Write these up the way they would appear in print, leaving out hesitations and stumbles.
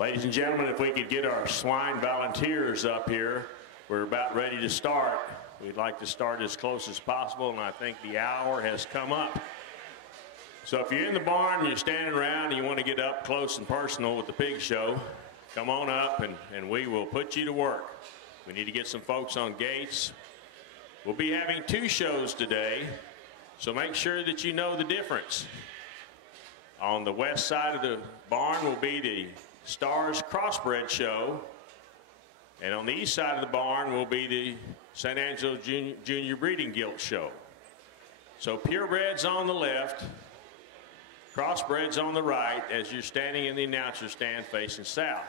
Ladies and gentlemen, if we could get our swine volunteers up here, we're about ready to start. We'd like to start as close as possible, and I think the hour has come up. So if you're in the barn and you're standing around and you want to get up close and personal with the pig show, come on up and we will put you to work. We need to get some folks on gates. We'll be having 2 shows today, so make sure that you know the difference. On the west side of the barn will be the Stars Crossbred Show, and on the east side of the barn will be the San Angelo Junior Breeding Gilt Show. So purebreds on the left, crossbreds on the right as you're standing in the announcer stand facing south.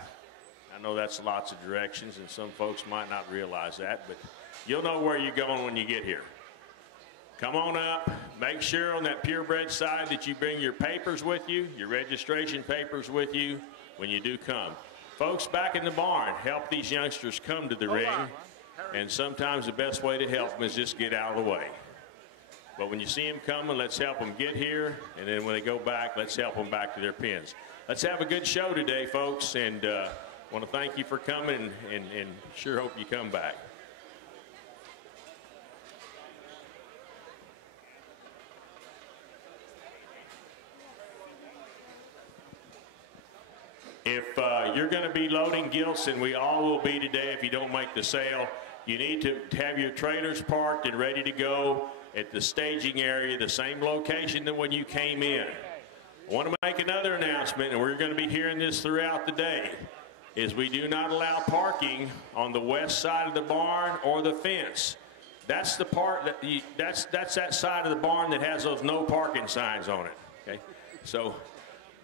I know that's lots of directions and some folks might not realize that, but you'll know where you're going when you get here. Come on up. Make sure on that purebred side that you bring your papers with you, your registration papers with you when you do come. Folks back in the barn, help these youngsters come to the ring, and sometimes the best way to help them is just get out of the way. But when you see them coming, let's help them get here, and then when they go back, let's help them back to their pens. Let's have a good show today, folks, and I want to thank you for coming, and sure hope you come back. If you're going to be loading gilts, and we all will be today if you don't make the sale, you need to have your trailers parked and ready to go at the staging area, the same location than when you came in. I want to make another announcement, and we're going to be hearing this throughout the day, is we do not allow parking on the west side of the barn or the fence. That's the part that that's that side of the barn that has those no parking signs on it. Okay, so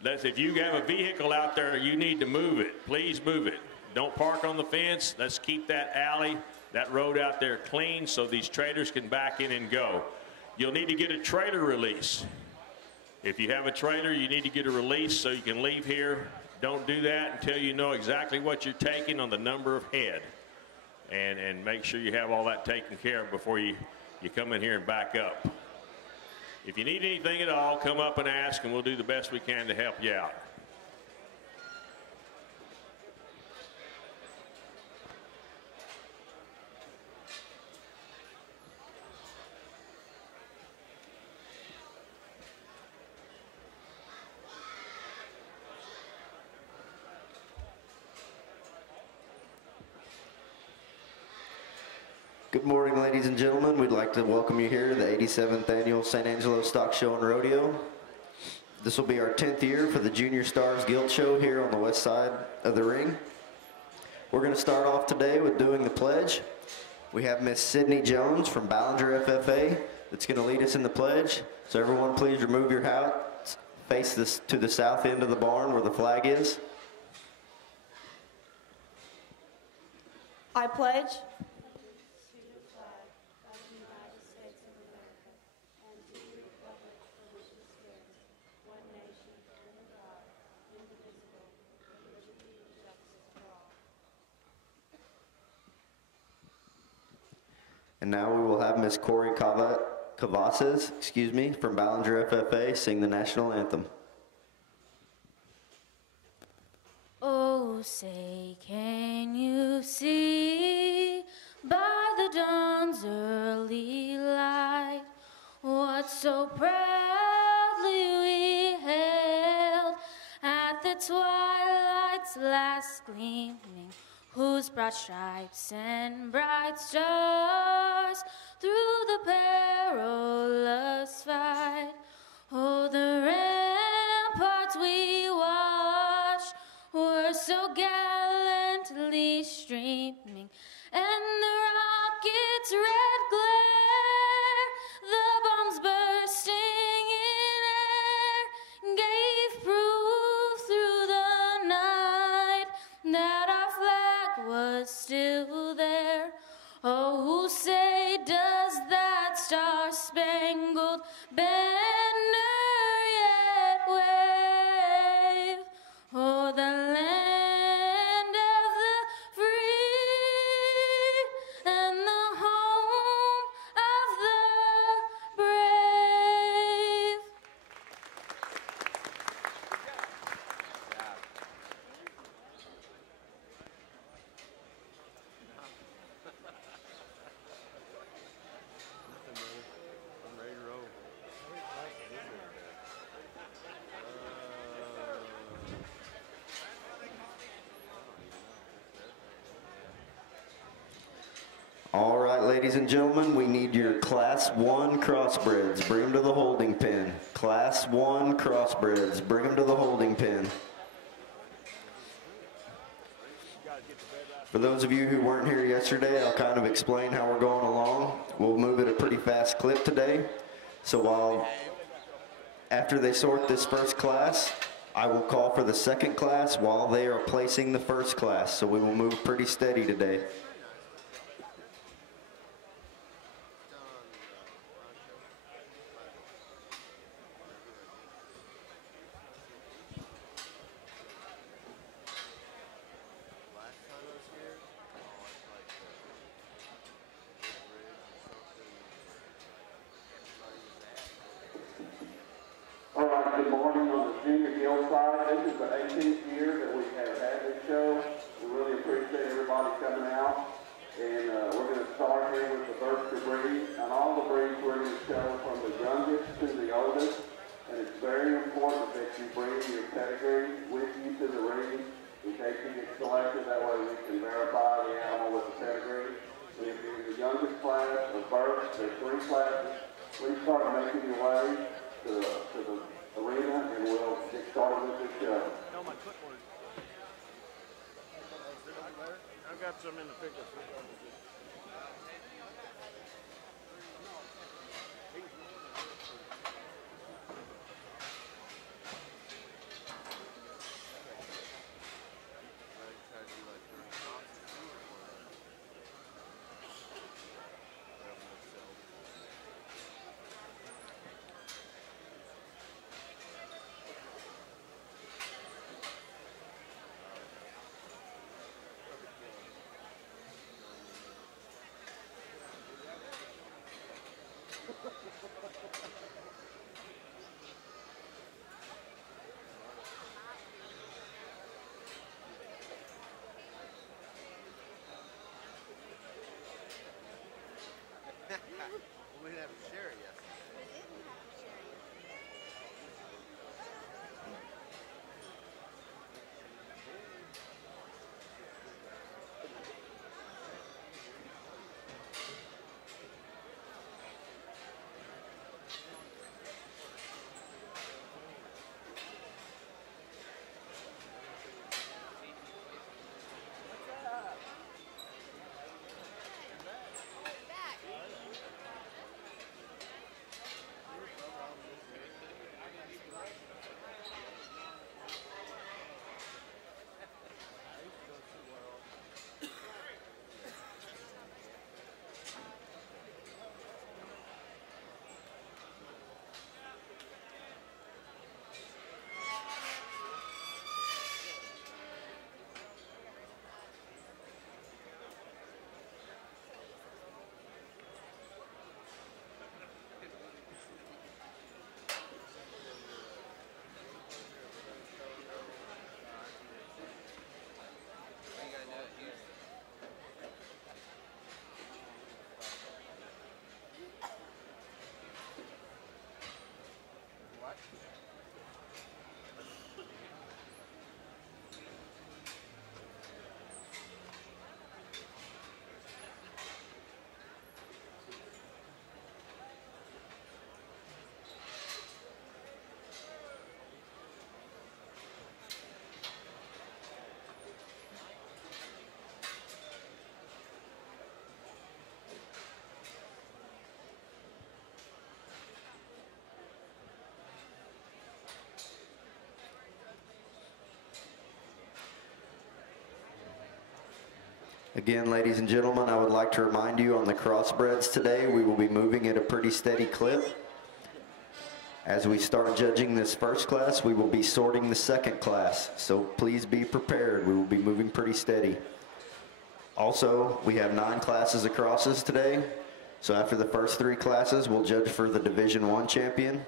if you have a vehicle out there, you need to move it. Please move it. Don't park on the fence. Let's keep that alley, that road out there clean so these trailers can back in and go. You'll need to get a trailer release. If you have a trailer, you need to get a release so you can leave here. Don't do that until you know exactly what you're taking on the number of head. And make sure you have all that taken care of before you come in here and back up. If you need anything at all, come up and ask, and we'll do the best we can to help you out. Good morning, ladies and gentlemen. We'd like to welcome you here to the 87th Annual San Angelo Stock Show and Rodeo. This will be our 10th year for the Junior Stars Gilt Show here on the west side of the ring. We're going to start off today with doing the pledge. We have Miss Sydney Jones from Ballinger FFA that's going to lead us in the pledge. So everyone please remove your hats, face this to the south end of the barn where the flag is. I pledge And now we will have Miss Corey Cavazes, from Ballinger FFA sing the national anthem. Oh, say, can you see by the dawn's early light what so proudly we hailed at the twilight's last gleaming, whose broad stripes and bright stars through the perilous fight, oh, the ramparts we watched were so gallantly streaming, and the rocket's red glare, the bombs bursting in air, gave proof through the night that our flag was still there. Oh, say does that star-spangled banner ladies and gentlemen, we need your Class 1 crossbreds. Bring them to the holding pen. Class 1 crossbreds. Bring them to the holding pen. For those of you who weren't here yesterday, I'll kind of explain how we're going along. We'll move at a pretty fast clip today. So after they sort this first class, I will call for the second class while they are placing the first class. So we will move pretty steady today. Good morning on the junior Gilt side. This is the 18th year that we have had this show. We really appreciate everybody coming out. And we're going to start here with the first two breeds. And all the breeds we're going to show from the youngest to the oldest. And it's very important that you bring your pedigree with you to the ring in case you get selected. That way we can verify the animal with the pedigree. And if you're the youngest class of birth, there's 3 classes. Please start making your way to the arena, and we'll get started with this show. No, my clipboard. I've got some in the pickup. We didn't have to share it yesterday. Again, ladies and gentlemen, I would like to remind you on the crossbreds today, we will be moving at a pretty steady clip. As we start judging this first class, we will be sorting the second class. So please be prepared. We will be moving pretty steady. Also, we have 9 classes of crosses today. So after the first 3 classes, we'll judge for the Division I champion.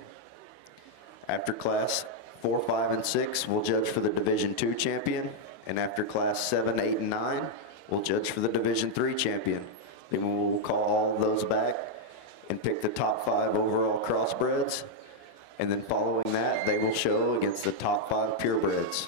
After class 4, 5, and 6, we'll judge for the Division II champion. And after class 7, 8, and 9, we'll judge for the Division III champion. Then we'll call all of those back and pick the top 5 overall crossbreds. And then following that, they will show against the top 5 purebreds.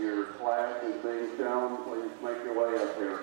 your class is being shown, please make your way up here.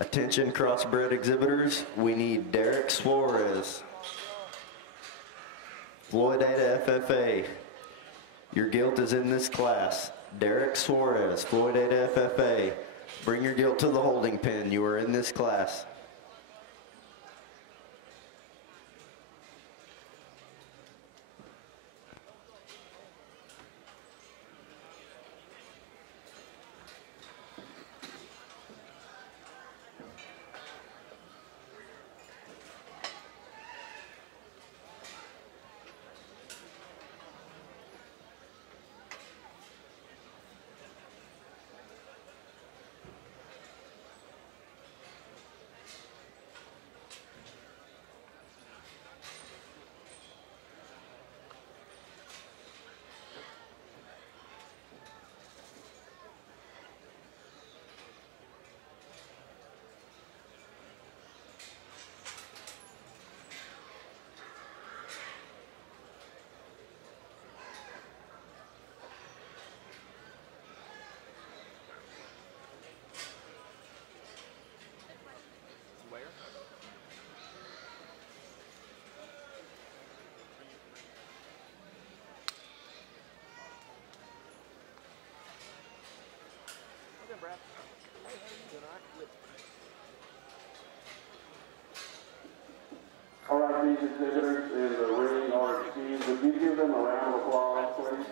Attention crossbred exhibitors, we need Derek Suarez. Floyd Ada FFA, your gilt is in this class. Derek Suarez, Floyd Ada FFA, bring your gilt to the holding pen. You are in this class. All right, these exhibitors in the ring are excused. Would you give them a round of applause, please?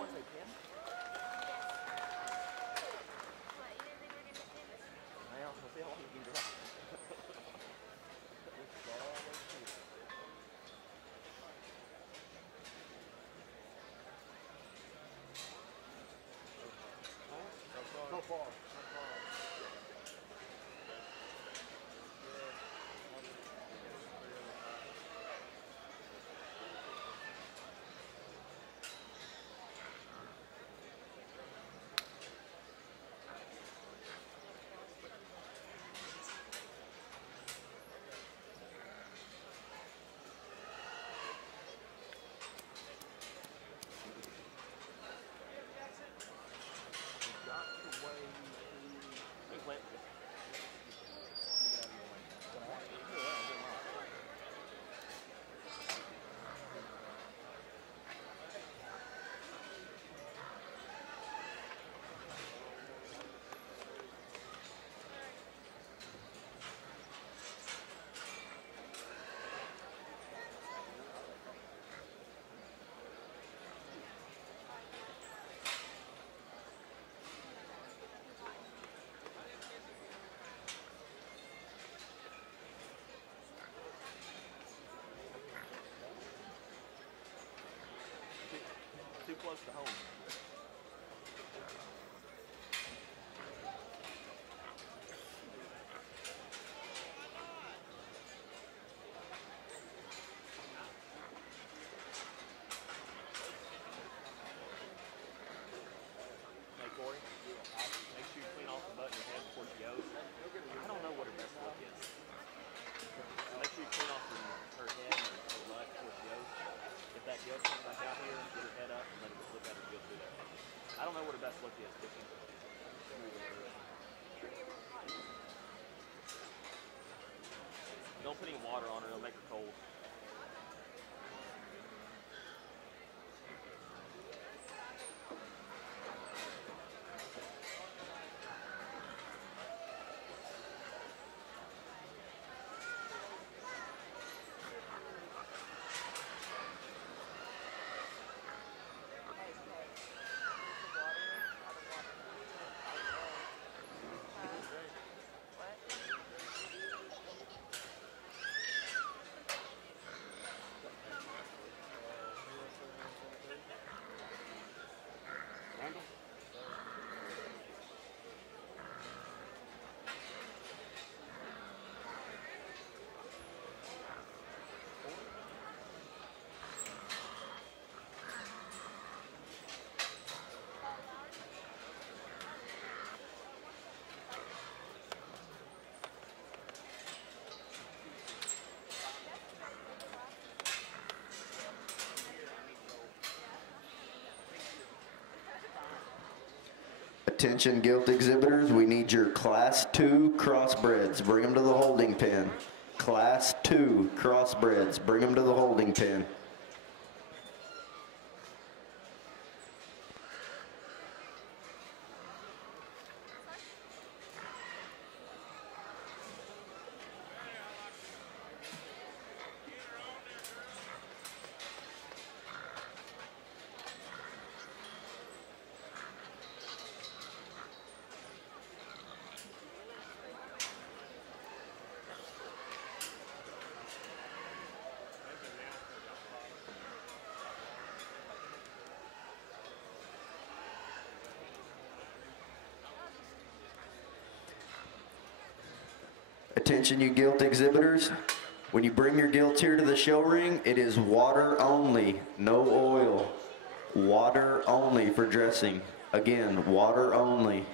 Too close to home. Hey Corey, make sure you clean off the butt in your head before she goes. I don't know what her best look is. Make sure you clean off her head and her butt before she goes. If that gilt comes back out here, get her head up and let her look at her gilt through there. I don't know what her best look is, fishing. Don't put any water on her, it'll make her cold. Attention gilt exhibitors, we need your Class 2 crossbreds. Bring them to the holding pen. Class 2 crossbreds. Bring them to the holding pen. Attention you gilt exhibitors, when you bring your gilts here to the show ring, it is water only, no oil. Water only for dressing. Again, water only.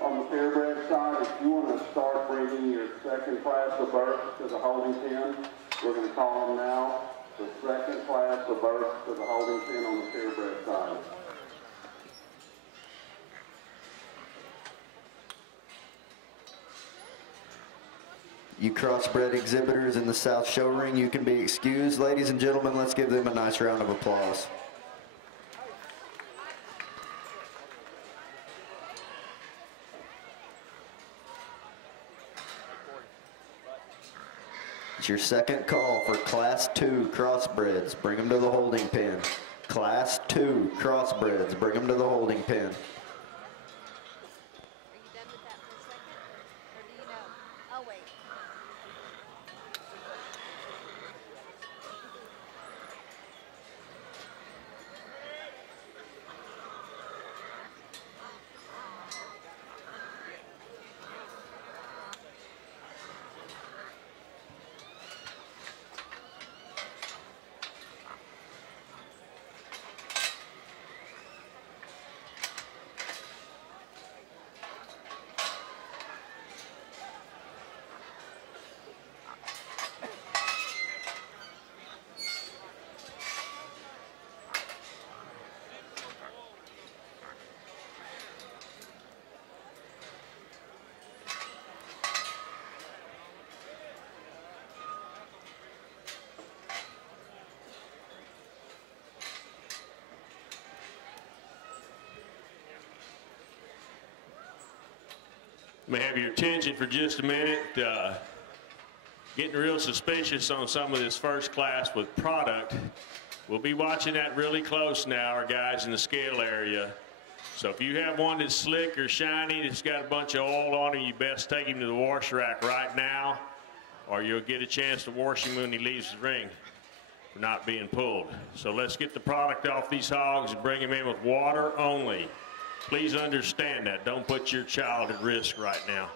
On the purebred side, if you want to start bringing your second class of births to the holding pen, we're going to call them now. The second class of births to the holding pen on the purebred side. You crossbred exhibitors in the South Show Ring, you can be excused. Ladies and gentlemen, let's give them a nice round of applause. It's your second call for Class 2 crossbreds. Bring them to the holding pen. Class 2 crossbreds. Bring them to the holding pen. Are you done with that for a second? Or do you know? Oh, wait. May I have your attention for just a minute. Getting real suspicious on some of this first class with product. We'll be watching that really close now, our guys in the scale area. So if you have one that's slick or shiny, that's got a bunch of oil on it, you best take him to the wash rack right now, or you'll get a chance to wash him when he leaves the ring for not being pulled. So let's get the product off these hogs and bring him in with water only. Please understand that. Don't put your child at risk right now.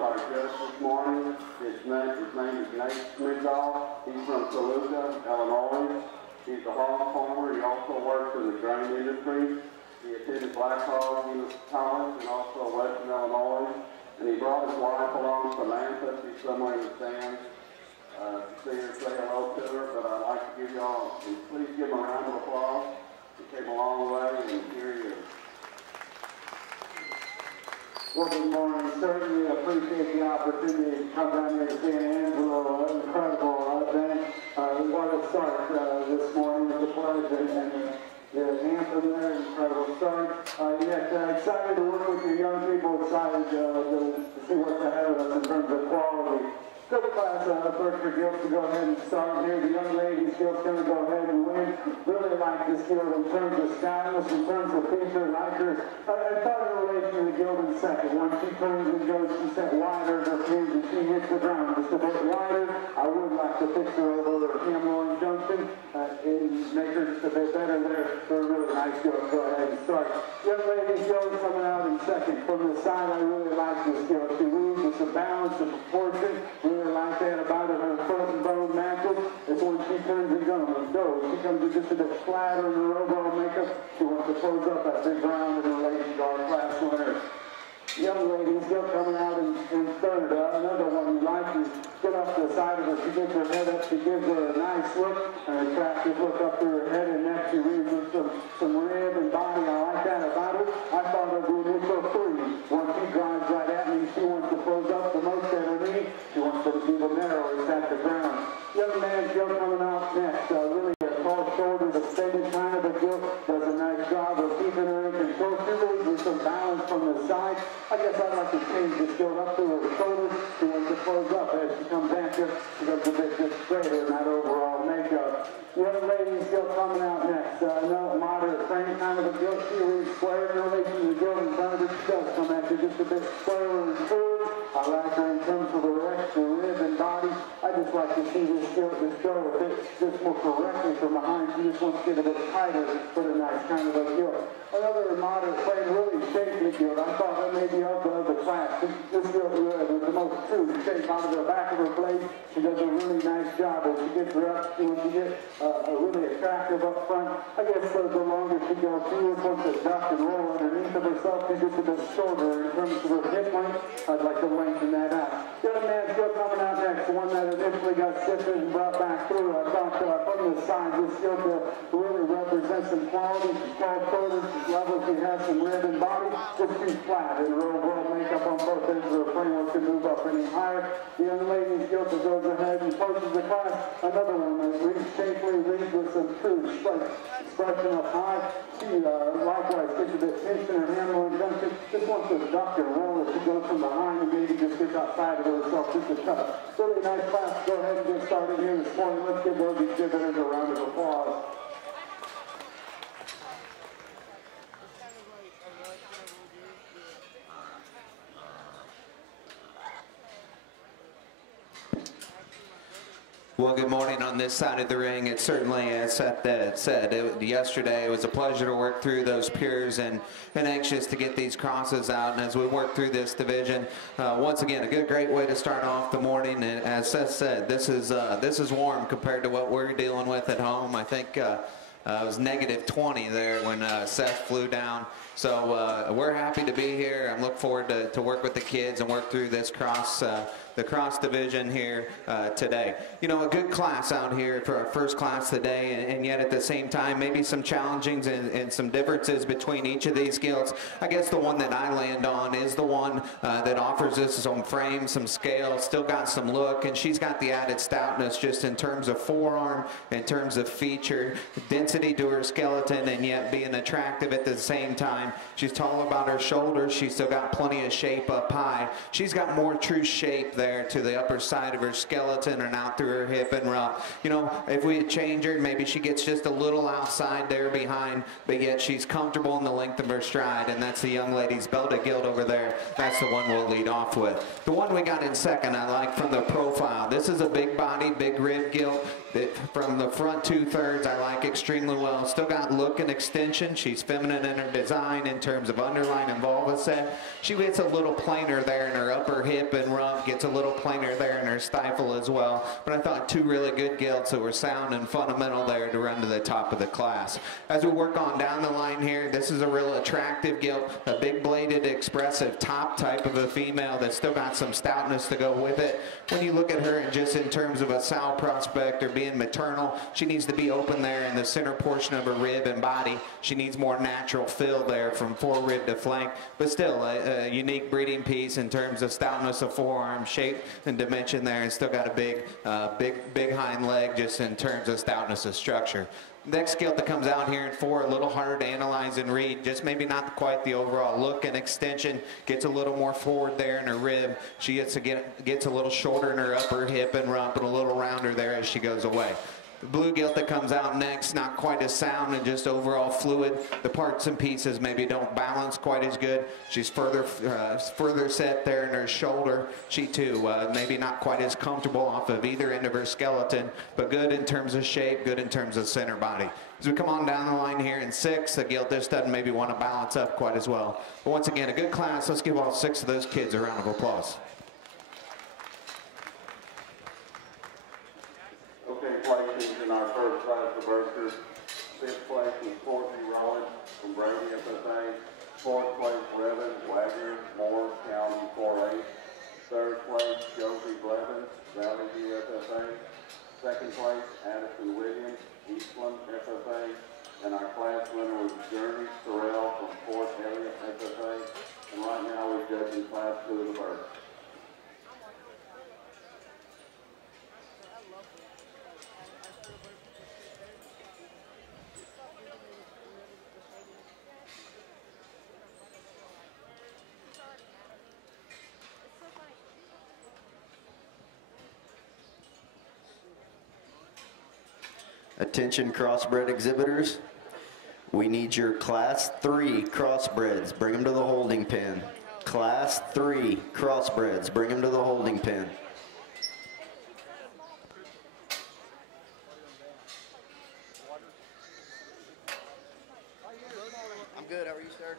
our judge this morning. His name is Nate Smigdahl. He's from Toluca, Illinois. He's a hog farmer. He also works in the grain industry. He attended Blackhawk College and also Western Illinois. And he brought his wife along to Samantha. She's somewhere in the stands. See her, say hello to her, but I'd like to give y'all, please give him a round of applause. He came a long way, and here he is. Well, good morning. Certainly appreciate the opportunity to come down here to San Angelo. Incredible event. What a start this morning with the pledge and the anthem there. Incredible start. Excited to work with you young people. Excited to see what's ahead of us in terms of quality. Good class first for Gilt to go ahead and start here. The young ladies, Gilt's going to go ahead and win. Really like this Gilt in terms of stylish, in terms of feature, likers. I thought in relation to the Gilt in second. When she turns and goes, she set wider her feet and she hits the ground just a bit wider. I would like to fix her over Hamlin Junction and make her just a bit better there. So a really nice Gilt. Go ahead and start. Young ladies, Gilt coming out in second. From the side, I really like this Gilt. She moves with some balance and proportion. Really like that about her front and bone matches. It's when she turns and goes. She comes in just a bit flatter in her overall makeup. She wants to close up that big round in her ladies guard class winner. Young ladies still coming out in third. Another one you like is get up the side of her. She gets her head up. She gives her a nice look, an attractive look up to her head and neck. She reads with some rib and body. I like that about her. I thought of the initial three. Once she drives right at me, she wants to close up the most at her knee. She wants to be the narrowest at the ground. Young man still coming out next. Really a tall shoulder, extended kind of a Gilt. Does a nice job of keeping her in control. She really with some balance from the side. I guess I'd like to change the Gilt up to her shoulders. She wants to close up as she comes at you. She goes a bit just straighter in that overall makeup. Young lady still coming out next. No moderate frame kind of a Gilt. She reads square in relation to the Gilt in front of her. She does come at you just a bit squarer and curved. I like her in terms of the rest, the rib and body. I just like to see this Gilt just go a bit just more correctly from behind. She just wants to get a bit tighter for the nice kind of a Gilt. Another moderate frame, really shapely Gilt. I thought that may be of the class. This Gilt with the most true shape out of the back of her blade. She does a really nice job as she gets her up. She wants to get a really attractive up front. I guess the longer she goes, she just wants to duck and roll underneath of herself. She's just a bit shorter in terms of her hip length. I'd like to lengthen that out. Young man still coming out next. The one that initially got stiffened and brought back through. I thought from the side, this Gilt really represents some quality. She's tall shoulders, she's level, she has some rib and body. Just too flat in her overall makeup on both ends of her framework to move up any higher. The young lady's Gilt goes ahead and pushes the class. Another one that reads shapely, reads with some true expression up high. She likewise gets a bit pinched in her handle and junction. Just wants to duck and roll as she goes from behind and maybe just gets outside of herself just a touch. Really nice class. Go ahead and get started here this morning. Let's give those exhibitors a round of applause. Well, good morning on this side of the ring. It certainly, as Seth said, yesterday it was a pleasure to work through those piers and anxious to get these crosses out. And as we work through this division, once again, a great way to start off the morning. And as Seth said, this is warm compared to what we're dealing with at home. I think it was -20 there when Seth flew down. So we're happy to be here. I'm looking forward to work with the kids and work through this the cross division here today. You know, a good class out here for our first class today, and yet at the same time, maybe some challengings and some differences between each of these Gilts. I guess the one that I land on is the one that offers us some frame, some scale, still got some look, and she's got the added stoutness just in terms of forearm, in terms of feature, density to her skeleton, and yet being attractive at the same time. She's tall about her shoulders. She's still got plenty of shape up high. She's got more true shape there to the upper side of her skeleton and out through her hip and rump. You know, if we change her, maybe she gets just a little outside there behind, but yet she's comfortable in the length of her stride, and that's the young lady's belted Gilt over there. That's the one we'll lead off with. The one we got in second, I like from the profile. This is a big body, big rib Gilt. From the front 2/3, I like extremely well. Still got look and extension. She's feminine in her design in terms of underline and vulva set. She gets a little plainer there in her upper hip and rump, gets a little plainer there in her stifle as well. But I thought two really good gilts that were sound and fundamental there to run to the top of the class. As we work on down the line here, this is a real attractive gilt, a big bladed, expressive top type of a female that's still got some stoutness to go with it. When you look at her and just in terms of a sow prospect or being maternal, she needs to be open there in the center portion of her rib and body. She needs more natural fill there from forerib to flank, but still a unique breeding piece in terms of stoutness of forearm, shape and dimension there, and still got a big hind leg just in terms of stoutness of structure. Next gilt that comes out here in 4, a little harder to analyze and read, just maybe not quite the overall look and extension, gets a little more forward there in her rib. She gets a little shorter in her upper hip and rump and a little rounder there as she goes away. The blue gilt that comes out next, not quite as sound and just overall fluid. The parts and pieces maybe don't balance quite as good. She's further set there in her shoulder. She too, maybe not quite as comfortable off of either end of her skeleton, but good in terms of shape, good in terms of center body. As we come on down the line here in 6, the gilt just doesn't maybe want to balance up quite as well. But once again, a good class. Let's give all 6 of those kids a round of applause. Okay, places in our first class of Berkshire. 5th place was Courtney Rollins from Brady FFA. 4th place, Revan Wagner, Morris County 4A. 3rd place, Josie Blevins, Valley View FFA. 2nd place, Addison Williams, Eastland FFA. And our class winner was Journey Sorrell from Fort Elliott FFA. And right now we're judging class 2 of the Berkshire. Attention crossbred exhibitors. We need your class 3 crossbreds. Bring them to the holding pen. Class 3 crossbreds. Bring them to the holding pen. I'm good. How are you, sir?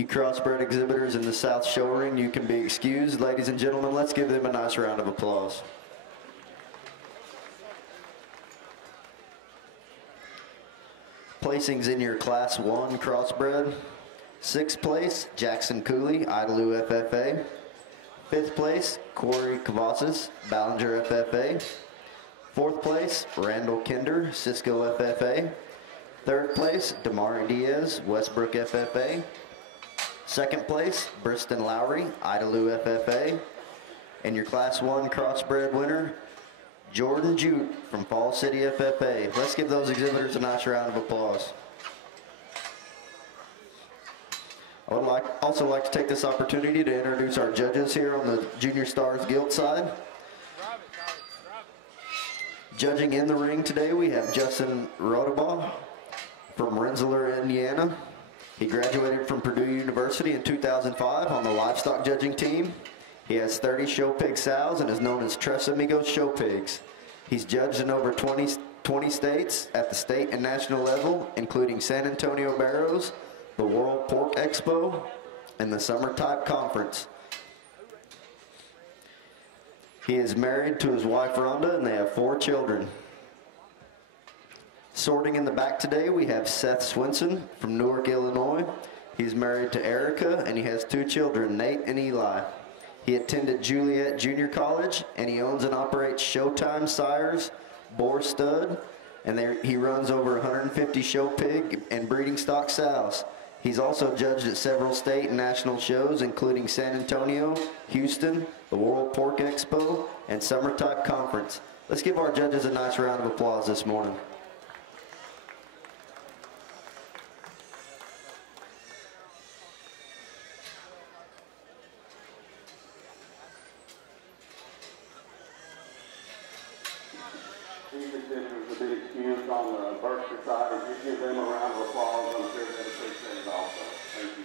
You crossbred exhibitors in the South Show Ring, you can be excused. Ladies and gentlemen, let's give them a nice round of applause. Placings in your Class 1 crossbred. 6th place, Jackson Cooley, Idalou FFA. 5th place, Corey Cavazos, Ballinger FFA. 4th place, Randall Kinder, Cisco FFA. 3rd place, Damari Diaz, Westbrook FFA. 2nd place, Briston Lowry, Idalou FFA. And your Class 1 crossbred winner, Jordan Jute from Fall City FFA. Let's give those exhibitors a nice round of applause. I would also like to take this opportunity to introduce our judges here on the Junior Stars Gilt side. Judging in the ring today, we have Justin Rodabaugh from Rensselaer, Indiana. He graduated from Purdue University in 2005 on the livestock judging team. He has 30 show pig sows and is known as Tres Amigos Show Pigs. He's judged in over 20 states at the state and national level, including San Antonio Barrows, the World Pork Expo, and the Summer Type Conference. He is married to his wife Rhonda, and they have 4 children. Sorting in the back today, we have Seth Swinson from Newark, Illinois. He's married to Erica, and he has 2 children, Nate and Eli. He attended Juliet Junior College, and he owns and operates Showtime Sires, Boar Stud, and he runs over 150 show pig and breeding stock sows. He's also judged at several state and national shows, including San Antonio, Houston, the World Pork Expo, and Summer Type Conference. Let's give our judges a nice round of applause this morning. These exhibitors have been excused on the Berkshire side, and just give them a round of applause. I'm sure they'd appreciate it also. Thank you.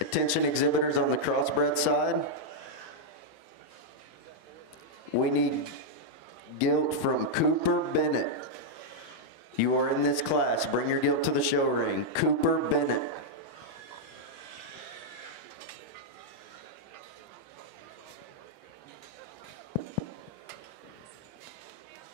Attention exhibitors on the crossbred side. We need gilt from Cooper Bennett. You are in this class. Bring your gilt to the show ring. Cooper Bennett.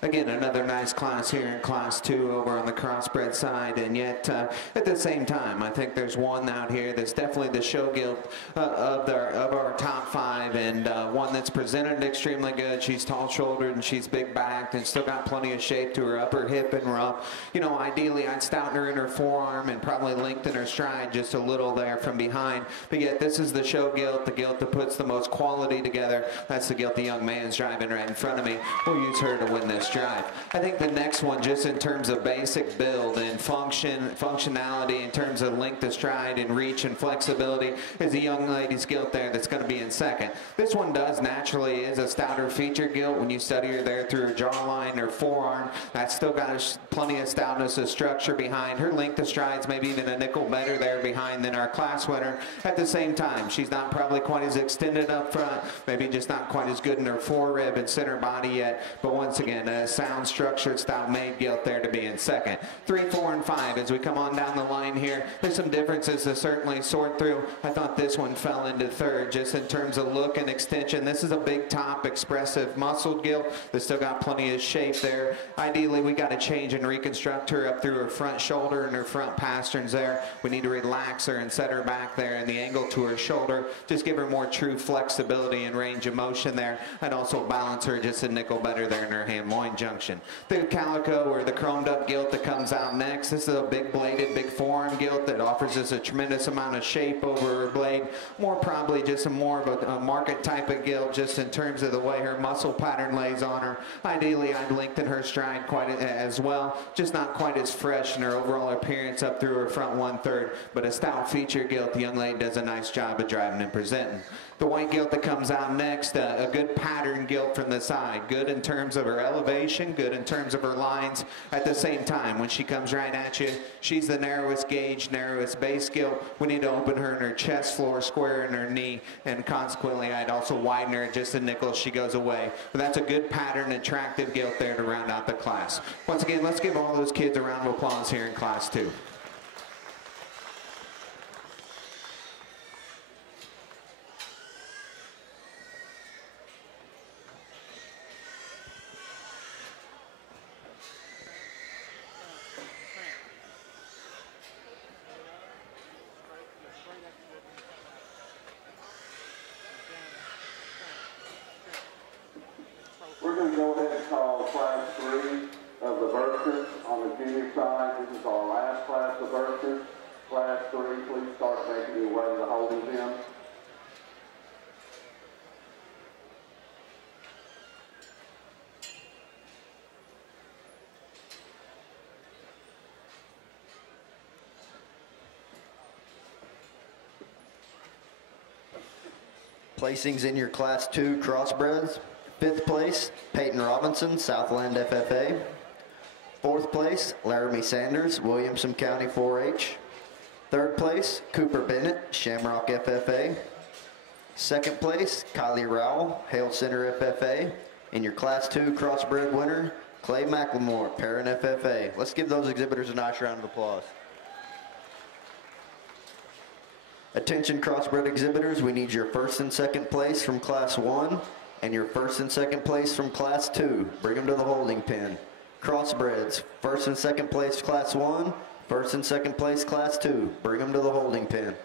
Again, another nice class here in Class 2 over on the crossbred side, and yet at the same time, I think there's one out here that's definitely the show gilt of our top 5, and one that's presented extremely good. She's tall-shouldered and she's big-backed and still got plenty of shape to her upper hip and rump. You know, ideally, I'd stouten her in her forearm and probably lengthen her stride just a little there from behind, but yet this is the show gilt, the gilt that puts the most quality together. That's the gilt the young man's driving right in front of me. We'll use her to win this drive. I think the next one, just in terms of basic build and functionality, in terms of length of stride and reach and flexibility, is a young lady's gilt there that's going to be in second. This one is a stouter feature gilt. When you study her there through her jawline, her forearm, that's still got plenty of stoutness of structure behind. Her length of strides maybe even a nickel better there behind than our class winner. At the same time, she's not probably quite as extended up front, maybe just not quite as good in her forerib and center body yet, but once again, a sound structured stout made gilt there to be in second. 3, 4, and 5 as we come on down the line here. There's some differences to certainly sort through. I thought this one fell into third just in terms of look and extension. This is a big top, expressive, muscled gilt that's still got plenty of shape there. Ideally, we got to change and reconstruct her up through her front shoulder and her front pasterns there. We need to relax her and set her back there and the angle to her shoulder. Just give her more true flexibility and range of motion there, and also balance her just a nickel better there in her hand-loin junction. The calico or the chromed up gilt that comes out next. This is a big bladed, big forearm gilt that offers us a tremendous amount of shape over her blade. More probably just more of a market type of gilt just in terms of the way her muscle pattern lays on her. Ideally, I'd lengthen her stride quite as well, just not quite as fresh in her overall appearance up through her front 1/3, but a stout feature gilt. The young lady does a nice job of driving and presenting. The white gilt that comes out next, a good pattern gilt from the side. Good in terms of her elevation, good in terms of her lines. At the same time, when she comes right at you, she's the narrowest gauge, narrowest base gilt. We need to open her in her chest floor, square in her knee, and consequently, I'd also widen her just a nickel as she goes away. But that's a good pattern, attractive gilt there to round out the class. Once again, let's give all those kids a round of applause here in Class 2. We're going to go ahead and call Class 3 of the Berkshires on the junior side. This is our last class of Berkshires. Class 3, please start making your way to the holding pen. Placings in your Class 2 crossbreds. 5th place, Peyton Robinson, Southland FFA. 4th place, Laramie Sanders, Williamson County 4-H. 3rd place, Cooper Bennett, Shamrock FFA. 2nd place, Kylie Rowell, Hale Center FFA. And your Class 2 crossbred winner, Clay McLemore, Perrin FFA. Let's give those exhibitors a nice round of applause. Attention crossbred exhibitors, we need your 1st and 2nd place from Class 1 and your 1st and 2nd place from Class 2. Bring them to the holding pen. Crossbreds, 1st and 2nd place Class 1, 1st and 2nd place Class 2. Bring them to the holding pen.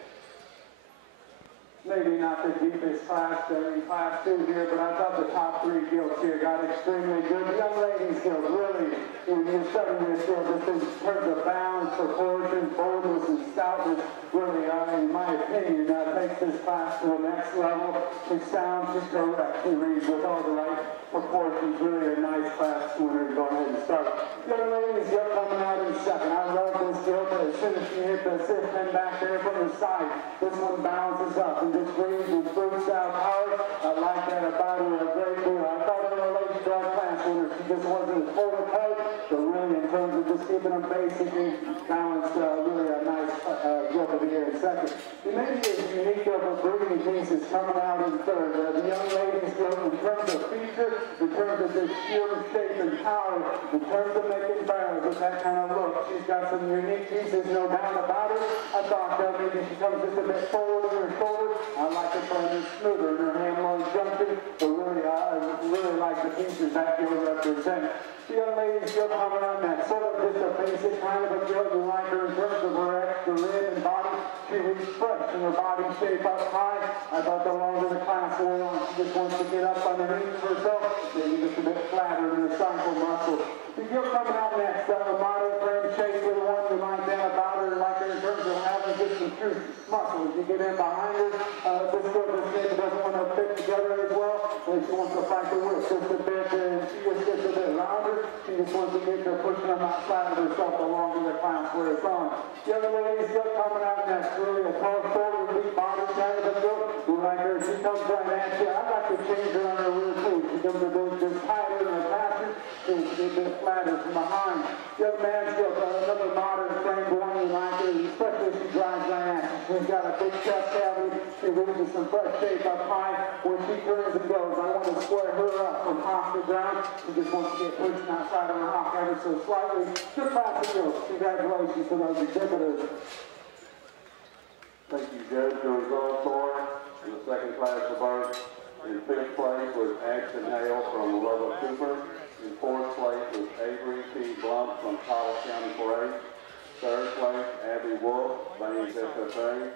Maybe not the deepest class in Class 2 here, but I thought the top 3 gilts here got extremely good. The young ladies gilt, really, when you're studying this gilt, just in terms of balance, proportions, boldness, and stoutness, really, in my opinion, takes this class to the next level. She sounds just correct. She reads with all the right proportions. Really a nice class winner to go ahead and start. Young ladies gilt coming out in 2nd. I love this gilt, but as soon as she hit the sit pin back there from the side, this one balances up and just breathes and fruits out hard. I like that about her a great deal. I thought her a late draw class winner. She just wasn't as full of height, but really in terms of just keeping them basically balanced, really a nice gilt over here in 2nd. The maybe is unique of a breeding pieces coming out in 3rd. The young ladies gilt in terms of feature, in terms of just sheer shape and power, in terms of making barrels with that kind of look. She's got some unique pieces, no doubt about it. I thought maybe she comes just a bit forward in her shoulder. I like it playing it smoother in her hand-long junction, but really, I really like the pieces that gilt represent. The young ladies gilt coming on that sort of just a basic kind of a gilt. You like her in terms of her extra rib and body. She reads fresh in her body shape up high. I thought the longer the class wore on, she just wants to get up underneath herself, maybe just a bit flatter in her cycle muscle. The gilt coming out next, a modern frame shape with the one you like that about her, like her in terms of having just some true muscles. You get in behind her, this gilt maybe doesn't want to fit together as well, and she wants to fight the width just a bit, and she just gets a bit rounder. She just wants to get her pushing them out flat of herself the longer the class wears on. The other lady's gilt coming out next, really a tall shoulder, deep body kind of a gilt. You like her, she comes right at you. I'd like to change her on her rear too. She comes a bit just higher in her passion, and she gets a bit flatter from behind. The other man's gilt, another modern frame one you like her, especially if she drives right at you. She's got a big chest cavity. She loses some fresh shape up high. When she turns and goes, I want to square her up from off the ground. She just wants to get pushed outside of her hawk ever so slightly. Good class of gilts. Congratulations to those exhibitors. Thank you, Judge. The results for in the 2nd class of Berks. In 5th place was Ashton Hale from Lubbock Cooper. In 4th place was Avery P. Blunt from Collis County 4-H. 3rd place, Abby Wolf, Banks FFA.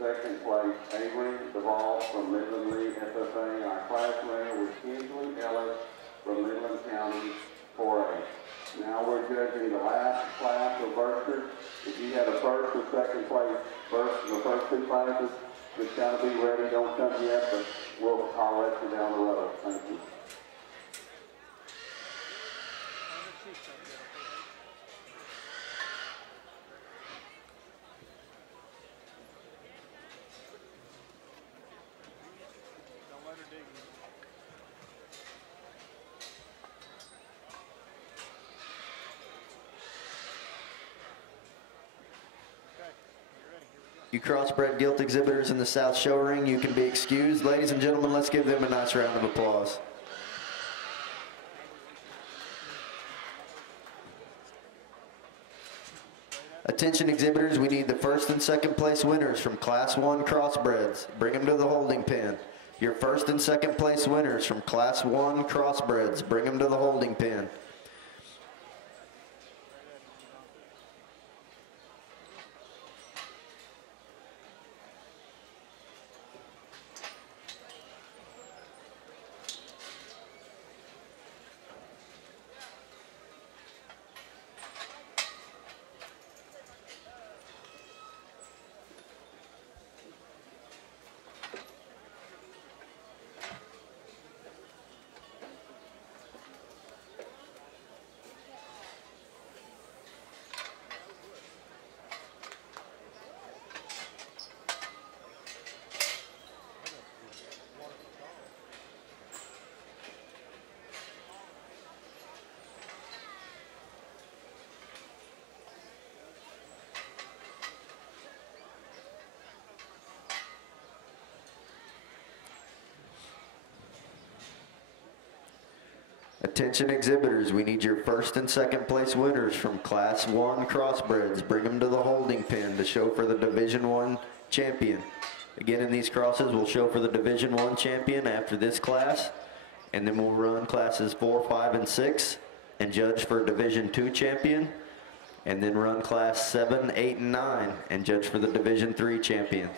2nd place, Avery Duvall from Midland Lee FFA. And our class winner was Kingsley Ellis from Midland County 4-H. Now we're judging the last class of Berkshire. If you had a 1st or 2nd place, the first 2 classes, just kind of be ready. Don't come yet, but I'll let you down the road. Thank you. You crossbred gilt exhibitors in the South Show Ring, you can be excused. Ladies and gentlemen, let's give them a nice round of applause. Attention exhibitors, we need the first and second place winners from Class 1 crossbreds. Bring them to the holding pen. Your first and second place winners from Class 1 crossbreds. Bring them to the holding pen. Attention exhibitors, we need your first and second place winners from Class 1 crossbreds. Bring them to the holding pen to show for the Division 1 champion. Again, in these crosses, we'll show for the Division 1 champion after this class, and then we'll run classes 4, 5, and 6 and judge for Division 2 champion, and then run class 7, 8, and 9 and judge for the Division 3 champions.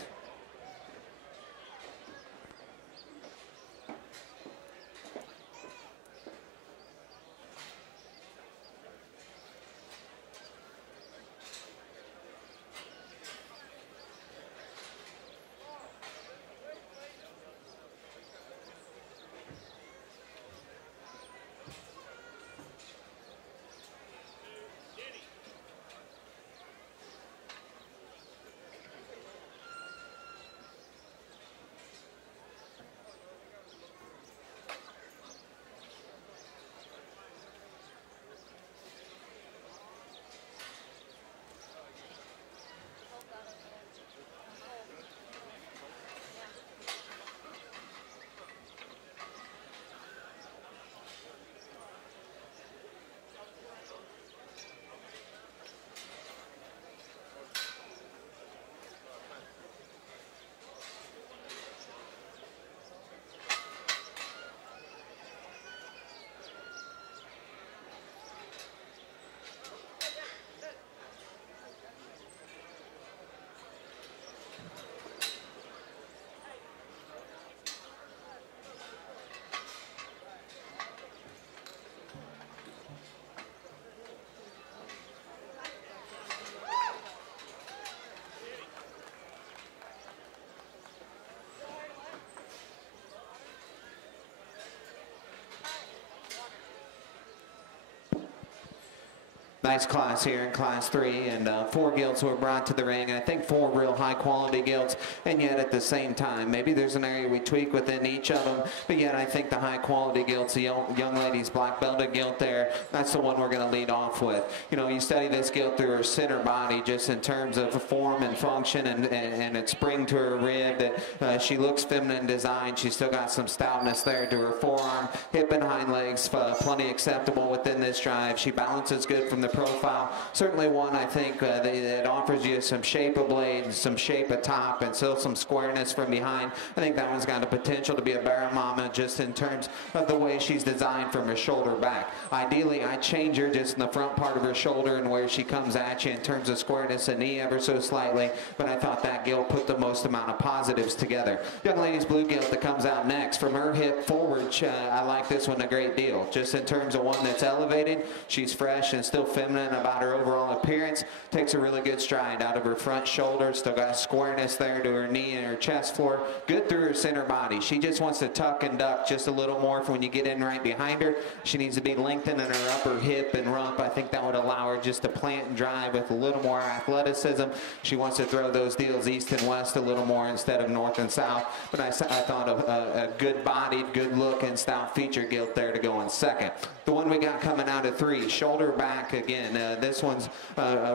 Nice class here in Class 3, and 4 gilts were brought to the ring, and I think 4 real high-quality gilts, and yet at the same time, maybe there's an area we tweak within each of them, but yet I think the high-quality gilts, the young lady's black belted gilt there, that's the one we're going to lead off with. You know, you study this gilt through her center body just in terms of form and function and its spring to her rib, that she looks feminine design. She's still got some stoutness there to her forearm, hip and hind legs, plenty acceptable within this drive. She balances good from the profile. Certainly one, I think, that offers you some shape of blade, some shape of top, and still some squareness from behind. I think that one's got the potential to be a barrel mama just in terms of the way she's designed from her shoulder back. Ideally, I change her just in the front part of her shoulder and where she comes at you in terms of squareness and knee ever so slightly, but I thought that gilt put the most amount of positives together. Young lady's blue gilt that comes out next. From her hip forward, I like this one a great deal. Just in terms of one that's elevated, she's fresh and still feminine about her overall appearance. Takes a really good stride out of her front shoulder. Still got squareness there to her knee and her chest floor. Good through her center body. She just wants to tuck and duck just a little more for when you get in right behind her. She needs to be lengthened in her upper hip and rump. I think that would allow her just to plant and drive with a little more athleticism. She wants to throw those deals east and west a little more instead of north and south. But I thought of a good-bodied, good-looking, stout feature gilt there to go in second. The one we got coming out of 3, shoulder back again. This one's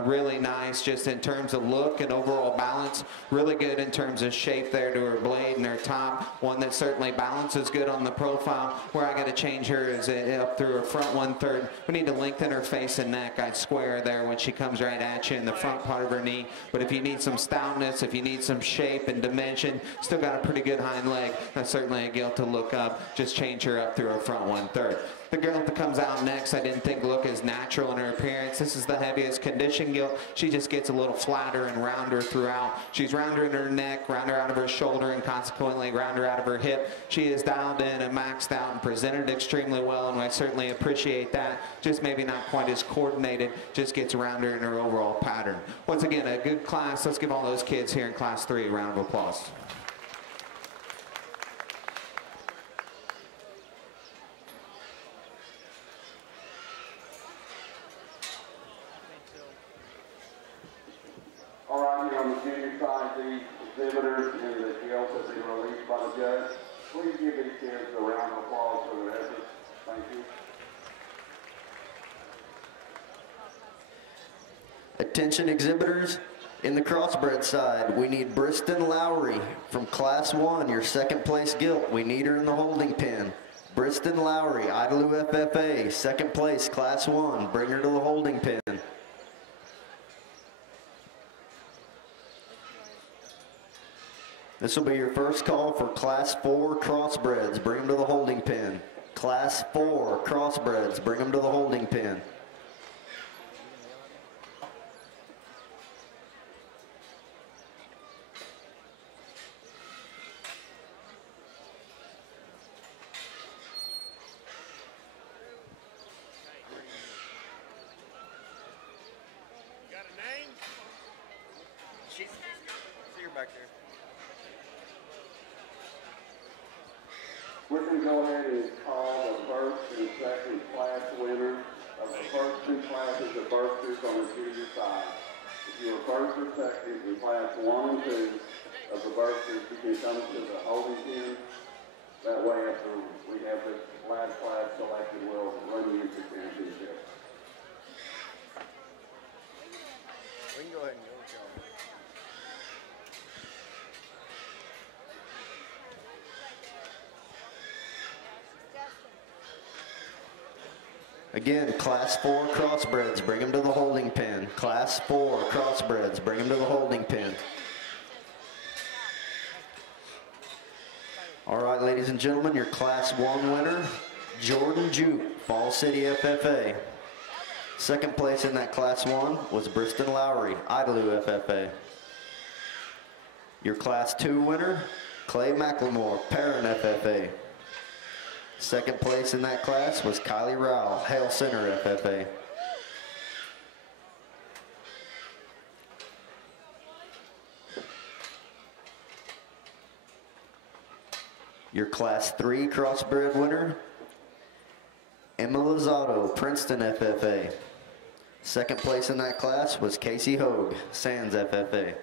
really nice just in terms of look and overall balance. Really good in terms of shape there to her blade and her top. One that certainly balances good on the profile. Where I got to change her is up through her front 1/3. We need to lengthen her face and neck. I'd square there when she comes right at you in the front part of her knee. But if you need some stoutness, if you need some shape and dimension, still got a pretty good hind leg. That's certainly a gilt to look up. Just change her up through her front 1/3. The gilt that comes out next, I didn't think look as natural in her appearance. This is the heaviest condition gilt. She just gets a little flatter and rounder throughout. She's rounder in her neck, rounder out of her shoulder, and consequently rounder out of her hip. She is dialed in and maxed out and presented extremely well, and I certainly appreciate that. Just maybe not quite as coordinated, just gets rounder in her overall pattern. Once again, a good class. Let's give all those kids here in Class 3 a round of applause. All right, here on the junior side, the exhibitors and the gilts have been released by the judge. Please give these kids a round of applause for their efforts. Thank you. Attention exhibitors, in the crossbred side, we need Briston Lowry from Class 1, your second place gilt. We need her in the holding pen. Briston Lowry, Idalou FFA, second place, Class 1. Bring her to the holding pen. This will be your first call for Class 4 crossbreds. Bring them to the holding pen. Class 4 crossbreds. Bring them to the holding pen. Got a name? See her back there. We're going to go ahead and call the first and second class winners of the first 2 classes of bursters on the junior side. If you're first or second in class 1 and 2 of the bursters, you can come to the holding pen. That way, after we have this last class selected, we'll run you into championship. We can go ahead and go, John. Again, Class 4 crossbreds, bring them to the holding pen. Class 4 crossbreds, bring them to the holding pen. All right, ladies and gentlemen, your Class 1 winner, Jordan Juke, Fall City FFA. Second place in that Class 1 was Briston Lowry, Idalou FFA. Your Class 2 winner, Clay McLemore, Perrin FFA. Second place in that class was Kylie Rowell, Hale Center FFA. Your Class 3 crossbred winner, Emma Lozado, Princeton FFA. Second place in that class was Casey Hogue, Sands FFA.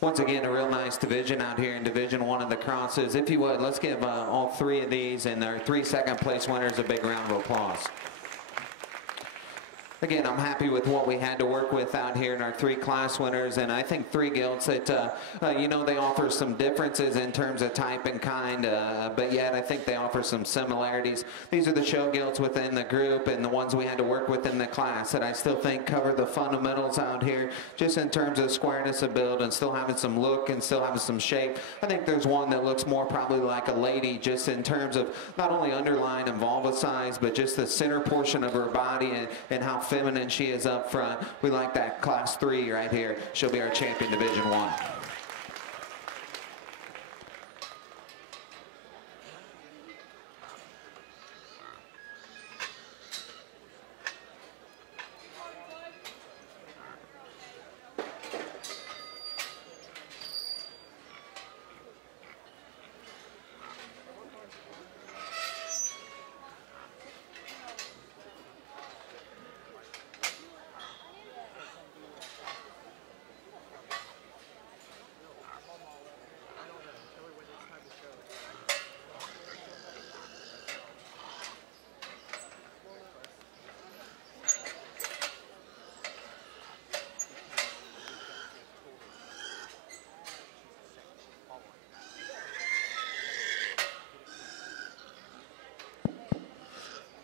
Once again, a real nice division out here in Division 1 of the crosses. If you would, let's give all 3 of these and their 3 second place winners a big round of applause. again, I'm happy with what we had to work with out here in our 3 class winners, and I think 3 gilts that, you know, they offer some differences in terms of type and kind, but yet I think they offer some similarities. These are the show gilts within the group and the ones we had to work with in the class that I still think cover the fundamentals out here, just in terms of squareness of build and still having some look and still having some shape. I think there's one that looks more probably like a lady, just in terms of not only underline and vulva size, but just the center portion of her body and how feminine she is up front. We like that class 3 right here. She'll be our champion Division 1.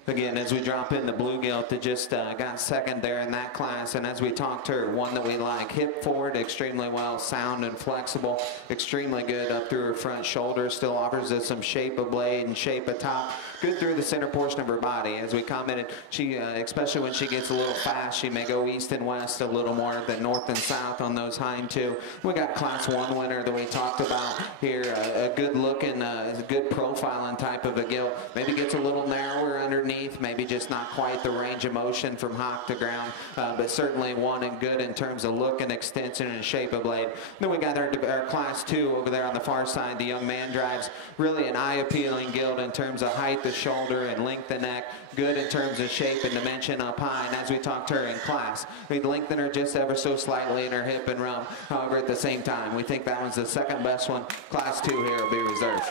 Again, as we drop in the blue gilt that just got second there in that class, and as we talked to her, one that we like, hip forward extremely well, sound and flexible, extremely good up through her front shoulder, still offers us some shape of blade and shape of top, good through the center portion of her body. As we commented, she, especially when she gets a little fast, she may go east and west a little more than north and south on those hind 2. We got class 1 winner that we talked about here, a good looking, good profiling type of a gilt, maybe gets a little narrower underneath, maybe just not quite the range of motion from hock to ground, but certainly one and good in terms of look and extension and shape of blade. Then we got our class 2 over there on the far side. The young man drives really an eye-appealing gilt in terms of height of shoulder and length of neck, good in terms of shape and dimension up high. And as we talked to her in class, we'd lengthen her just ever so slightly in her hip and rump. However, at the same time, we think that one's the second best one. Class 2 here will be reserved.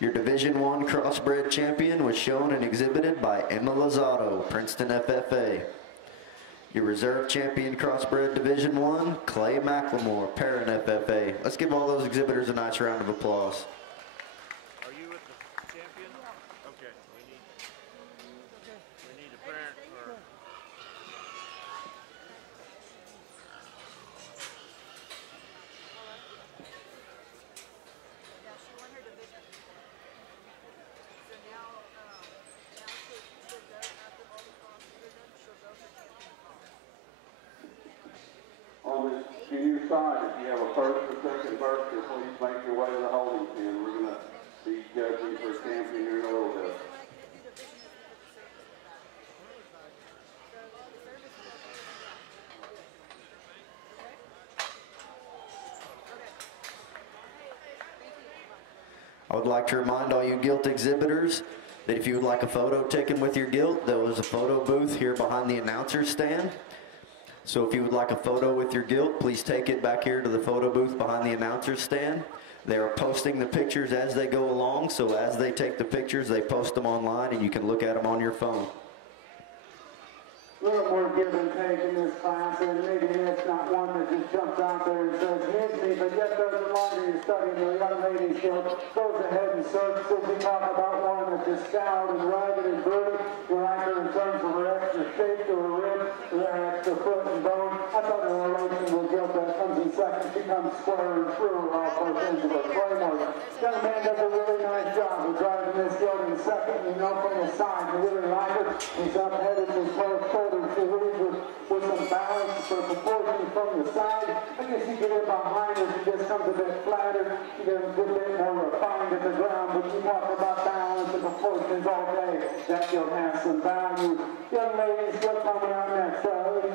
Your Division 1 crossbred champion was shown and exhibited by Emma Lozado, Princeton FFA. Your reserve champion crossbred Division 1, Clay McLemore, Perrin FFA. Let's give all those exhibitors a nice round of applause. Are you with the champion? Okay, we need a parent or... On this junior side, if you have a first or second birthday, please make your way to the holding pen. We're going to be judging for champion here in a little bit. I would like to remind all you gilt exhibitors that if you would like a photo taken with your gilt, there was a photo booth here behind the announcer's stand. So if you would like a photo with your gilt, please take it back here to the photo booth behind the announcer's stand. They are posting the pictures as they go along, so as they take the pictures, they post them online and you can look at them on your phone. A little more give and take in this class, and maybe it's not one that just jumps out there and says, hit me, but yet doesn't mind you're studying the young lady's gilt, goes ahead and searches. We talk about one that's just stout and ragged and brutal. You like her in terms of her extra shape to her rib, her extra foot and bone. I thought her relation with gilt that comes in second. She comes square and through all both ends of her framework. Young man does a really nice job of driving this gilt in second. You know from the side, you really like her. He's up headed to close shoulders. She leads with with some balance for proportion from the side. I guess you get in behind her, she just comes a bit flatter. She doesn't get a bit more refined at the ground, but you talk about balance and proportions all day. That you'll have some value. Young ladies still coming out next.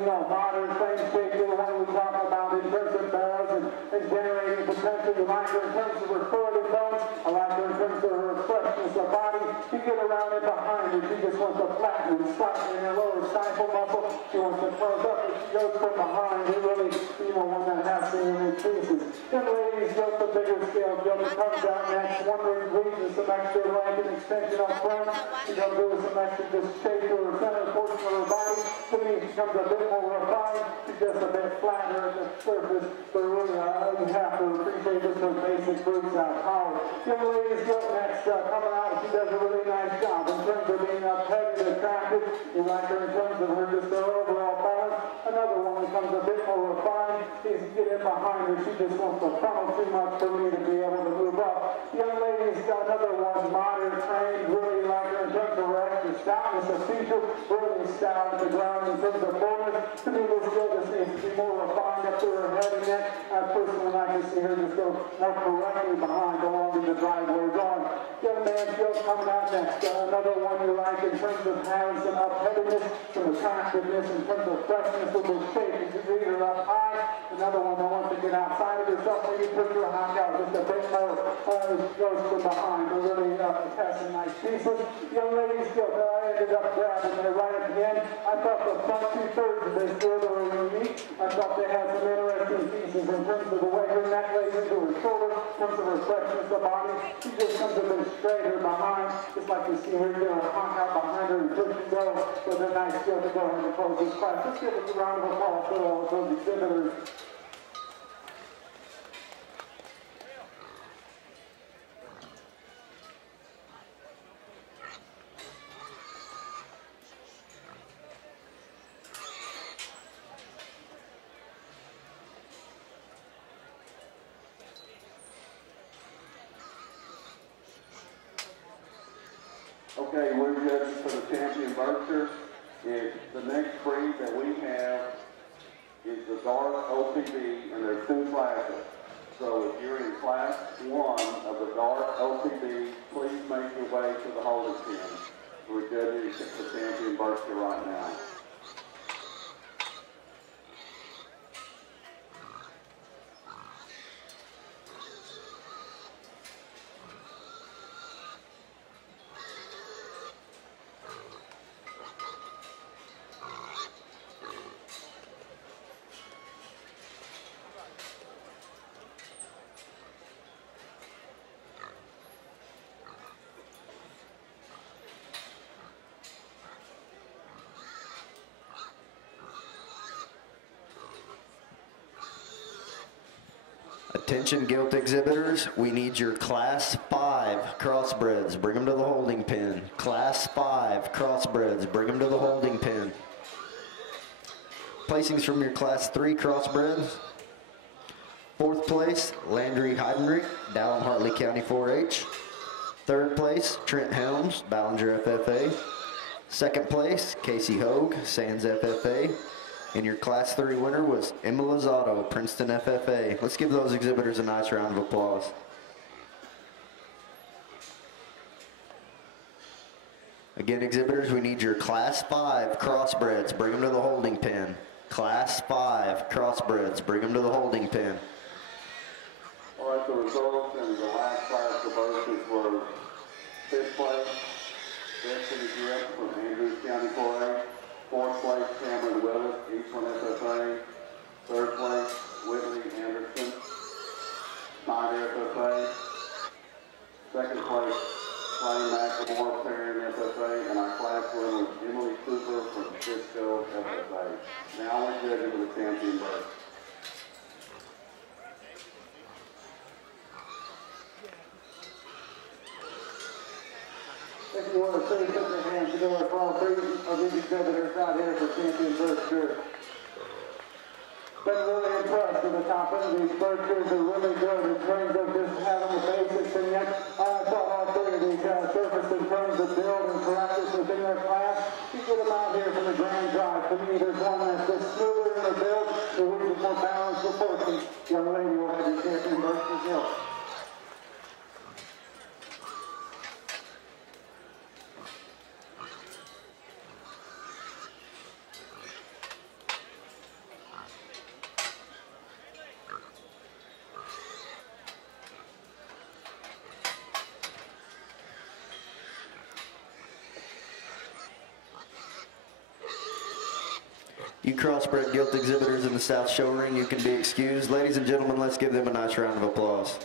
Modern frame shape, the one we talk about in terms of barrels and generating potential. You like her in terms of her further bones. I like her in terms of her freshness of body. You get around it behind her. She just wants to flatten and slightly in her lower stifle muscle. She wants to close up as she goes from behind. It really, one that has to in increases. Young ladies go to bigger scale. Jump comes out next. One ring leads with some extra leg and extension up front. She's going to do with some extra just shape to her center portion of her body. To me, she comes a bit more refined. She's just a bit flatter at the surface. But really, you have to appreciate just her basic roots out power. Young ladies go next. Coming out, she does a really nice job in terms of being up heavy and attractive. You like her in terms of her just her overall balance. Another one that comes a bit more refined. She's getting behind her. She just wants to funnel too much for me to be able to move up. Young ladies got another one, modern trained. Really like her in terms of her extra stoutness of feature. Really stout at the ground in terms of fullness. To me, this girl just needs to be more refined up to her head and neck. I personally like to see her just go more correctly behind along in the driveway on. Young man still coming out next. Another one you like in terms of having some up-headedness, some attractiveness in terms of freshness with her shape. She's either up high. Another one that wants to get outside of herself. Maybe push her high out just a bit more. Goes from behind. We're really test some nice pieces. Young ladies still ended up grabbing there right at the end. I thought the front 2/3 of this girl were unique. I thought they had some interesting pieces in terms of the way her neck lays into her shoulder, in terms of her freshness of body. She just comes a bit straighter behind, just like you see her honk out behind her and push and go. With a nice skill to go ahead and close this class. Let's give us a round of applause for all of those exhibitors. Okay, we're judging for the champion Berkshire. The next breed that we have is the dark OCB, and there's two classes. So if you're in class 1 of the dark OCB, please make your way to the holding pen. We're judging the champion Berkshire right now. Attention Gilt exhibitors, we need your Class 5 crossbreds. Bring them to the holding pen. Class 5 crossbreds. Bring them to the holding pen. Placings from your Class 3 crossbreds. 4th place, Landry Heidenreich, Dallin Hartley County 4-H. 3rd place, Trent Helms, Ballinger FFA. 2nd place, Casey Hogue, Sands FFA. And your Class 3 winner was Emma Lozado, Princeton FFA. Let's give those exhibitors a nice round of applause. Again, exhibitors, we need your Class 5 crossbreds. Bring them to the holding pen. Class 5 crossbreds. Bring them to the holding pen. All right, the results in the last class conversions were 5th place, Destiny Gilt from Andrews County 4A. 4th place, Cameron Willis, Eastland FFA. 3rd place, Whitley Anderson, Snyder FFA. 2nd place, Clay McLemore, Perrin FFA. And our class winner was Emily Cooper from Cisco FFA. Now we're judging for the champion bird. If you want to say put your hands together for all 3 of these exhibitors out here for champion Berkshire. Been really impressed with the top end of these Berkshires are really good in terms of just having the basics, and yet I thought all 3 of these surface in terms of build and correctness within their class. You get them out here from the Grand Drive. To me, there's one that's just final balance proportion. Young lady will have the champion versus Gilt. You crossbred gilt exhibitors in the South Show Ring, you can be excused. Ladies and gentlemen, let's give them a nice round of applause.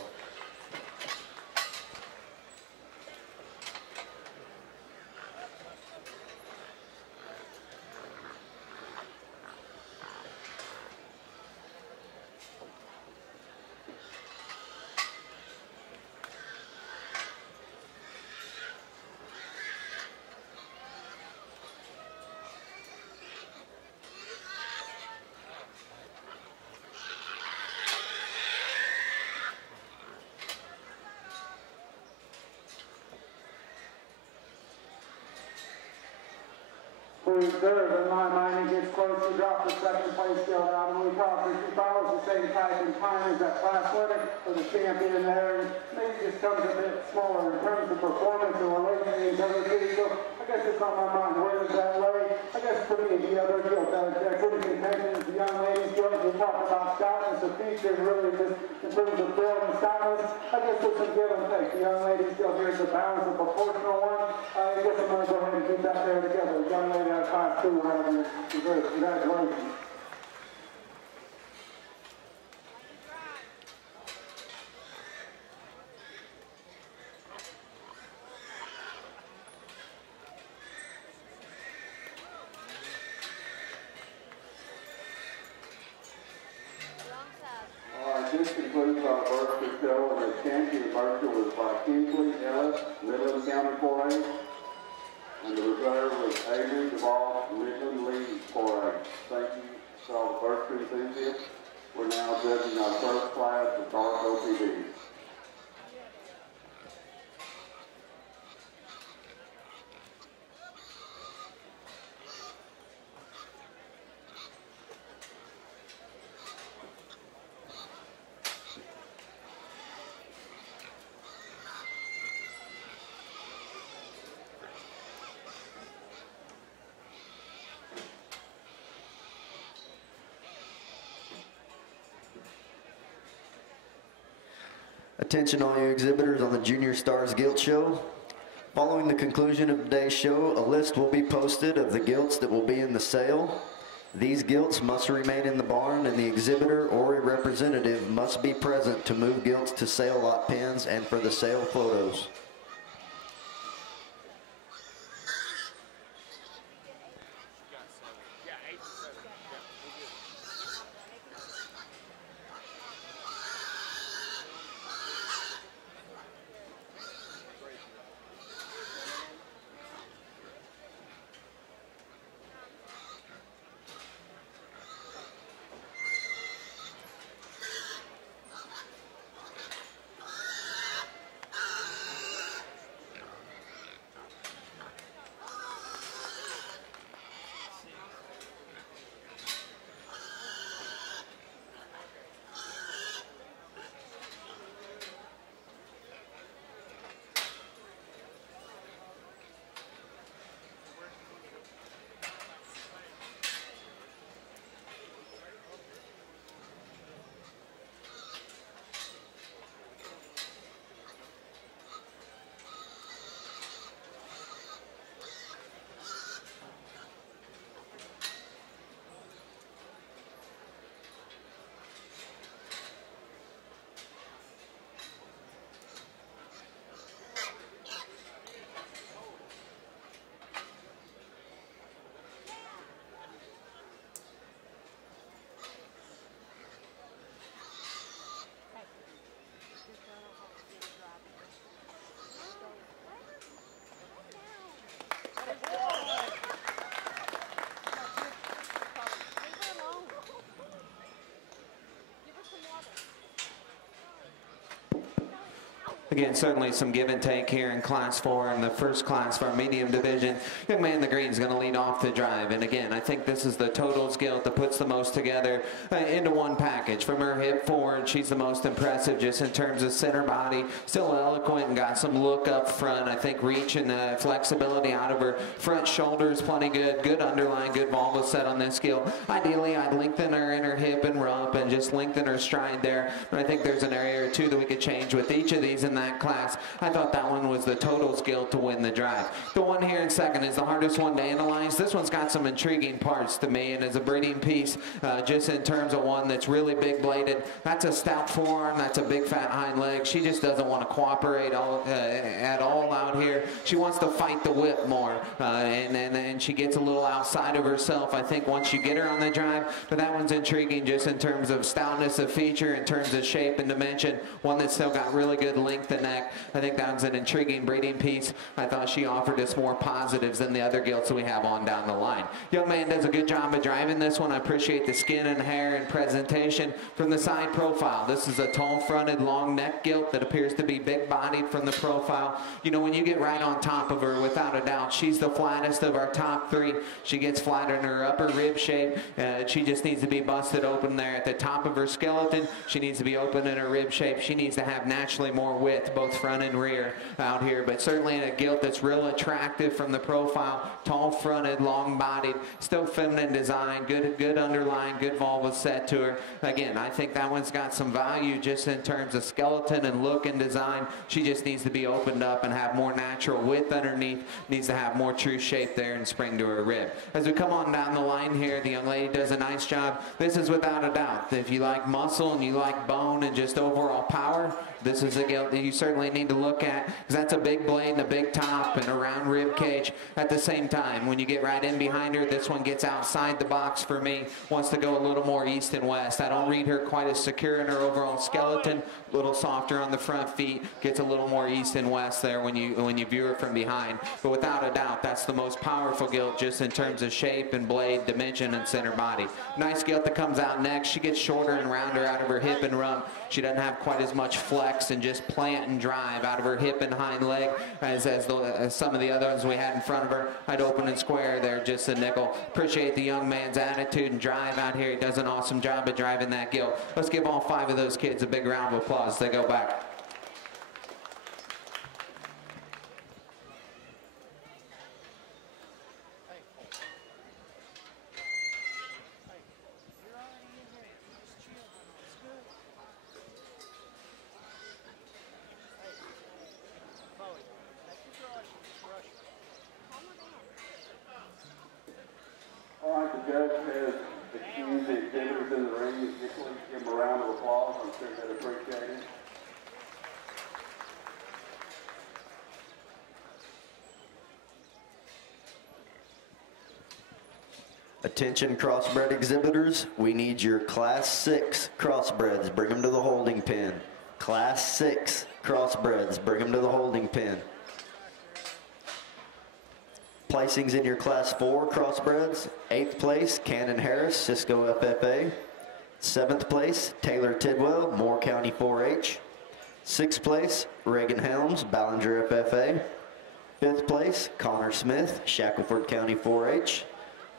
Reserve, in my mind, he gets close to drop the second place gilt out. And we talk, if he follows the same type and time as that class winner or the champion there, and maybe just comes a bit smaller in terms of performance and relation to these other two. So I guess it's on my mind. Where does that lay? I guess for me, the other gilt, that pretty contention is the young ladies gilt. We talk about stoutness, the features really just in terms of build and stoutness. I guess there's some give and take. The young ladies gilt here is a balance, a proportional one. I guess I'm going to go ahead and keep that there together. The young lady out of class 2 having it. Congratulations. This concludes our virtual show, and the champion virtual was by Kingsley Ellis, Midland County 4A, and the reserve was Avery Duvall, Midland League 4A. Thank you to all the virtual enthusiasts. We're now judging our first class of dark OPDs. Attention all you exhibitors on the Junior Stars Gilt Show. Following the conclusion of today's show, a list will be posted of the gilts that will be in the sale. These gilts must remain in the barn, and the exhibitor or a representative must be present to move gilts to sale lot pens and for the sale photos. Again, certainly some give and take here in Class 4 in the first class for our medium division. Young man in the green is going to lead off the drive. And again, I think this is the totals Gilt that puts the most together into one package. From her hip forward, she's the most impressive just in terms of center body. Still eloquent and got some look up front. I think reach and flexibility out of her front shoulders, plenty good. Good underline, good vulva set on this Gilt. Ideally, I'd lengthen her in her hip and rump and just lengthen her stride there. But I think there's an area or two that we could change with each of these in that class. I thought that one was the totals Gilt to win the drive. The one here in second is the hardest one to analyze. This one's got some intriguing parts to me, and as a breeding piece, just in terms of one that's really big bladed. That's a stout forearm, that's a big fat hind leg. She just doesn't want to cooperate at all out here. She wants to fight the whip more, and she gets a little outside of herself, I think, once you get her on the drive. But that one's intriguing just in terms of stoutness of feature, in terms of shape and dimension. One that's still got really good length and neck. I think that was an intriguing breeding piece. I thought she offered us more positives than the other Gilts we have on down the line. Young man does a good job of driving this one. I appreciate the skin and hair and presentation. From the side profile, this is a tall fronted, long neck Gilt that appears to be big bodied from the profile. You know, when you get right on top of her, without a doubt, she's the flattest of our top three. She gets flat in her upper rib shape. She just needs to be busted open there at the top of her skeleton. She needs to be open in her rib shape. She needs to have naturally more width, both front and rear out here, but certainly in a Gilt that's real attractive from the profile. Tall fronted, long bodied, still feminine design, good underline, good vulva set to her. Again, I think that one's got some value just in terms of skeleton and look and design. She just needs to be opened up and have more natural width underneath, needs to have more true shape there and spring to her rib. As we come on down the line here, the young lady does a nice job. This is without a doubt, if you like muscle and you like bone and just overall power, this is a Gilt that you certainly need to look at, because that's a big blade and a big top and a round rib cage. At the same time, when you get right in behind her, this one gets outside the box for me, wants to go a little more east and west. I don't read her quite as secure in her overall skeleton, a little softer on the front feet, gets a little more east and west there when you view her from behind. But without a doubt, that's the most powerful Gilt just in terms of shape and blade, dimension, and center body. Nice Gilt that comes out next. She gets shorter and rounder out of her hip and rump. She doesn't have quite as much flex and just plant and drive out of her hip and hind leg as some of the other ones we had in front of her. I'd open and square there, just a nickel. Appreciate the young man's attitude and drive out here. He does an awesome job of driving that Gilt. Let's give all 5 of those kids a big round of applause as they go back. All right, the judge has excused the exhibitors in the ring. Please give them a round of applause. I'm sure they'd appreciate it. Attention crossbred exhibitors, we need your Class 6 crossbreds. Bring them to the holding pen. Class 6 crossbreds, bring them to the holding pen. Placings in your Class 4 crossbreds. 8th place, Cannon Harris, Cisco FFA. 7th place, Taylor Tidwell, Moore County 4-H. 6th place, Reagan Helms, Ballinger FFA. 5th place, Connor Smith, Shackleford County 4-H.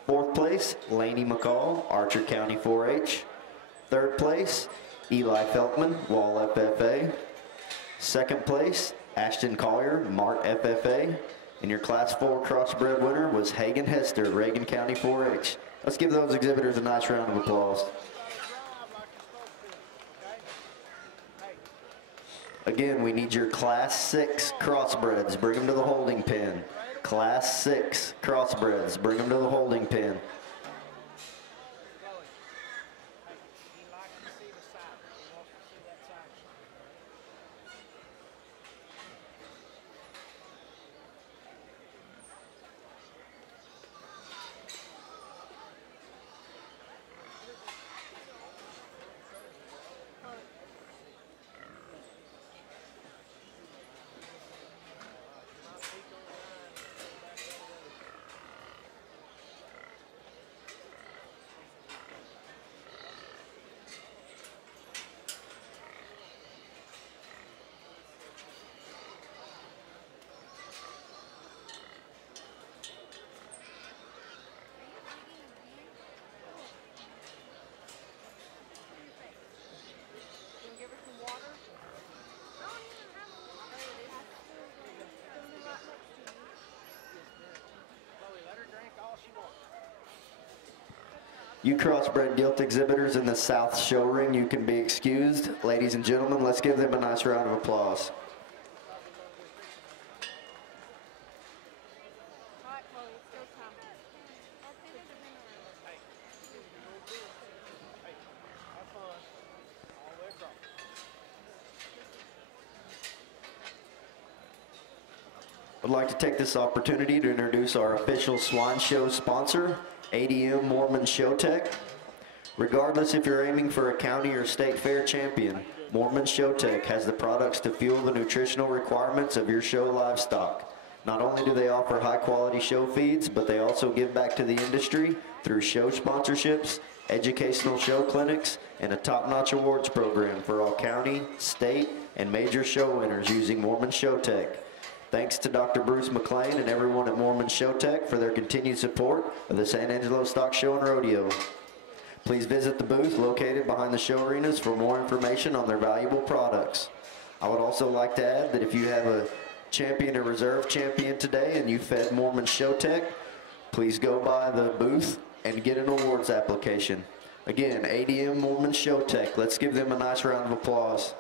4th place, Laney McCall, Archer County 4-H. 3rd place, Eli Feltman, Wall FFA. 2nd place, Ashton Collier, Mart FFA. And your Class 4 crossbred winner was Hagen Hester, Reagan County 4-H. Let's give those exhibitors a nice round of applause. Again, we need your Class 6 crossbreds. Bring them to the holding pen. Class 6 crossbreds. Bring them to the holding pen. You crossbred gilt exhibitors in the south show ring, you can be excused. Ladies and gentlemen, let's give them a nice round of applause. I'd like to take this opportunity to introduce our official swine show sponsor, ADM Mormon Showtech. Regardless if you're aiming for a county or state fair champion, Mormon Showtech has the products to fuel the nutritional requirements of your show livestock. Not only do they offer high quality show feeds, but they also give back to the industry through show sponsorships, educational show clinics, and a top-notch awards program for all county, state, and major show winners using Mormon Showtech. Thanks to Dr. Bruce McLean and everyone at Mormon Showtech for their continued support of the San Angelo Stock Show and Rodeo. Please visit the booth located behind the show arenas for more information on their valuable products. I would also like to add that if you have a champion or reserve champion today and you fed Mormon Showtech, please go by the booth and get an awards application. Again, ADM Mormon Showtech. Let's give them a nice round of applause.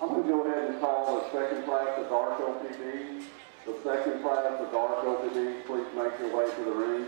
I'm going to go ahead and call the second class of dark OPD. The second class of dark OPD, please make your way to the ring.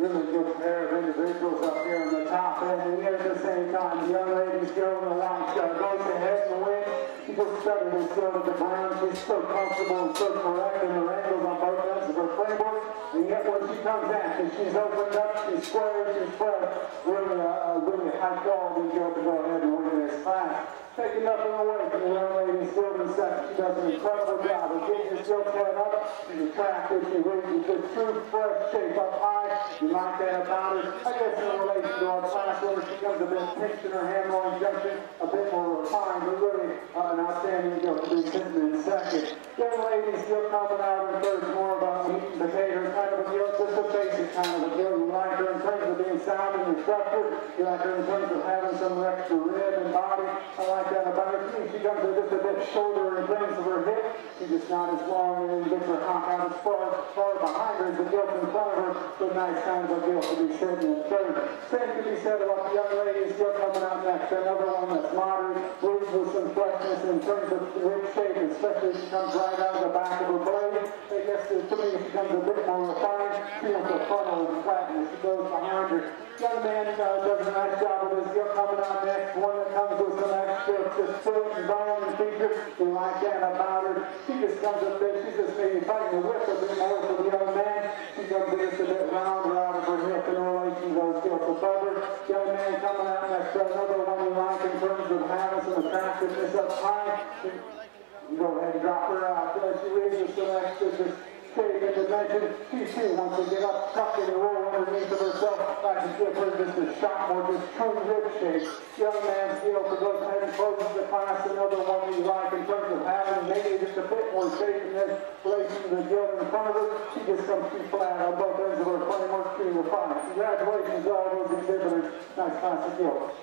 Really good pair of individuals up here on the top end, and yet at the same time, the young lady's girl in the white shirt goes ahead and wins. She just studied and still at the ground. She's so comfortable and so correct in her angles on both ends of her framework. And yet when she comes at, and she's opened up, she's squared, she's spread. Really really high quality girl to go ahead and win this class. Taking nothing away from the young lady still in second. She does an incredible job of getting her still set up. She's attractive. She reaches the true fresh shape up high. You like that about her? I guess in relation to our class where she comes a bit pinched in her hand-line junction, a bit more refined, but really an outstanding girl to be sitting in second. Young lady still coming out in third, more about meat and potatoes, kind of a deal, just a basic kind of a deal. You like her in terms of being sound in your structure. You like her in terms of having some extra rib and body. I like that about her. She comes in just a bit shorter in terms of her hip. She's just not as long and gets her hop out as far behind her as the Gilt in front of her. But nice kind of a Gilt to be sitting in third. Same can be said about the young lady still coming out next. Another one that's moderate, moves with some freshness in terms of rib shape, especially if she comes right out of the back of her blade. I guess to me she comes a bit more refined. Feels the frontal and flatness. She goes behind her. Young man does a nice job of this. Gilt coming out next. One that comes with some extra just foot and bone and features. We like that about her. She just comes a bit. She's just maybe fighting the whip a bit more for the young man. She comes just a bit rounder out of her hip in relation to those Gilts above her. Young man coming out next. Another one we like in terms of having some attractiveness up high. You go ahead and drop her out. She raises some extra just shape and dimension. She too wants to get up, tuck and roll underneath of herself. I can give her just a shot more, just true rib shape. Young man skill to go ahead and close the class. Another one we like in terms of having maybe just a bit more shape in this relation to the Gilt in front of her. She just comes too flat on both ends of her framework, too refined. Congratulations to all those exhibitors. Nice class of Gilt.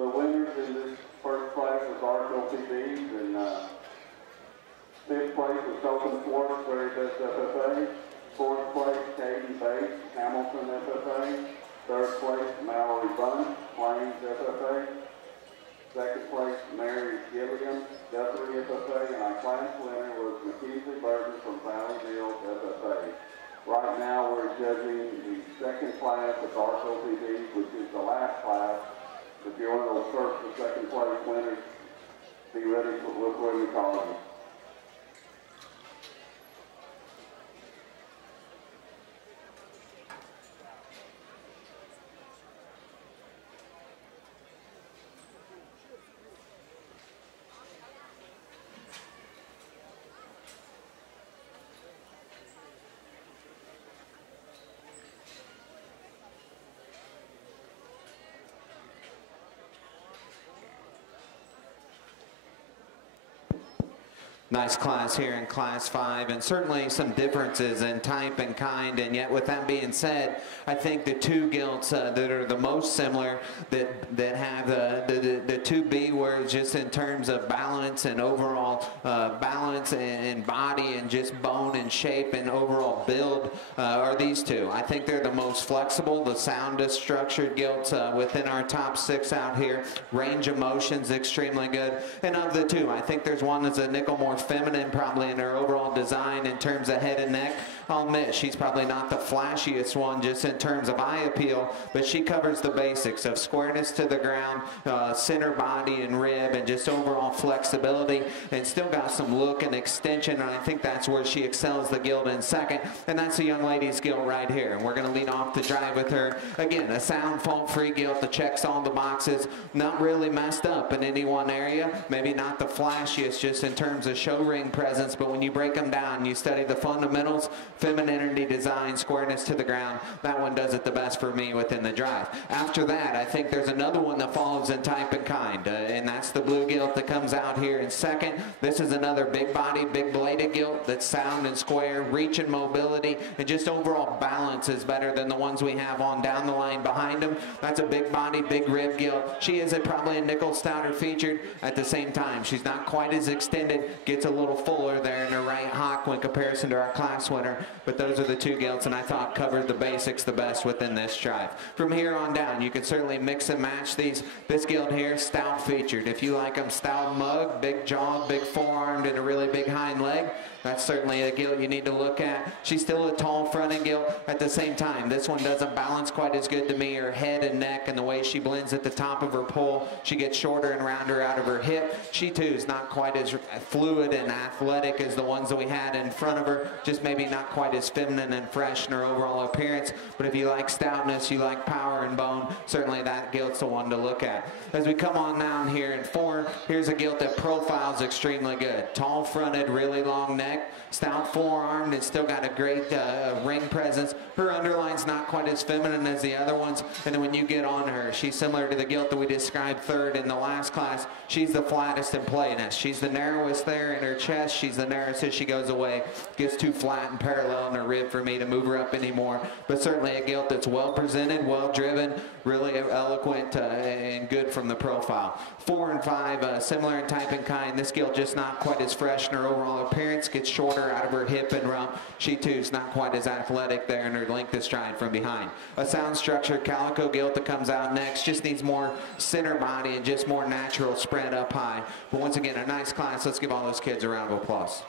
The winners in this first place was Dark LTDs, and fifth place was Open Sports, Very Best FFA. Fourth place, Caden Bates, Hamilton FFA. Third place, Mallory Bunn, Plains FFA. Second place, Mary Gilliam, Guthrie FFA, and our class winner was McKeesley Burton from Valley Hills FFA. Right now, we're judging the second class of Dark LTDs, which is the last class. If you're one of those first or second place winners, be ready for look where we call you. Nice class here in Class 5, and certainly some differences in type and kind, and yet with that being said, I think the two gilts that are the most similar, that have the two B words just in terms of balance and overall balance and body and just bone and shape and overall build are these two. I think they're the most flexible, the soundest structured gilts within our top 6 out here. Range of motion's extremely good, and of the two, I think there's one that's a nickel more feminine probably in her overall design in terms of head and neck. I'll admit she's probably not the flashiest one just in terms of eye appeal, but she covers the basics of squareness to the ground, center body and rib, and just overall flexibility, and still got some look and extension, and I think that's where she excels the gilt in second, and that's a young lady's gilt right here, and we're going to lead off the drive with her. Again, a sound fault-free gilt that checks all the boxes, not really messed up in any one area, maybe not the flashiest just in terms of show ring presence, but when you break them down, you study the fundamentals, femininity, design, squareness to the ground, that one does it the best for me within the drive. After that, I think there's another one that follows in type and kind, and that's the blue gilt that comes out here in second. This is another big body, big bladed gilt that's sound and square, reach and mobility, and just overall balance is better than the ones we have on down the line behind them. That's a big body, big rib gilt. She is probably a nickel stouter featured. At the same time, she's not quite as extended, gets a little fuller there in her right hock when comparison to our class winner, but those are the two gilts, and I thought covered the basics the best within this drive. From here on down, you can certainly mix and match these. This gilt here, stout featured. If you like them stout mug, big jaw, big forearmed, and a really big hind leg, that's certainly a gilt you need to look at. She's still a tall fronted gilt. At the same time, this one doesn't balance quite as good to me. Her head and neck and the way she blends at the top of her pole, she gets shorter and rounder out of her hip. She too is not quite as fluid and athletic as the ones that we had in front of her, just maybe not quite as feminine and fresh in her overall appearance. But if you like stoutness, you like power and bone, certainly that gilt's the one to look at. As we come on down here in 4, here's a gilt that profiles extremely good. Tall fronted, really long neck, stout forearmed, and still got a great ring presence. Her underline's not quite as feminine as the other ones, and then when you get on her, she's similar to the gilt that we described third in the last class. She's the flattest in playness. She's the narrowest there in her chest. She's the narrowest as she goes away. Gets too flat and parallel in her rib for me to move her up anymore, but certainly a gilt that's well presented, well driven, really eloquent and good from the profile. 4 and 5, similar in type and kind. This gilt just not quite as fresh in her overall appearance, gets shorter out of her hip and rump. She too is not quite as athletic there in her length of stride from behind. A sound structured calico gilt that comes out next, just needs more center body and just more natural spread up high. But once again, a nice class. Let's give all those kids a round of applause.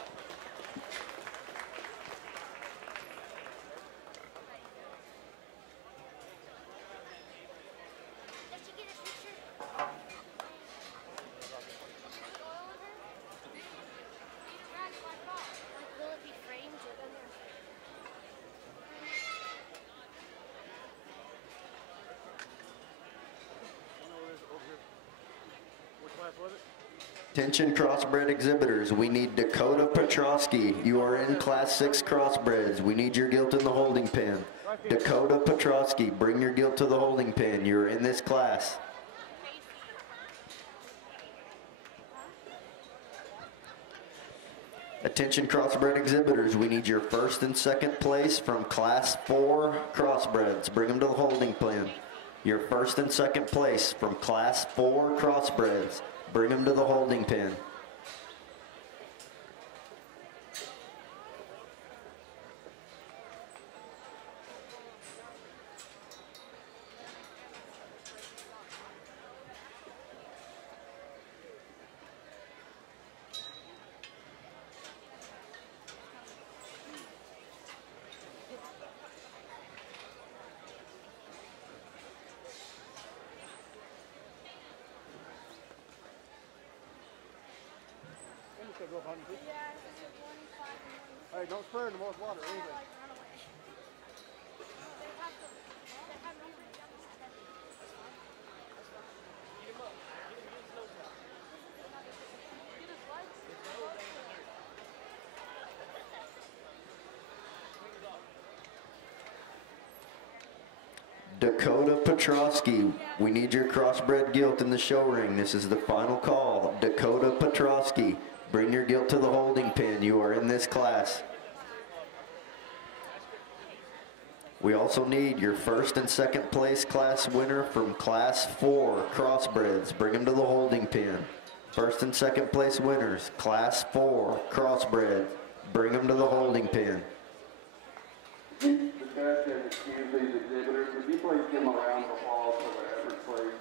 Attention crossbred exhibitors, we need Dakota Petrosky. You are in Class 6 crossbreds. We need your gilt in the holding pen. Dakota Petrosky, bring your gilt to the holding pen. You're in this class. Attention crossbred exhibitors, we need your first and second place from Class 4 crossbreds. Bring them to the holding pen. Your first and second place from Class 4 crossbreds. Bring them to the holding pen. Hey, don't spray in the most water or anything. Dakota Petrosky, we need your crossbred gilt in the show ring. This is the final call. Dakota Petrosky, Bring your gilt to the holding pen. You are in this class. We also need your first and second place class winner from class 4 crossbreds. Bring them to the holding pen. First and second place winners, class 4 crossbred. Bring them to the holding pen. The judge has excused these exhibitors. Would you please give them a round of applause for their efforts, please?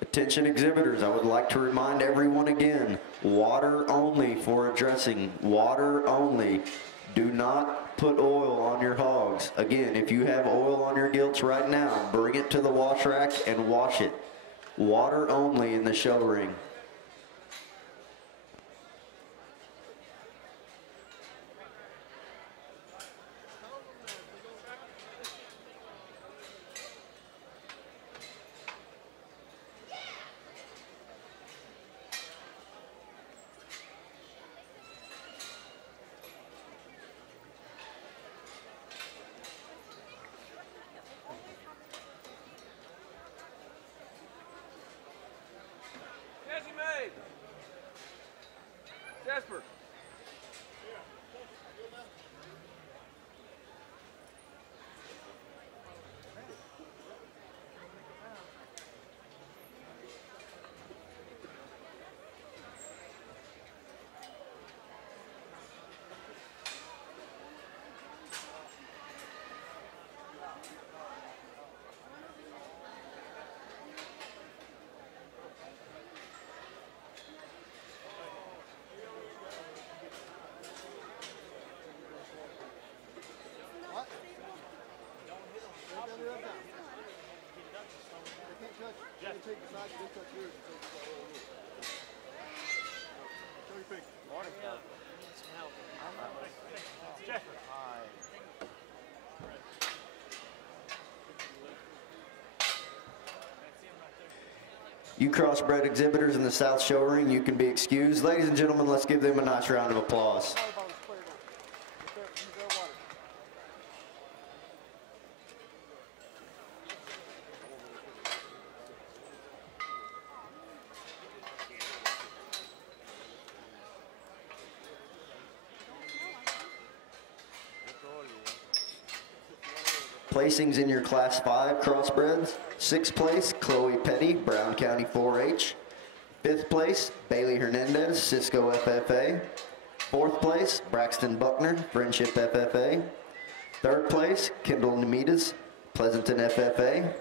Attention exhibitors, I would like to remind everyone again, water only for dressing, water only. Do not put oil on your hogs. Again, if you have oil on your gilts right now, bring it to the wash rack and wash it. Water only in the show ring. Jasper. You crossbred exhibitors in the South Show Ring, you can be excused. Ladies and gentlemen, let's give them a nice round of applause. Placings in your Class 5 crossbreds. 6th place, Chloe Petty, Brown County 4-H. 5th place, Bailey Hernandez, Cisco FFA. 4th place, Braxton Buckner, Friendship FFA. 3rd place, Kendall Nemitas, Pleasanton FFA.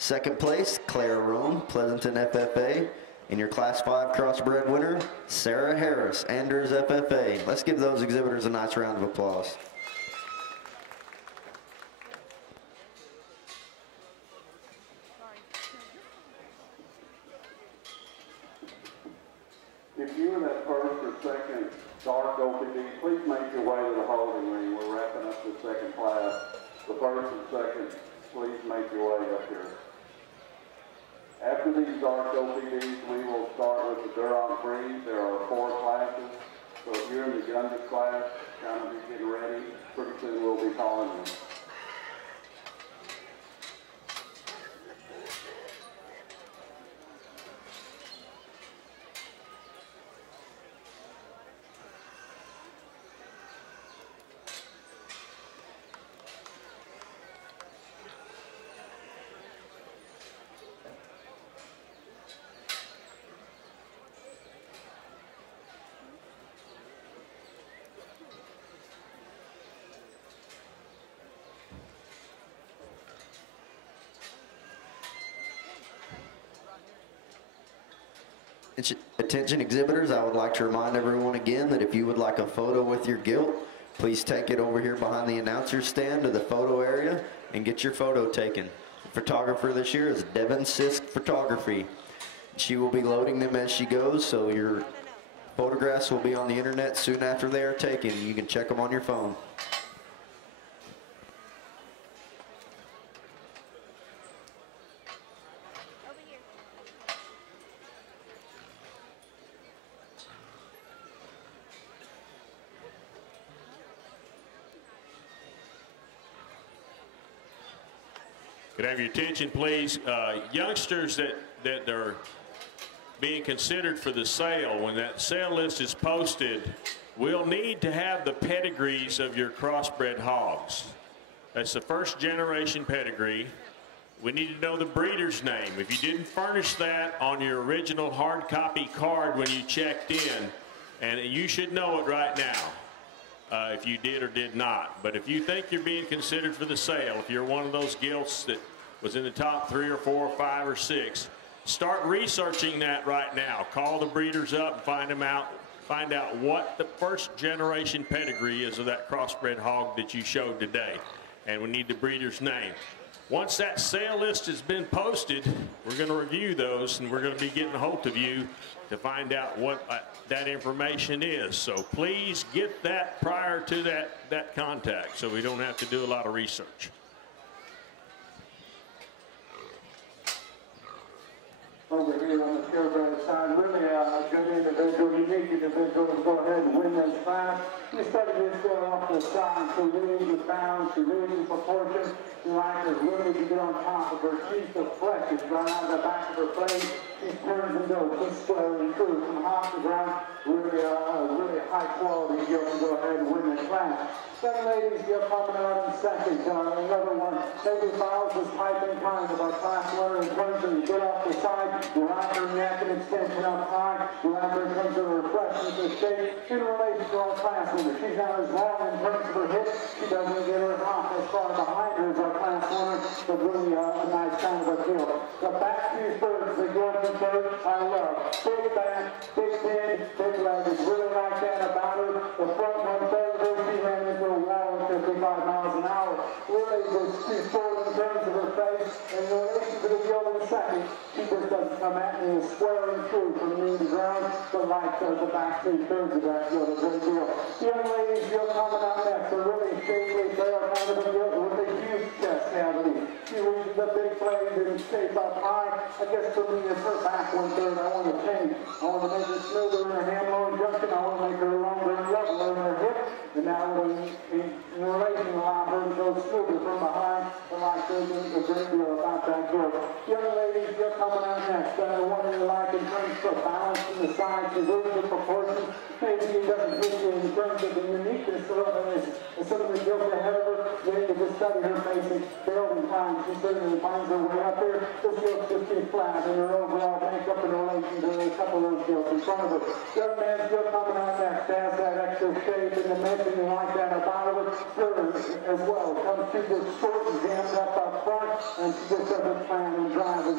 2nd place, Clara Rome, Pleasanton FFA. And your Class 5 crossbred winner, Sarah Harris, Anders FFA. Let's give those exhibitors a nice round of applause. If you were that first or second dark OPD, please make your way to the holding ring. We're wrapping up the second class. The first and second, please make your way up here. After these dark OPDs, we will start with the Durant Breeze. There are 4 classes. So if you're in the youngest class, kind of be getting ready. Pretty soon we'll be calling you. Attention exhibitors, I would like to remind everyone again that if you would like a photo with your gilt, please take it over here behind the announcer's stand to the photo area and get your photo taken. The photographer this year is Devin Sisk Photography. She will be loading them as she goes, so your photographs will be on the internet soon after they are taken. You can check them on your phone. Could I have your attention, please? Youngsters that are being considered for the sale, when that sale list is posted, we'll need to have the pedigrees of your crossbred hogs. That's the first generation pedigree. We need to know the breeder's name. If you didn't furnish that on your original hard copy card when you checked in, and you should know it right now, if you did or did not. But if you think you're being considered for the sale, if you're one of those gilts that was in the top 3 or 4 or 5 or 6, start researching that right now. Call the breeders up and find out what the first generation pedigree is of that crossbred hog that you showed today. And we need the breeder's name. Once that sale list has been posted, we're going to review those, and we're going to be getting a hold of you to find out what that information is. So please get that prior to that contact so we don't have to do a lot of research. Over here on the purebred side, really a good individual, unique individual to go ahead and win this class. You started this girl off the side, she really was balanced, she really was proportion. You like her really to get on top of her. She's the freshest right out of the back of her plate. She turns and goes just square and true from hot to ground. Really high quality girl to go ahead and win this class. Then ladies, you're coming out in second. Another one, maybe Miles was piping kind of our class winner in terms of you get off the side, you like her neck and extension up high, you like her in terms of her freshness of shape. In relation to our class winner, she's not as long in terms of her hips, she doesn't get her hop as far behind her as our class winner, but really a nice kind of a deal. The back 2/3, the golden third, I love. Big back, big pin, big leg, is really like that about her. The front 1/3 of her, she ran into a wall at 55 miles an hour. Really just too short in terms of her face, and in relation to the gilt in second, she just doesn't come at me as square and true from knee to ground, but like the back 2/3 of that gilt, a great deal. The young ladies, you're coming out next, a really shapely barrel kind of a gilt with a huge chest cavity. She reaches the big blade and shape up high. I guess for me, it's her back 1/3 I want to change. I want to make her smoother in her hand-lower junction. I want to make her longer and leveler in her hip. And now in relation, allow her to go smoother from behind. I like a great deal about that girl. Young ladies, you're coming out next. What do you like in terms of balance in the side? She's really good proportion. Maybe it doesn't hit you in terms of the uniqueness of it. And some of the girls ahead of her, they need to just study her basic building time. She certainly finds her way up there. This girl's just too flat in her overall makeup in relation to a couple of those girls in front of her. Young man, you're coming out next. Has that extra shape in the mention you like that about her. Her as well. Comes too just short and jammed up front, and she just doesn't plan and drive as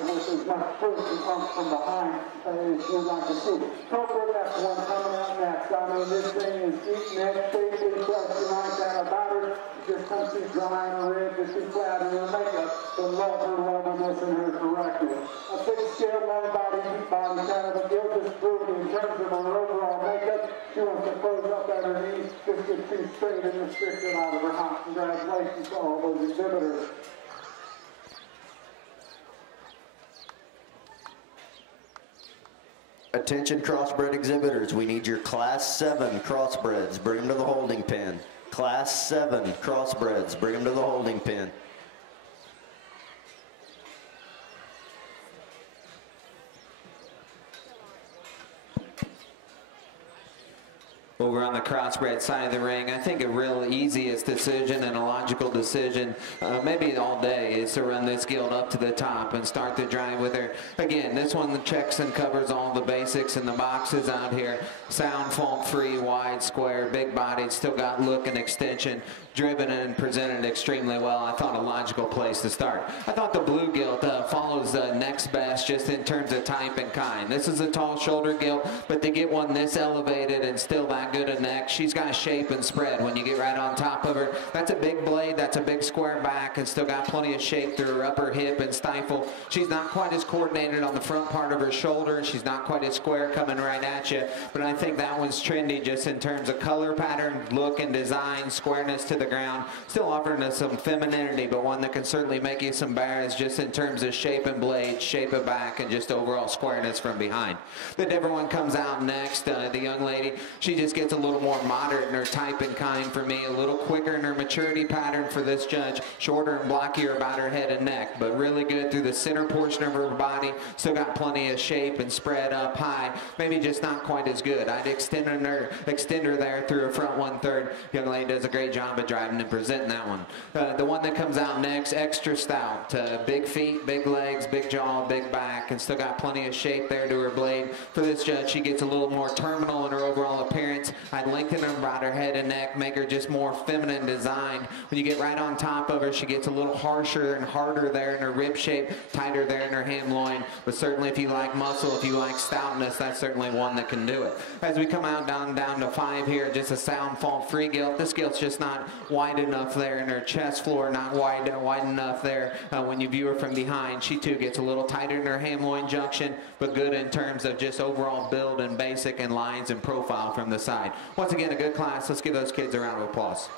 much push and pump from behind as you'd like to see. Cobra, that's one coming out next. I mean, this thing is deep neck, shapely, you like that about her. She just comes too dry and red, just too flat in her makeup. But love her loveliness and her correctness. A big scale, long body, deep body, kind of a gilt just proving in terms of her overall makeup. She wants to close up at her knees, just get too straight and restricted out of her hop. Congratulations to all those exhibitors. Attention crossbred exhibitors, we need your Class 7 crossbreds. Bring them to the holding pen. Class 7 crossbreds, bring them to the holding pen. Over on the crossbred side of the ring, I think a real easiest decision and a logical decision, maybe all day, is to run this gilt up to the top and start the drive with her. Again, this one checks and covers all the basics in the boxes out here. Sound, fault-free, wide, square, big-bodied, still got look and extension, driven and presented extremely well. I thought a logical place to start. I thought the blue gilt follows next best just in terms of type and kind. This is a tall shoulder gilt, but to get one this elevated and still that good a neck, she's got shape and spread when you get right on top of her. That's a big blade, that's a big square back, and still got plenty of shape through her upper hip and stifle. She's not quite as coordinated on the front part of her shoulder. She's not quite as square coming right at you, but I think that one's trendy just in terms of color pattern, look and design, squareness to the ground. Still offering us some femininity, but one that can certainly make you some bears just in terms of shape and blade, shape of back, and just overall squareness from behind. The different one comes out next. The young lady, she just gets a little little more moderate in her type and kind for me, a little quicker in her maturity pattern for this judge, shorter and blockier about her head and neck, but really good through the center portion of her body. Still got plenty of shape and spread up high, maybe just not quite as good. I'd extend her there through her front 1/3. Young lady does a great job of driving and presenting that one. The one that comes out next, extra stout, big feet, big legs, big jaw, big back, and still got plenty of shape there to her blade. For this judge, she gets a little more terminal in her overall appearance. I'd lengthen her about her head and neck, make her just more feminine designed. When you get right on top of her, she gets a little harsher and harder there in her rib shape, tighter there in her ham loin. But certainly if you like muscle, if you like stoutness, that's certainly one that can do it. As we come out down to 5 here, just a sound fault free gilt. This gilt's just not wide enough there in her chest floor, not wide enough there when you view her from behind. She too gets a little tighter in her ham loin junction, but good in terms of just overall build and basic and lines and profile from the side. Once again, a good class. Let's give those kids a round of applause.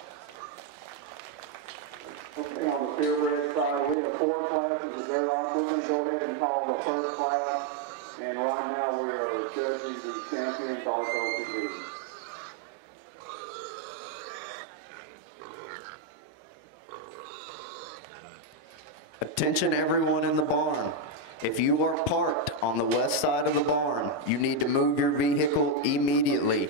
Okay, on the purebred side, we have 4 classes. They're on. We're going to go ahead and call the first class. And right now we are judging the champion Darko division. Attention everyone in the barn. If you are parked on the west side of the barn, you need to move your vehicle immediately.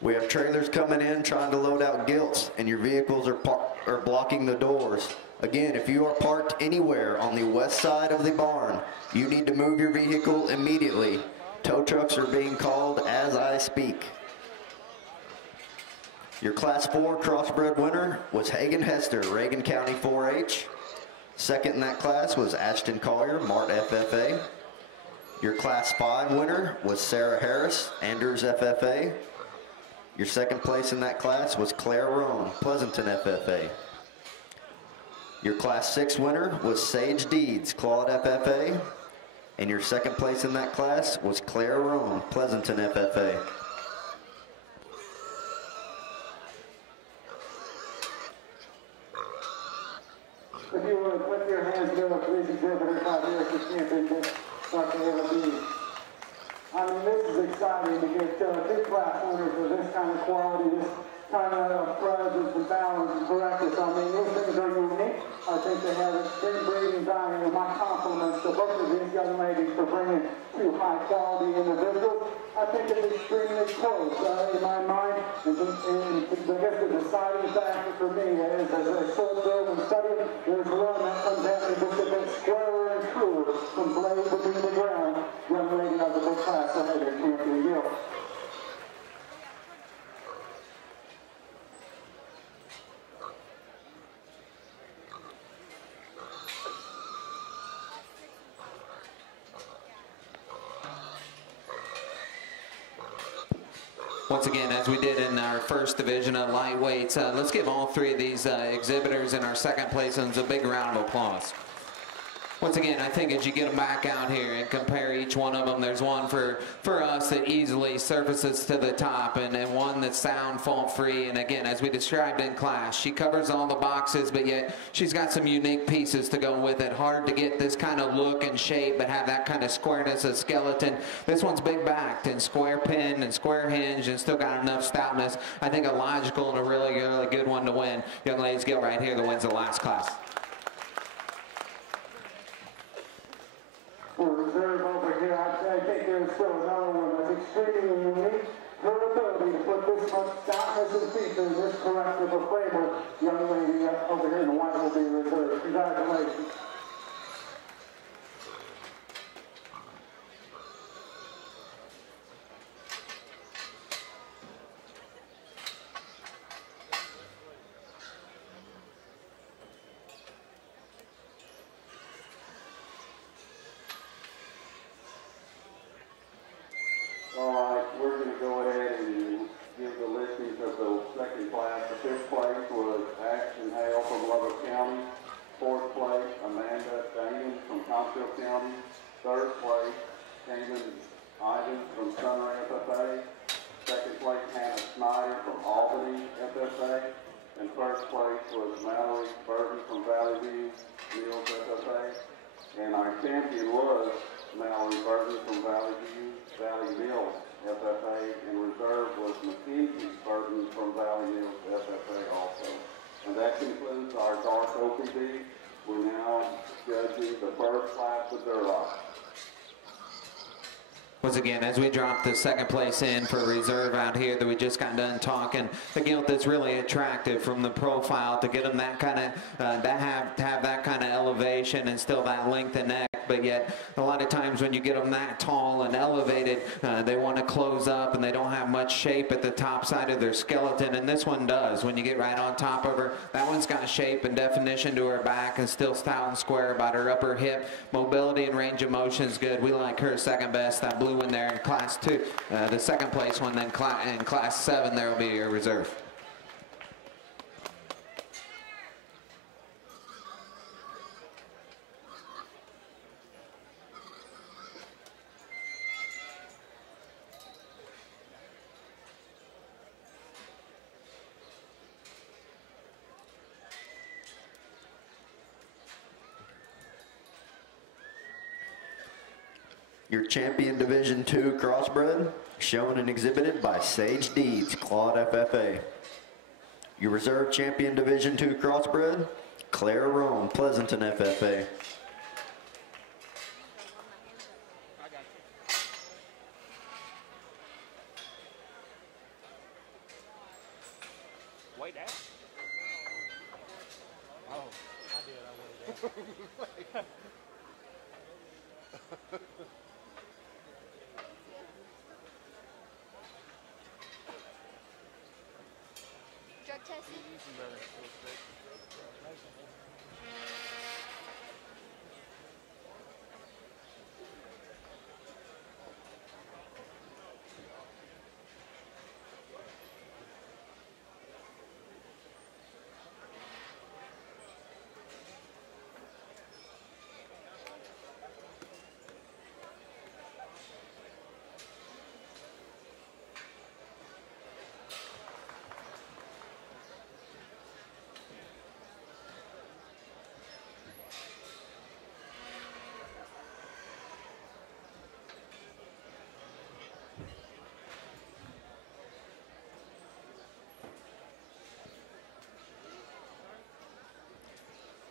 We have trailers coming in trying to load out gilts, and your vehicles are blocking the doors. Again, if you are parked anywhere on the west side of the barn, you need to move your vehicle immediately. Tow trucks are being called as I speak. Your Class 4 crossbred winner was Hagen Hester, Reagan County 4-H. Second in that class was Ashton Collier, Mart FFA. Your Class 5 winner was Sarah Harris, Andrews FFA. Your second place in that class was Claire Roan, Pleasanton FFA. Your Class 6 winner was Sage Deeds, Claude FFA. And your second place in that class was Claire Roan, Pleasanton FFA. If you would put your hands together, please, exhibitors out here for championship, Dr. Eva. I mean, this is exciting to get 2 class winners of this kind of quality, this kind of presence and balance and correctness. I mean, these things are unique. I think they have extreme breeding value. My compliments to both of these young ladies for bringing 2 high-quality individuals. I think it's extremely close in my mind. And I guess the deciding factor for me is, as I sort through and study, there's one that comes at me just a bit squarer and truer from blade between the ground. Young lady of the big class ahead of champion Gilt. Once again, as we did in our first division of lightweights, let's give all 3 of these exhibitors in our second place a big round of applause. Once again, I think as you get them back out here and compare each one of them, there's one for us that easily surfaces to the top, and one that's sound, fault-free. And again, as we described in class, she covers all the boxes, but yet she's got some unique pieces to go with it. Hard to get this kind of look and shape, but have that kind of squareness of skeleton. This one's big-backed and square pinned and square hinged and still got enough stoutness. I think a logical and a really, really good one to win. Young ladies, Gilt right here that wins the last class. For reserve over here, I think there's still another one that's extremely unique. Her ability to put this much stoutness and feature in this corrective of flavor, young lady over here in the white will be reserved. Congratulations. FFA, and reserve was McKinsey's first that concludes our dark OPD. We're now judging the first class of their lot. Once again, as we drop the second place in for reserve out here that we just got done talking, a gilt that's really attractive from the profile to get them that kind of, to have that kind of elevation and still that length of neck. But yet, a lot of times when you get them that tall and elevated, they want to close up and they don't have much shape at the top side of their skeleton. And this one does. When you get right on top of her, that one's got shape and definition to her back and still stout and square about her upper hip. Mobility and range of motion is good. We like her second best. That blue one there in class 2. The second place one then in class 7, there will be your reserve. Your champion Division II crossbred, shown and exhibited by Sage Deeds, Claude FFA. Your reserve champion Division II crossbred, Claire Rome, Pleasanton FFA. Wait out. Oh, I did. I waited. Drug tested?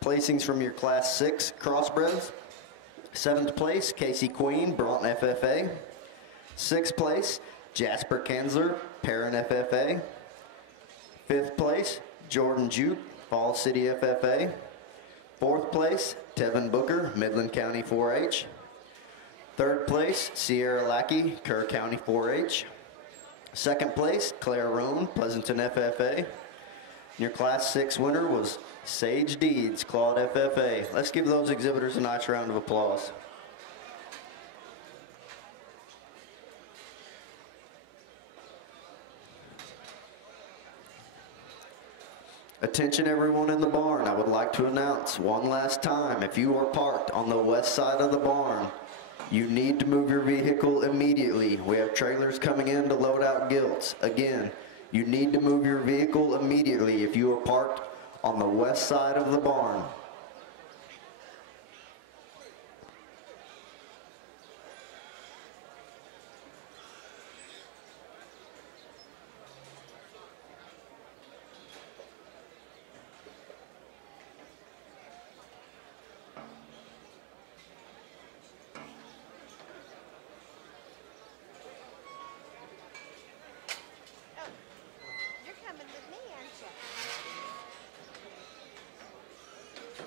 Placings from your Class 6 crossbreds. 7th place, Casey Queen, Broughton FFA. 6th place, Jasper Kanzler, Perrin FFA. 5th place, Jordan Juke, Falls City FFA. 4th place, Tevin Booker, Midland County 4-H. 3rd place, Sierra Lackey, Kerr County 4-H. 2nd place, Claire Roan, Pleasanton FFA. Your Class 6 winner was Sage Deeds, Claude FFA. Let's give those exhibitors a nice round of applause. Attention everyone in the barn, I would like to announce one last time, if you are parked on the west side of the barn, you need to move your vehicle immediately. We have trailers coming in to load out gilts. Again, you need to move your vehicle immediately if you are parked on the west side of the barn. You're coming with me, aren't you?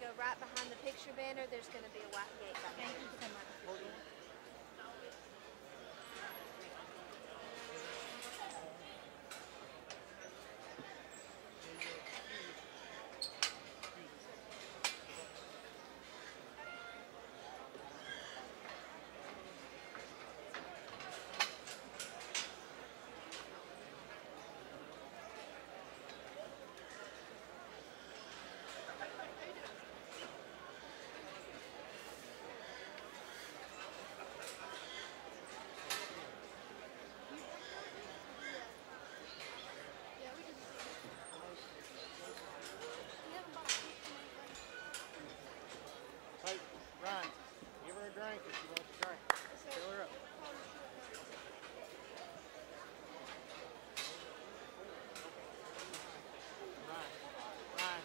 go right behind the picture banner. There's going to be a white gate back there. Thank you so much. Hey, Ryan, give her a drink if she wants a drink. Fill her up. Ryan.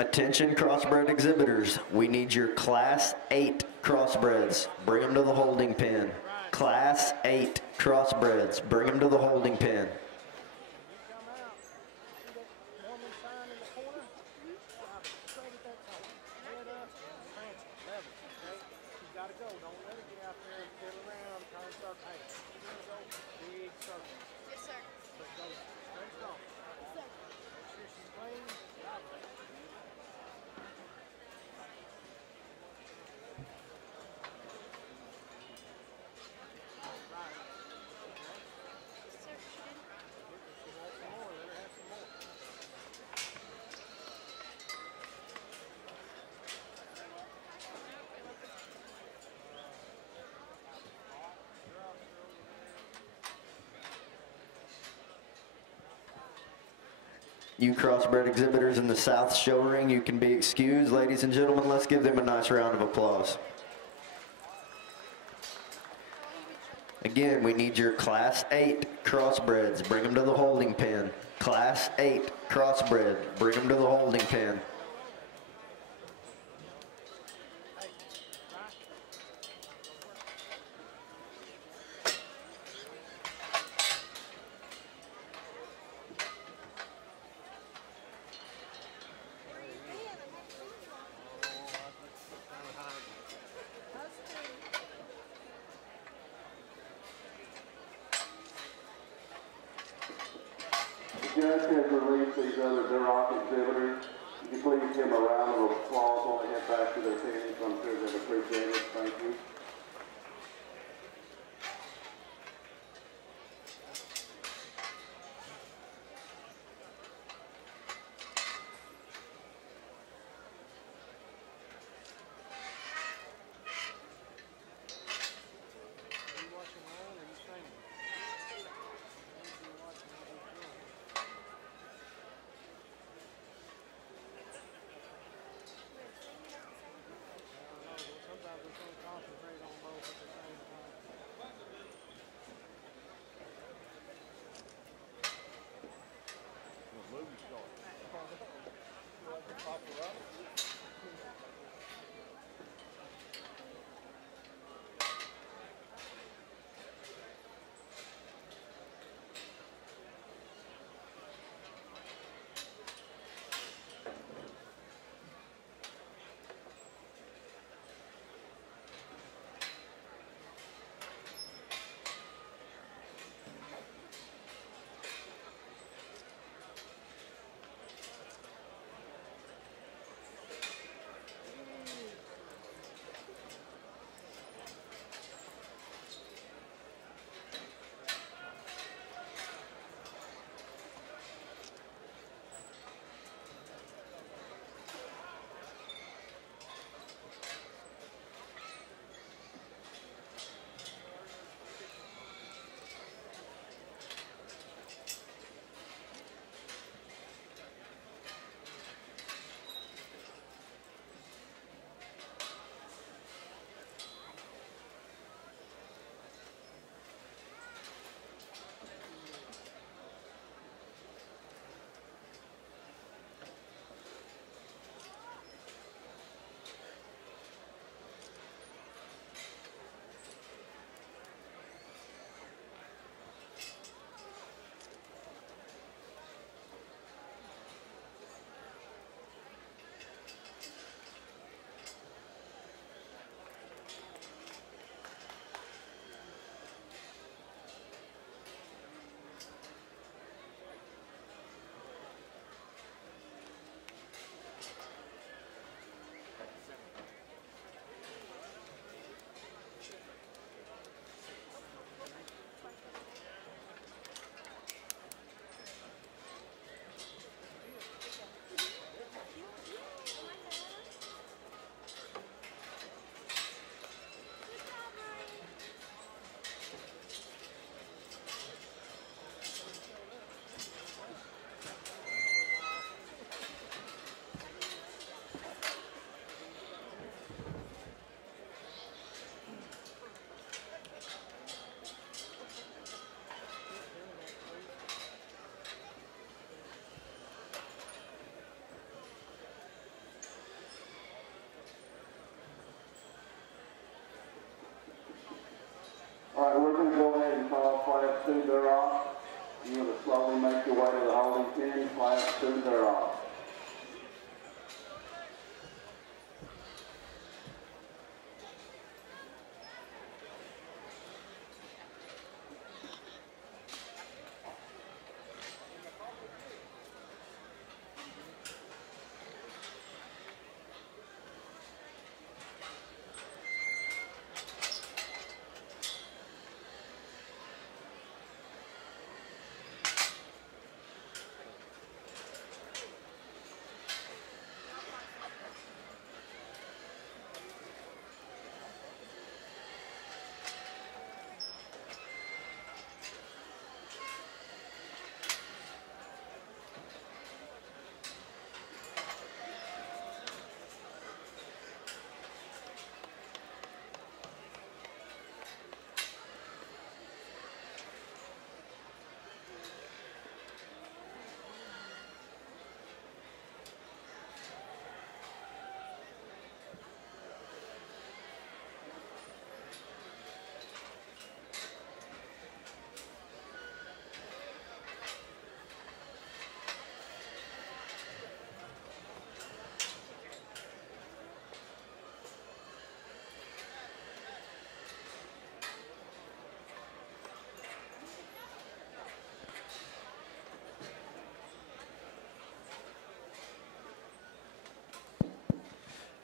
Attention crossbred exhibitors, we need your Class 8 crossbreds. Bring them to the holding pen. Class 8 crossbreds, bring them to the holding pen. You crossbred exhibitors in the South Show Ring, you can be excused. Ladies and gentlemen, let's give them a nice round of applause. Again, we need your Class 8 crossbreds. Bring them to the holding pen. Class 8 crossbred. Bring them to the holding pen. The judge has released these other Xerox exhibitors. Would you please give them a round of applause while they head back to their teams? I'm sure they'll appreciate it. Thank you.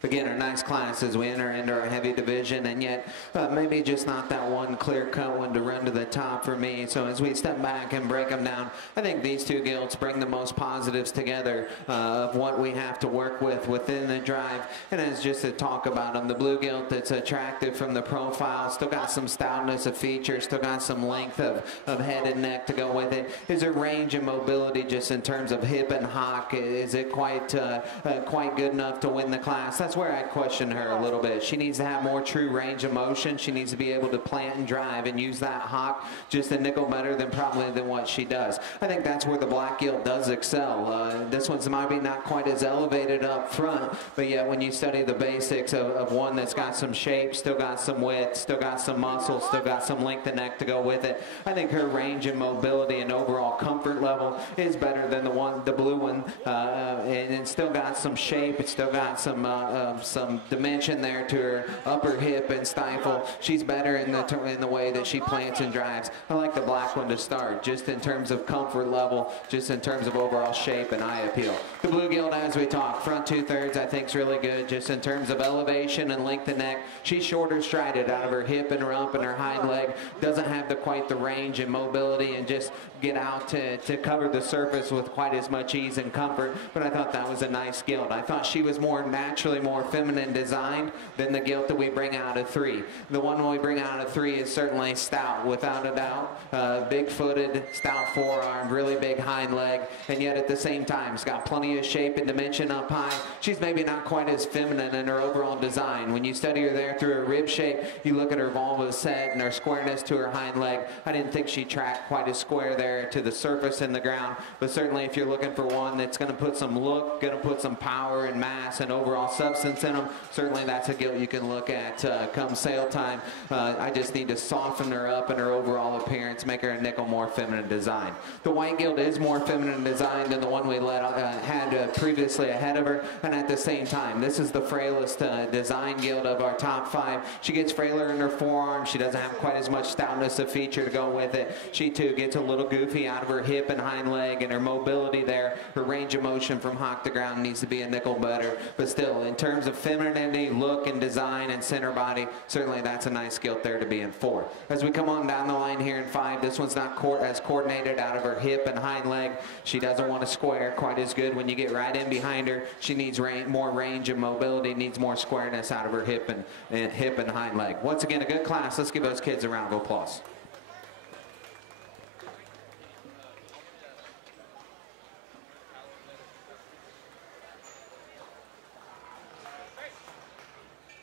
Beginner, nice class as we enter into our heavy division, and yet maybe just not that one clear-cut one to run to the top for me. So as we step back and break them down, I think these two gilts bring the most positives together of what we have to work with within the drive. And as just to talk about them, the blue gilt that's attractive from the profile, still got some stoutness of features, still got some length of head and neck to go with it. Is there range and mobility just in terms of hip and hock? Is it quite good enough to win the class? That's where I question her a little bit. She needs to have more true range of motion. She needs to be able to plant and drive and use that hock just a nickel better than what she does. I think that's where the black gilt does excel. This one's might be not quite as elevated up front, but yet when you study the basics of one that's got some shape, still got some width, still got some muscle, still got some length of neck to go with it, I think her range and mobility and overall comfort level is better than the blue one, and it's still got some shape. It's still got some dimension there to her upper hip and stifle. She's better in the way that she plants and drives. I like the black one to start, just in terms of comfort level, just in terms of overall shape and eye appeal. The blue gilt, as we talk, front 2/3 I think is really good, just in terms of elevation and length of neck. She's shorter strided out of her hip and rump and her hind leg. Doesn't have quite the range and mobility and just get out to cover the surface with quite as much ease and comfort, but I thought that was a nice gilt. I thought she was more naturally more feminine designed than the gilt that we bring out of 3. The one we bring out of 3 is certainly stout, without a doubt. Big-footed, stout forearm, really big hind leg, and yet at the same time, it's got plenty of shape and dimension up high. She's maybe not quite as feminine in her overall design. When you study her there through her rib shape, you look at her vulva set and her squareness to her hind leg. I didn't think she tracked quite as square there to the surface in the ground, but certainly if you're looking for one that's going to put some look, going to put some power and mass and overall substance in them, certainly that's a gilt you can look at come sale time. I just need to soften her up in her overall appearance, make her a nickel more feminine design. The white gilt is more feminine design than the one we had previously ahead of her, and at the same time, this is the frailest design gilt of our top 5. She gets frailer in her forearm. She doesn't have quite as much stoutness of feature to go with it. She too gets a little goofy out of her hip and hind leg, and her mobility there, her range of motion from hock to ground needs to be a nickel better. But still, in terms of femininity, look, and design and center body, certainly that's a nice gilt there to be in 4. As we come on down the line here in 5, this one's not as coordinated out of her hip and hind leg. She doesn't want to square quite as good. When you get right in behind her, she needs more range and mobility, needs more squareness out of her hip and hind leg. Once again, a good class. Let's give those kids a round of applause.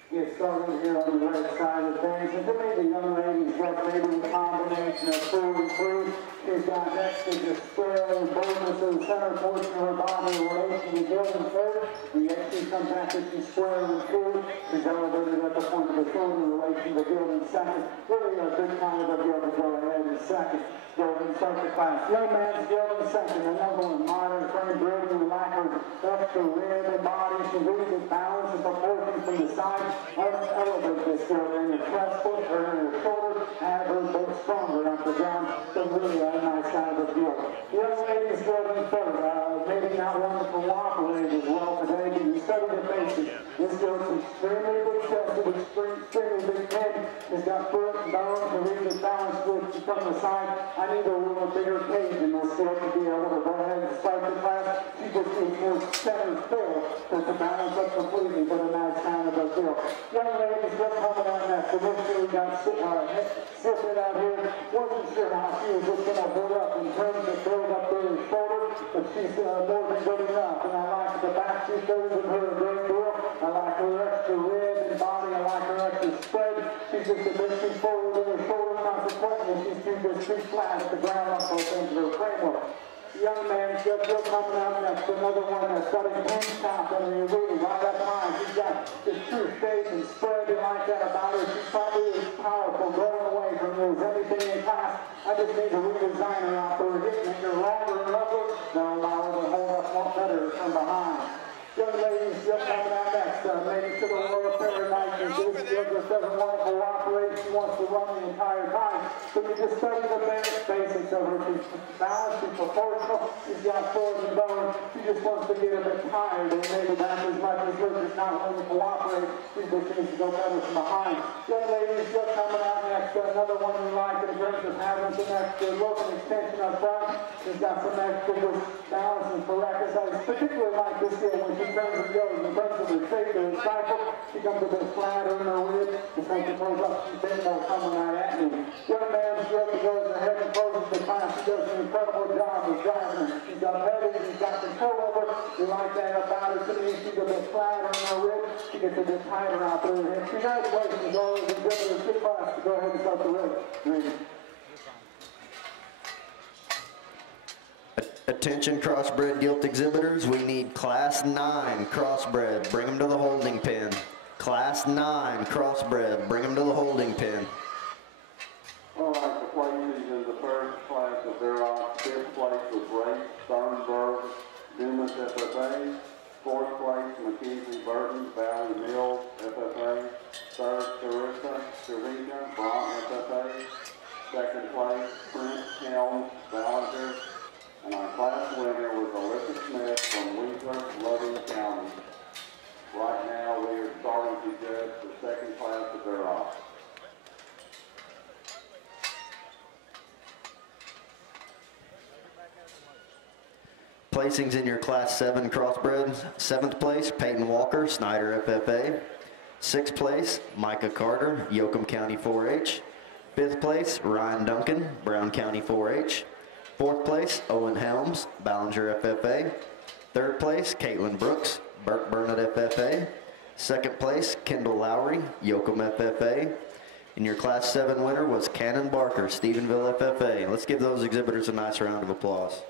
Get started here on the right side of things. And to me, the young lady's got maybe a combination of 2 and 3. She's got next to the square and boldness of the center portion of her body in relation to Gilt and 3rd. And yet she comes back to she's square and 2. She's elevated at the point of the shoulder in relation to Gilt in 2nd. Really a good kind of a Gilt to go ahead in 2nd. Gilt in 2nd class. Young man's Gilt in 2nd. Another one, modern frame building, lack of extra rib and body. She loses balance and proportion from the side. Elevate this Gilt in the chest foot or in her shoulder. Have her both stronger off the ground. So really a nice kind of a Gilt. The young lady's Gilt in 3rd. Maybe not one to cooperate as well today, but you study the basics. This Gilt's extremely big chested, extremely big head. It's got foot and bone to read the balance with from the side. I need a little bigger cage in this Gilt to be able to go ahead and start the class. She just needs more center fill to balance up completely, but a nice kind of a Gilt. Young lady's just coming on next. So this year we got sitting out here. Wasn't sure how she was just going to build up in terms of build up to her shoulder, but she's more than good enough. And I like the back 2/3 of her a great deal. I like her extra rib and body. I like her extra spread. She's just a bit too forward in her shoulder, consequently she's too flat at the ground up both ends of her framework. Young man, just coming out next. Another one that's got his hands top under your really right up high. She's got this true shape and spread and like that about her. She's probably as powerful going away from you as anything in class. I just need to redesign her out for her hip, make her longer and longer. Now allow her to hold up more better from behind. Young ladies just coming out next. Maybe to the lower paradise. This just doesn't want to cooperate. She wants to run the entire time. So you just study the basics of her. She's balanced, she's proportional. She's got forward and bone. She just wants to get a bit tired and maybe not as much as her is not willing to cooperate. People seem to go better from behind. Young ladies just coming out next. Another one we like in terms of having some extra look and extension up front. She's got some extra balance and correct. I particularly like this deal when she turns and goes. In terms of her shape and her cycle, she comes a bit flatter in her rib. It's like she pulls up some bit more coming right at me. Young man's stroke goes ahead and closes the class. She does an incredible job of driving her. She's got heavy, she's got control over. We like that about her. To me, she's a bit flatter in her rib. She gets a bit tighter out there. And congratulations, all of the exhibitors. Good class to go ahead and start the race. Attention crossbred gilt exhibitors, we need Class 9 crossbred, bring them to the holding pen. Class 9 crossbred, bring them to the holding pen. All right, the places in the first class of Duroc, fifth place was Ray Sternberg, Dumas FFA. Fourth place, Mackenzie Burton, Valley Mills, FFA. Third, Teresa, Bronx, FFA. Second place, Prince Helms, Ballinger. And our class winner was Alyssa Smith from Winkler, Loving County. Right now, we are starting to judge the second class of Duroc. Placings in your Class 7 crossbreds. 7th place, Peyton Walker, Snyder FFA. 6th place, Micah Carter, Yoakum County 4-H. 5th place, Ryan Duncan, Brown County 4-H. 4th place, Owen Helms, Ballinger FFA. 3rd place, Caitlin Brooks, Burke Burnett FFA. 2nd place, Kendall Lowry, Yoakum FFA. And your Class 7 winner was Cannon Barker, Stephenville FFA. Let's give those exhibitors a nice round of applause.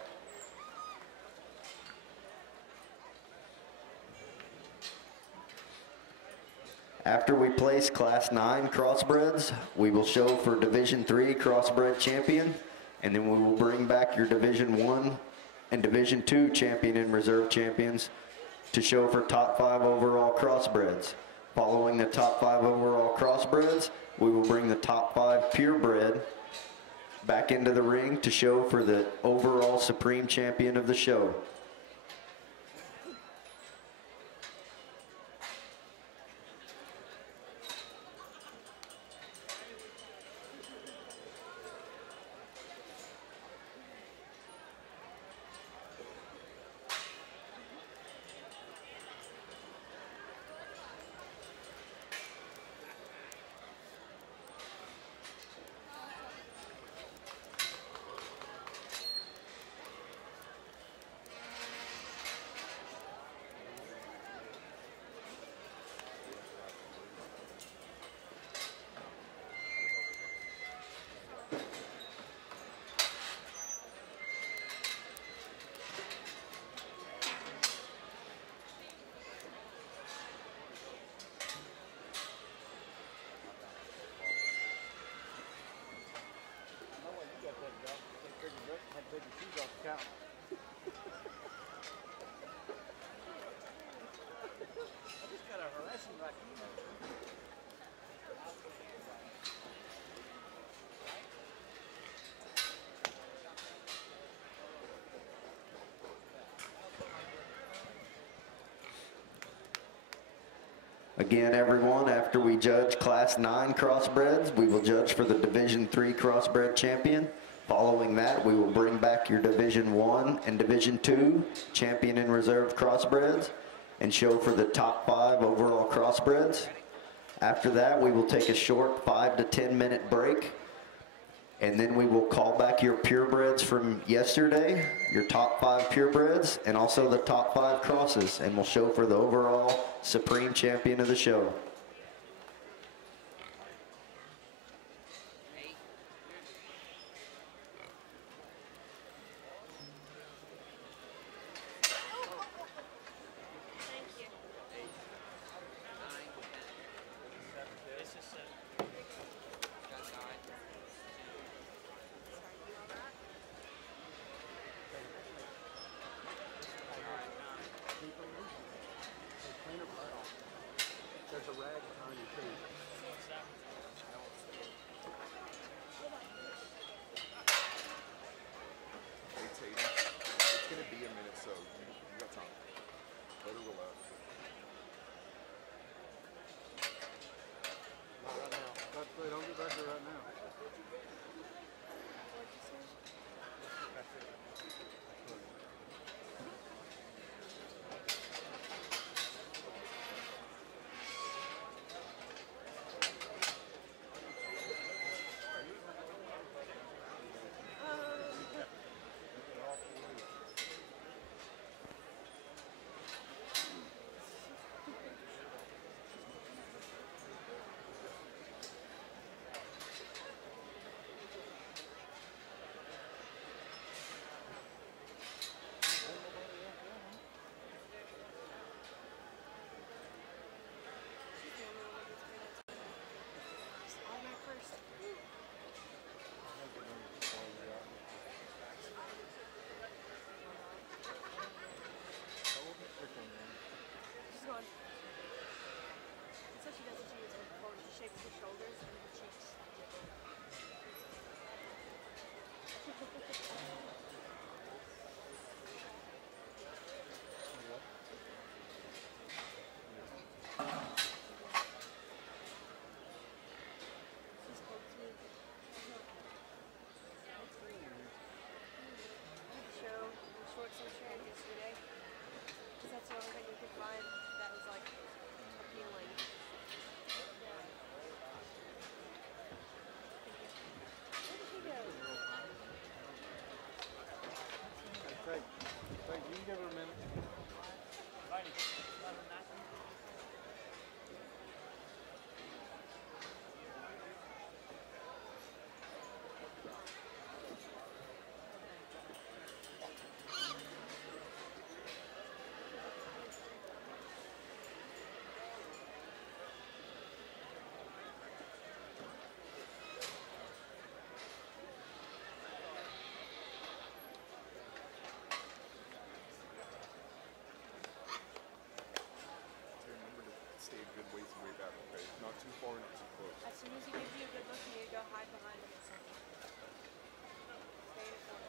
After we place Class 9 crossbreds, we will show for Division 3 crossbred champion, and then we will bring back your Division 1 and Division 2 champion and reserve champions to show for top 5 overall crossbreds. Following the top 5 overall crossbreds, we will bring the top 5 purebred back into the ring to show for the overall supreme champion of the show. Again, everyone, after we judge Class 9 crossbreds, we will judge for the Division 3 crossbred champion. Following that, we will bring back your Division 1 and Division 2 champion and reserve crossbreds and show for the top 5 overall crossbreds. After that, we will take a short 5 to 10 minute break, and then we will call back your purebreds from yesterday, your top 5 purebreds, and also the top 5 crosses, and we'll show for the overall supreme champion of the show. There's a soon as he gives you a good look, you need to go hide behind him or something. Stay in the corner.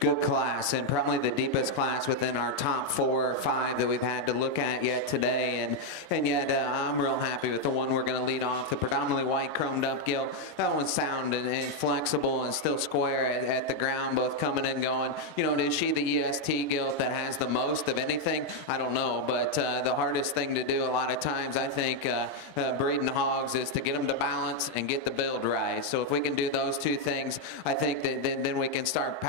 Good class, and probably the deepest class within our top 4 or 5 that we've had to look at yet today. And yet I'm real happy with the one we're going to lead off, the predominantly white chromed up gilt. That one's sound and flexible and still square at the ground, both coming and going. You know, is she the EST gilt that has the most of anything? I don't know, but the hardest thing to do a lot of times, I think, breeding hogs is to get them to balance and get the build right. So if we can do those two things, I think that then we can start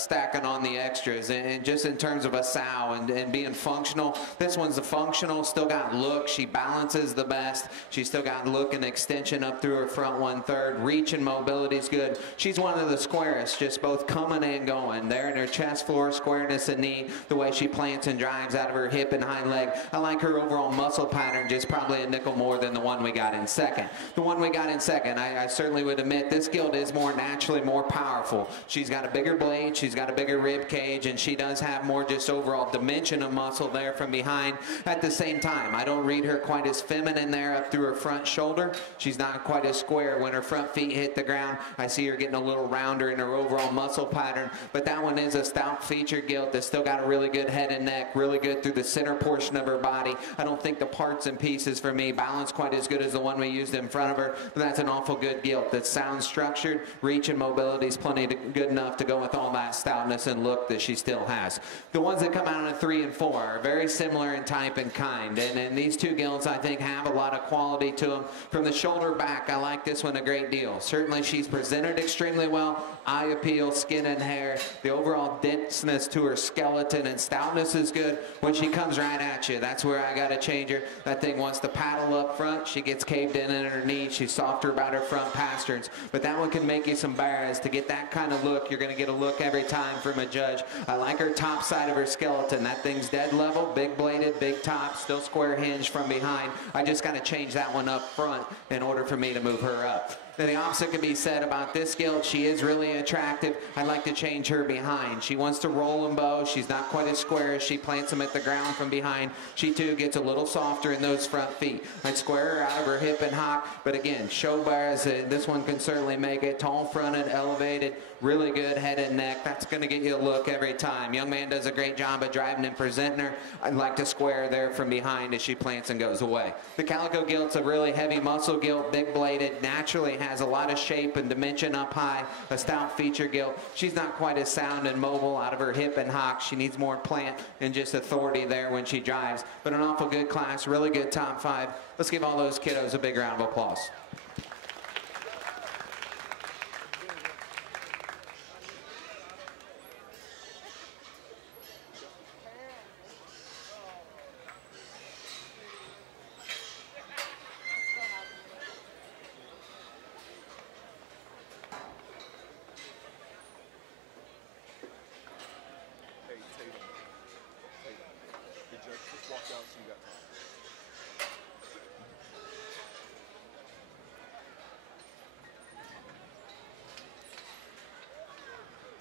stacking on the extras. And just in terms of a sow and being functional, this one's a functional, still got look. She balances the best. She's still got look and extension up through her front 1/3. Reach and mobility is good. She's one of the squarest, just both coming and going. There in her chest floor, squareness and knee, the way she plants and drives out of her hip and hind leg. I like her overall muscle pattern, just probably a nickel more than the one we got in second. The one we got in second, I certainly would admit this gilt is more naturally more powerful. She's got a bigger blade, she's got a bigger rib cage, and she does have more just overall dimension of muscle there from behind. At the same time, I don't read her quite as feminine there up through her front shoulder. She's not quite as square when her front feet hit the ground. I see her getting a little rounder in her overall muscle pattern, but that one is a stout feature gilt that's still got a really good head and neck, really good through the center portion of her body. I don't think the parts and pieces for me balance quite as good as the one we used in front of her, but that's an awful good gilt that's sound structured. Reach and mobility is plenty good enough to go with all that stoutness and look that she still has. The ones that come out in 3 and 4 are very similar in type and kind, and these two gilts I think have a lot of quality to them. From the shoulder back, I like this one a great deal. Certainly she's presented extremely well. Eye appeal, skin and hair, the overall denseness to her skeleton and stoutness is good. When she comes right at you, that's where I got to change her. That thing wants to paddle up front. She gets caved in her knees. She's softer about her front pasterns, but that one can make you some barrows. To get that kind of look, you're going to get a look every time from a judge. I like her top side of her skeleton. That thing's dead level, big bladed, big top, still square hinged from behind. I just got to change that one up front in order for me to move her up. Then the opposite can be said about this gilt. She is really attractive. I'd like to change her behind. She wants to roll and bow. She's not quite as square as she plants them at the ground from behind. She too gets a little softer in those front feet. I'd square her out of her hip and hock, but again, show bars, this one can certainly make it. Tall fronted, elevated, really good head and neck. That's going to get you a look every time. Young man does a great job of driving and presenting her. I'd like to square her there from behind as she plants and goes away. The calico gilt's a really heavy muscle gilt, big bladed, naturally has a lot of shape and dimension up high, a stout feature gilt. She's not quite as sound and mobile out of her hip and hock. She needs more plant and just authority there when she drives, but an awful good class, really good top 5. Let's give all those kiddos a big round of applause.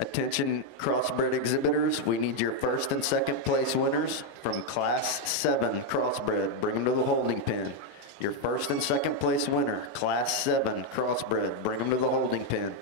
Attention crossbred exhibitors, we need your first and second place winners from Class 7 crossbred. Bring them to the holding pen. Your first and second place winner, Class 7 crossbred. Bring them to the holding pen.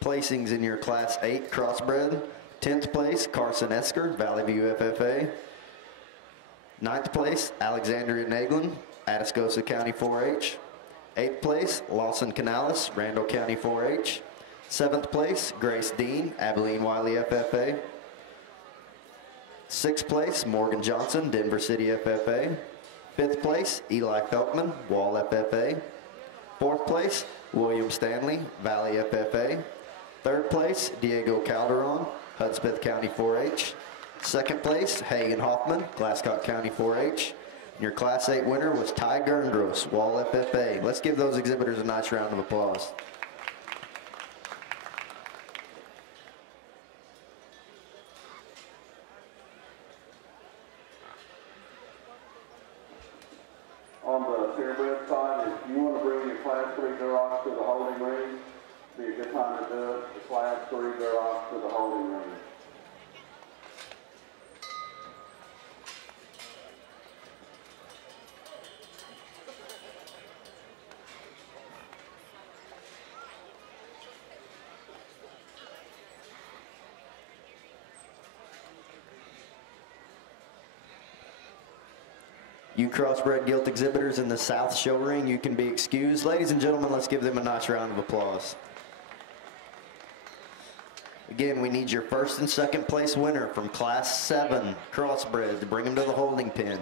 Placings in your Class 8 crossbred. 10th place, Carson Esker, Valley View FFA. 9th place, Alexandria Naglin, Atascosa County 4-H. 8th place, Lawson Canales, Randall County 4-H. 7th place, Grace Dean, Abilene Wiley FFA. 6th place, Morgan Johnson, Denver City FFA. 5th place, Eli Felkman, Wall FFA. 4th place, William Stanley, Valley FFA. 3rd place, Diego Calderon, Hudspeth County 4-H. 2nd place, Hagen Hoffman, Glasscock County 4-H. And your Class 8 winner was Ty Gerngros, Wall FFA. Let's give those exhibitors a nice round of applause. On the purebred side, if you want to bring your Class 3 Durocs to the holding ring, be a good time to do it. The Class 3 Durocs to the holding ring. You crossbred gilt exhibitors in the South Show Ring, you can be excused. Ladies and gentlemen, let's give them a nice round of applause. Again, we need your first and second place winner from Class 7 crossbred to bring them to the holding pen.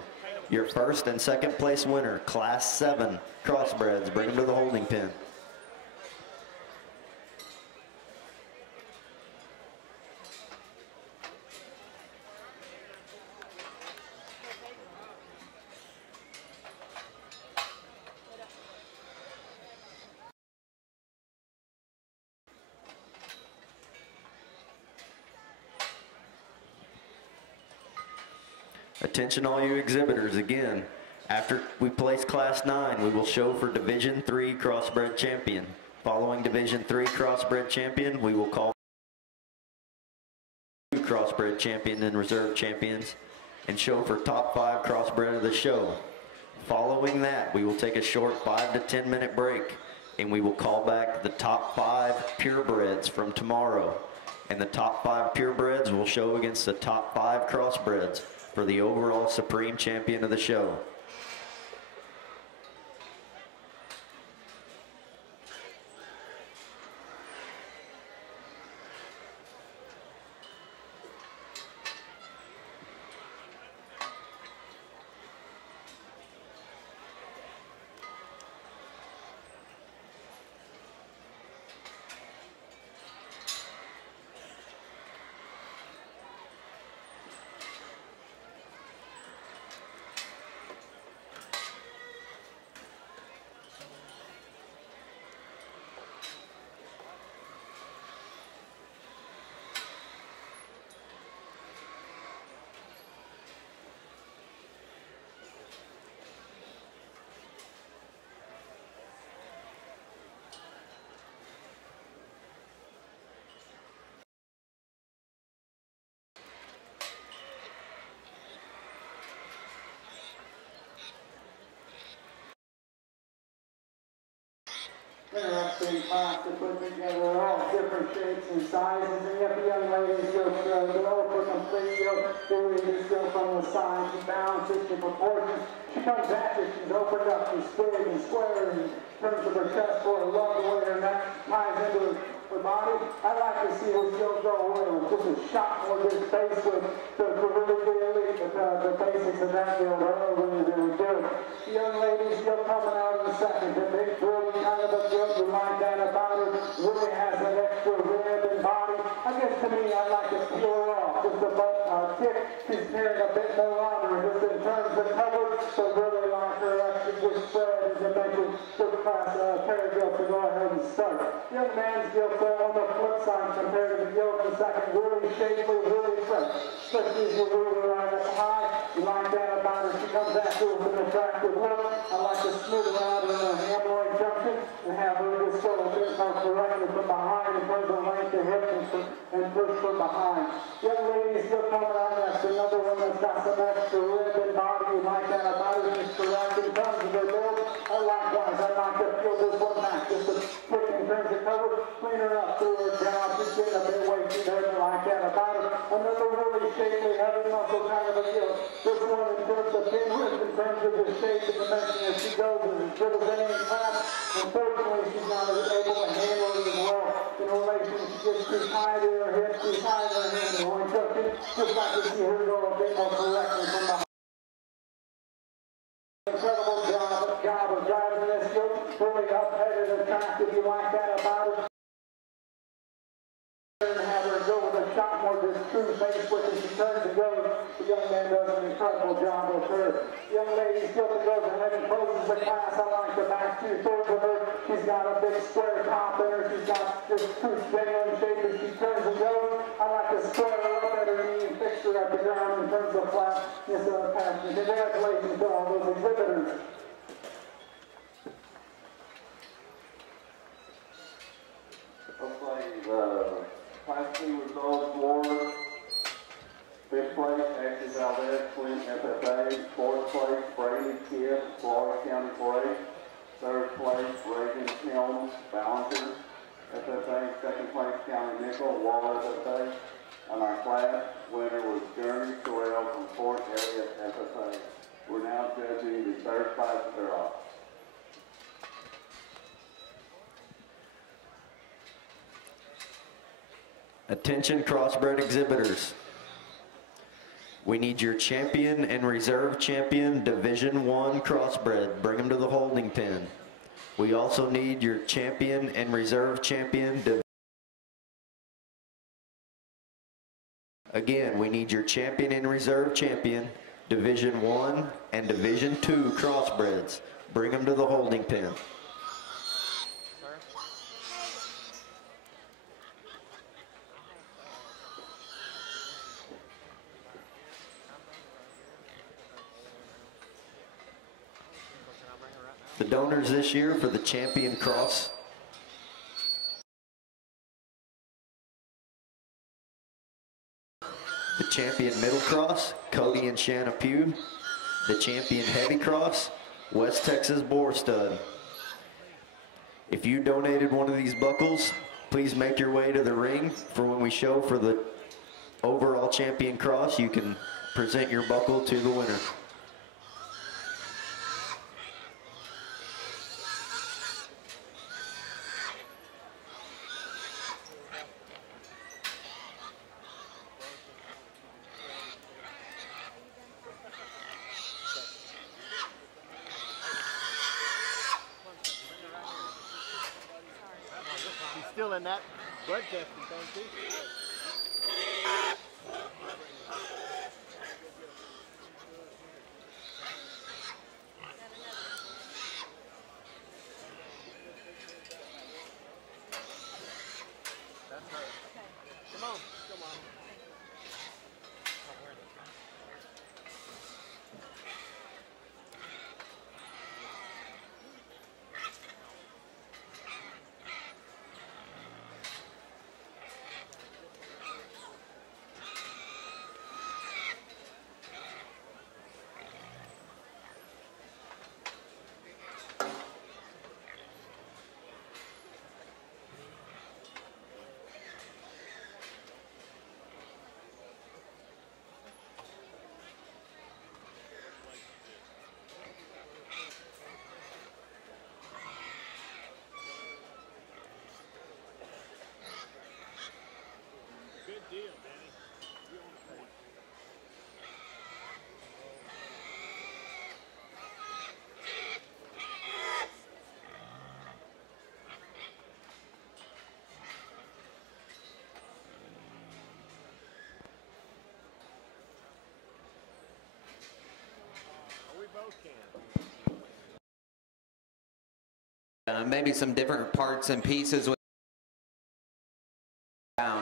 Your first and second place winner, Class 7 crossbreds, bring them to the holding pen. Attention all you exhibitors, again, after we place Class 9, we will show for Division 3 Crossbred Champion. Following Division 3 Crossbred Champion, we will call Crossbred Champion and Reserve Champions and show for Top 5 Crossbred of the show. Following that, we will take a short 5 to 10 minute break and we will call back the Top 5 Purebreds from tomorrow. And the Top 5 Purebreds will show against the Top 5 Crossbreds for the overall Supreme Champion of the show. Interesting class to put together, all different shapes and sizes, and yet the young ladies just go for complete, doing this go from the side, she balances, she proportions, she comes at you, she's opened up, she's big and square in terms of her chest for a love the way her neck ties into her body. I'd like to see her still go away with just a shot for this face with to really be elite, the basics of that field are really, really good. The young lady still coming out in a second, the big, really kind of a good, you like that about her, really has an extra to me, I'd like to peel her off. Just a tick, she's carrying a bit more on her. Just in terms of cover, so really like her actually good spread as I mentioned, good class pair Gilt to go ahead and start. Young man's Gilt on the flip side compared to the Gilt the second, really shapely, really fresh. Especially as you move her right up high, you like that about her. She comes after with an attractive look. I like to smooth her out in the hammerloin junction and have her just go a bit more correctly from behind in terms of length of hip and push from behind. Young ladies still coming out next. Another one that's got some extra rib and body. You like that about her. She's correct in terms of her build. Likewise, I'd like to feel this one back. Just a quick in terms of cover. Clean her up through her down. Just getting a bit way too there. Like that about her. Another really shapely, heavy muscle kind of a deal. This one in terms of pin width, in terms of the shape and dimension as she goes is as good as any class. Unfortunately, she's not able to handle it as well. In relation, she gets too tight in her hips, too tight in her handle. Just like to see her go a bit more correctly from behind. Incredible job of driving this Gilt, fully up-headed, attractive. You like that about her? And have her go with a shot more this true face with as she turns and goes. The young man does an incredible job with her. Young lady still goes ahead and closes the class. I like the back two-thirds of her. She's got a big square top in her. She's got this true genuine shape as she turns and goes. I like to square her up at her knee and fix her at the ground in terms of flatness of the passion. Congratulations to all those exhibitors. Class 2 results were 5th place, Ashley Valdez, Flint FFA. 4th place, Brady Kidd, Florida County 4-H. 3rd place, Reagan Helms, Balancers, FFA. 2nd place, County Nickel, Waller FFA. And our class winner was Jeremy Sorrell from Fort Elliott FFA. We're now judging the 3rd class of their off. Attention crossbred exhibitors. We need your champion and reserve champion Division I crossbred. Bring them to the holding pen. We also need your champion and reserve champion. Again, we need your champion and reserve champion Division I and Division II crossbreds. Bring them to the holding pen. The donors this year for the champion cross. The champion middle cross, Cody and Shanna Pugh. The champion heavy cross, West Texas Boar Stud. If you donated one of these buckles, please make your way to the ring for when we show for the overall champion cross. You can present your buckle to the winner. Still in that blood testing thing too. That's her. Come on, come on. maybe some different parts and pieces with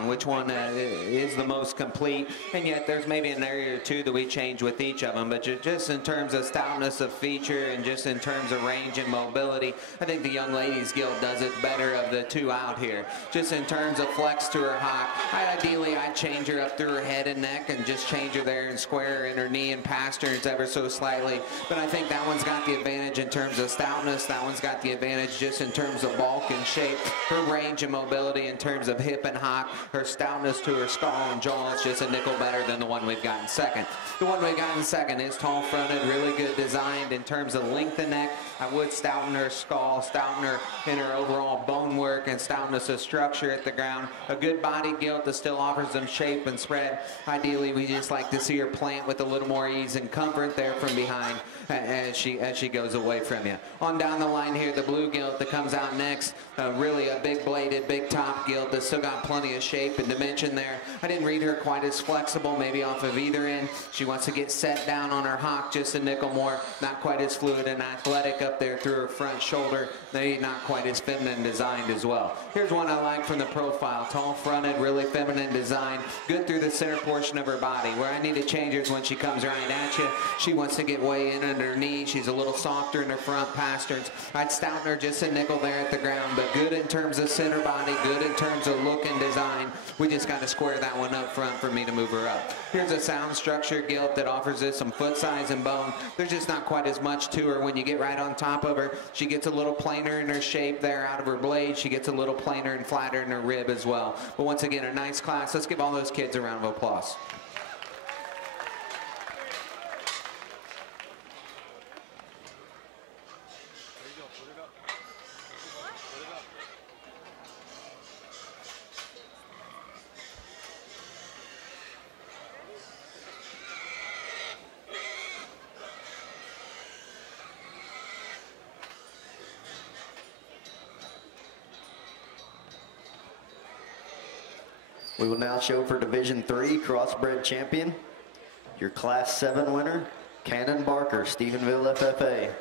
which one is the most complete, and yet there's maybe an area or two that we change with each of them, but just in terms of stoutness of feature and just in terms of range and mobility, I think the young ladies Gilt does it better of the two out here. Just in terms of flex to her hock, ideally I'd change her up through her head and neck and just change her there and square her in her knee and pasterns ever so slightly, but I think that one's got the advantage in terms of stoutness, that one's got the advantage just in terms of bulk and shape, her range and mobility in terms of hip and hock, her stoutness to her skull and jaw is just a nickel better than the one we've got in second. The one we got in second is tall fronted, really good designed in terms of length of neck. I would stouten her skull, stouten her in her overall bone work and stoutness of structure at the ground. A good body Gilt that still offers them shape and spread. Ideally, we just like to see her plant with a little more ease and comfort there from behind as she goes away from you. On down the line here, the blue Gilt that comes out next, really a big bladed, big top Gilt that's still got plenty of shape and dimension there. I didn't read her quite as flexible, maybe off of either end. She wants to get set down on her hock just a nickel more, not quite as fluid and athletic up there through her front shoulder, maybe not quite as feminine designed as well. Here's one I like from the profile, tall fronted, really feminine design, good through the center portion of her body. Where I need to change her is when she comes right at you. She wants to get way in under her knee. She's a little softer in her front pasterns. I'd stouten her just a nickel there at the ground, but good in terms of center body, good in terms of look and design. We just got to square that one up front for me to move her up. Here's a sound structure Gilt that offers us some foot size and bone. There's just not quite as much to her when you get right on top of her. She gets a little plainer in her shape there out of her blade. She gets a little plainer and flatter in her rib as well. But once again, a nice class. Let's give all those kids a round of applause. We will now show for Division 3 Crossbred Champion, your Class 7 winner, Cannon Barker, Stephenville FFA.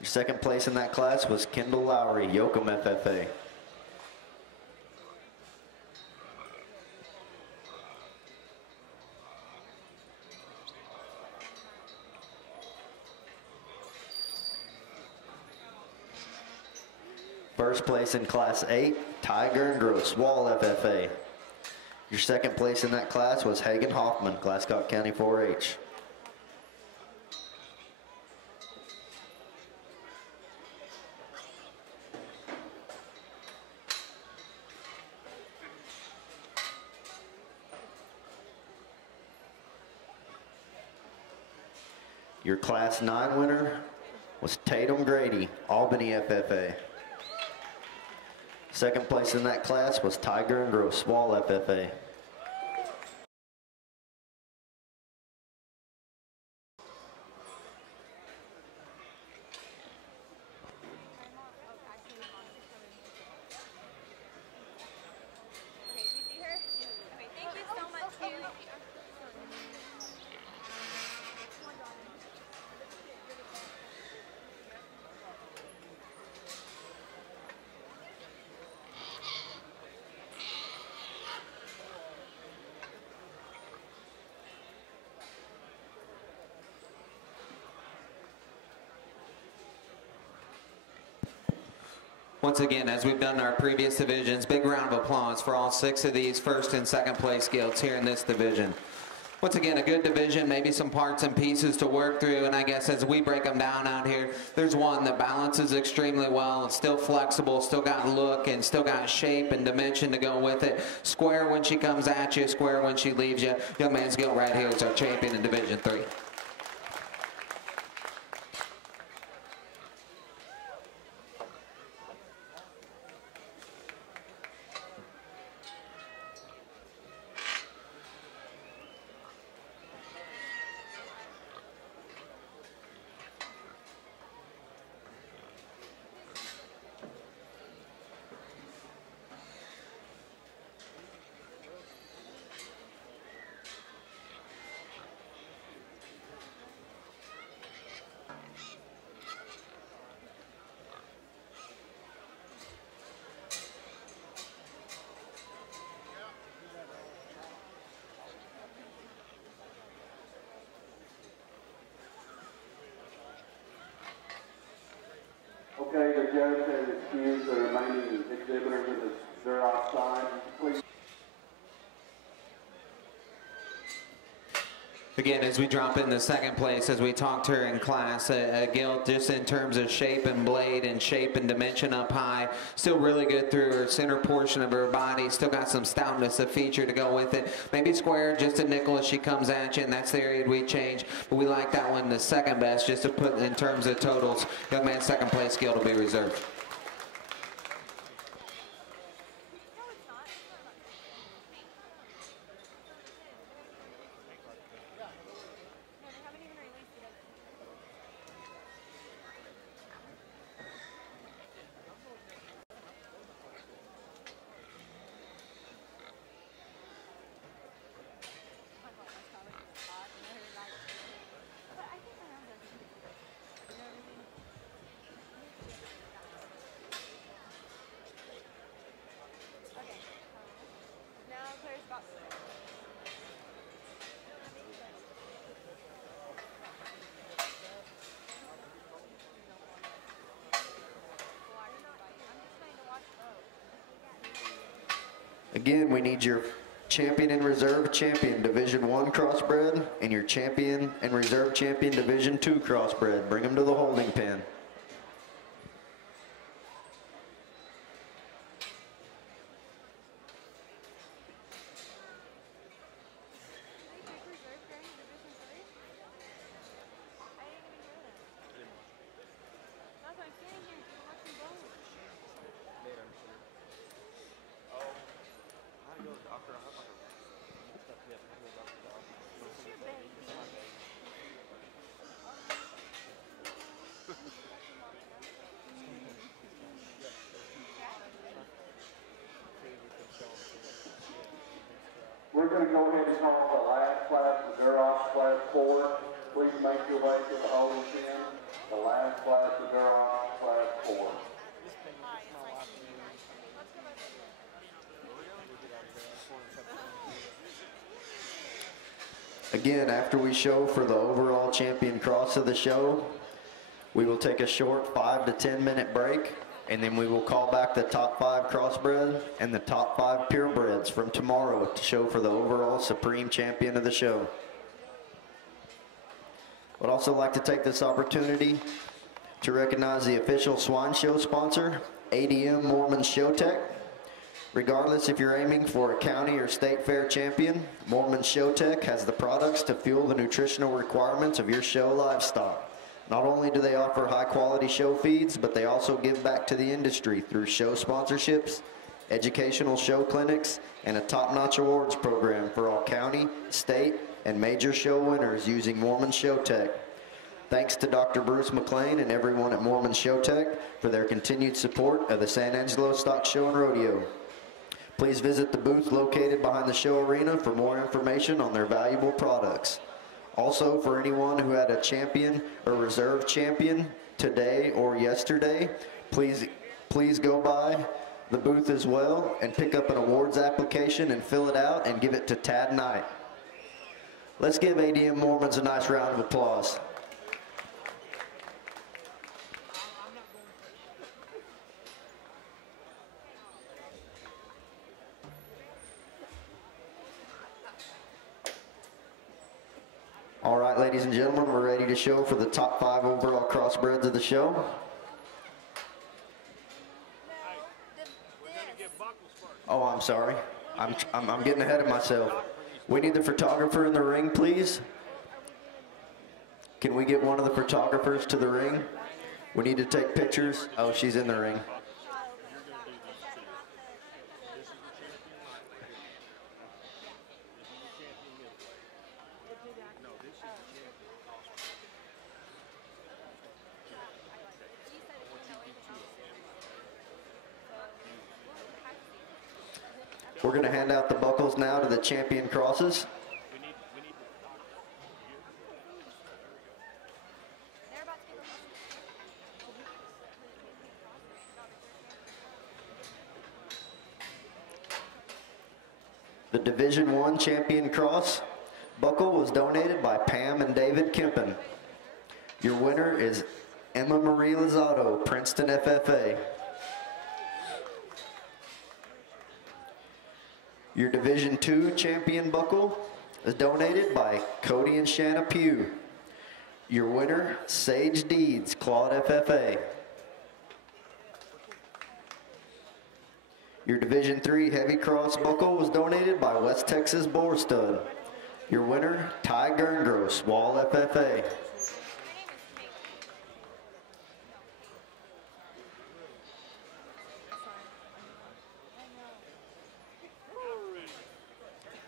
Your second place in that class was Kendall Lowry, Yoakum FFA. First place in Class 8, Tiger and Gross, Wall FFA. Your second place in that class was Hagen Hoffman, Glasscock County 4-H. Your Class 9 winner was Tatum Grady, Albany FFA. Second place in that class was Tiger and Gross, Wall FFA. Once again, as we've done in our previous divisions, big round of applause for all 6 of these first and second place Gilts here in this division. Once again, a good division, maybe some parts and pieces to work through, and I guess as we break them down out here, there's one that balances extremely well. It's still flexible, still got look, and still got shape and dimension to go with it. Square when she comes at you, square when she leaves you. Young man's Gilt right here is our champion in Division 3. judge has excused the remaining exhibitors in the Duroc side. Please. Again, as we drop in the second place, as we talked to her in class, Gilt, just in terms of shape and blade and shape and dimension up high, still really good through her center portion of her body, still got some stoutness of feature to go with it. Maybe square, just a nickel as she comes at you, and that's the area we change. But we like that one the second best, just to put in terms of totals. Young man, second place, Gilt will be reserved. Again, we need your champion and reserve champion Division I crossbred and your champion and reserve champion Division II crossbred. Bring them to the holding pen. We're going to go ahead and call the last class, the Duroc Class 4. Please make your way to the holding pen. The last class, the Duroc Class 4. Again, after we show for the overall champion cross of the show, we will take a short 5 to 10 minute break, and then we will call back the top 5 crossbred and the top 5 purebreds from tomorrow to show for the overall supreme champion of the show. I'd also like to take this opportunity to recognize the official swine show sponsor, ADM Mormon Show Tech. Regardless if you're aiming for a county or state fair champion, Mormon Show Tech has the products to fuel the nutritional requirements of your show livestock. Not only do they offer high quality show feeds, but they also give back to the industry through show sponsorships, educational show clinics, and a top-notch awards program for all county, state, and major show winners using Mormon Show Tech. Thanks to Dr. Bruce McLean and everyone at Mormon Show Tech for their continued support of the San Angelo Stock Show and Rodeo. Please visit the booth located behind the show arena for more information on their valuable products. Also, for anyone who had a champion or reserve champion today or yesterday, please go by the booth as well and pick up an awards application and fill it out and give it to Tad Knight. Let's give ADM Mormons a nice round of applause. All right, ladies and gentlemen, we're ready to show for the top 5 overall crossbreds of the show. Oh, I'm sorry. I'm getting ahead of myself. We need the photographer in the ring, please. Can we get one of the photographers to the ring? We need to take pictures. Oh, she's in the ring. We're going to hand out the buckles now to the champion crosses. The Division I champion cross buckle was donated by Pam and David Kempen. Your winner is Emma Marie Lozado, Princeton FFA. Your Division II champion buckle is donated by Cody and Shanna Pugh. Your winner, Sage Deeds, Claude FFA. Your Division III heavy cross buckle was donated by West Texas Boar Stud. Your winner, Ty Gerngross, Wall FFA.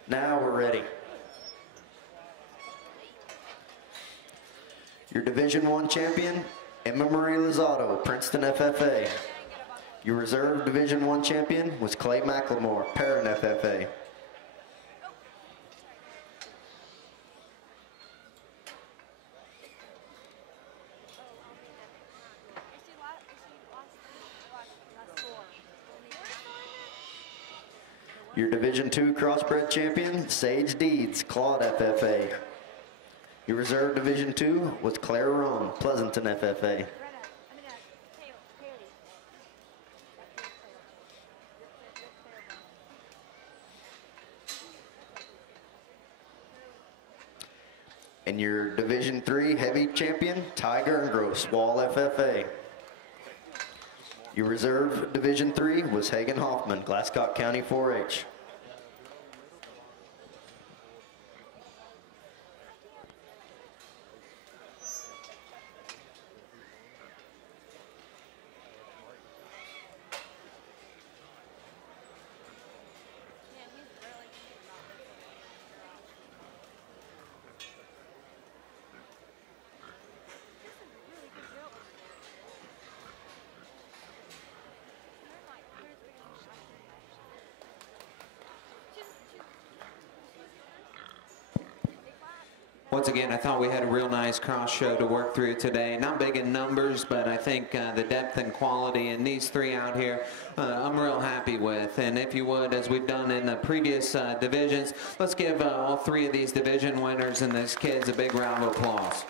Now we're ready. Your Division I champion, Emma Marie Lozado, Princeton FFA. Your reserve Division I champion was Clay McLemore, Perrin FFA. Your Division II crossbred champion, Sage Deeds, Claude FFA. Your reserve Division II was Claire Roan, Pleasanton FFA. And your Division III heavy champion, Ty Gerngross, Wall FFA. Your reserve Division III was Hagen Hoffman, Glasscock County 4-H. Once again, I thought we had a real nice cross show to work through today. Not big in numbers, but I think the depth and quality in these three out here, I'm real happy with. And if you would, as we've done in the previous divisions, let's give all three of these division winners and these kids a big round of applause.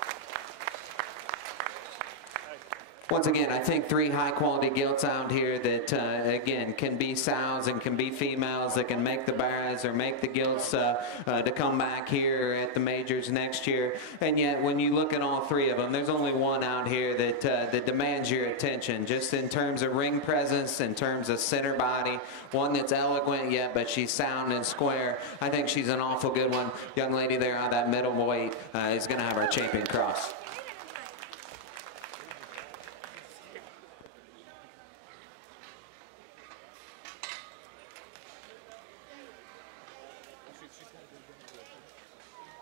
Once again, I think three high-quality gilts out here that, again, can be sows and can be females that can make the barras or make the gilts to come back here at the majors next year. And yet, when you look at all three of them, there's only one out here that, that demands your attention, just in terms of ring presence, in terms of center body, one that's eloquent yet, but she's sound and square. I think she's an awful good one. Young lady there on that middleweight is going to have our champion cross.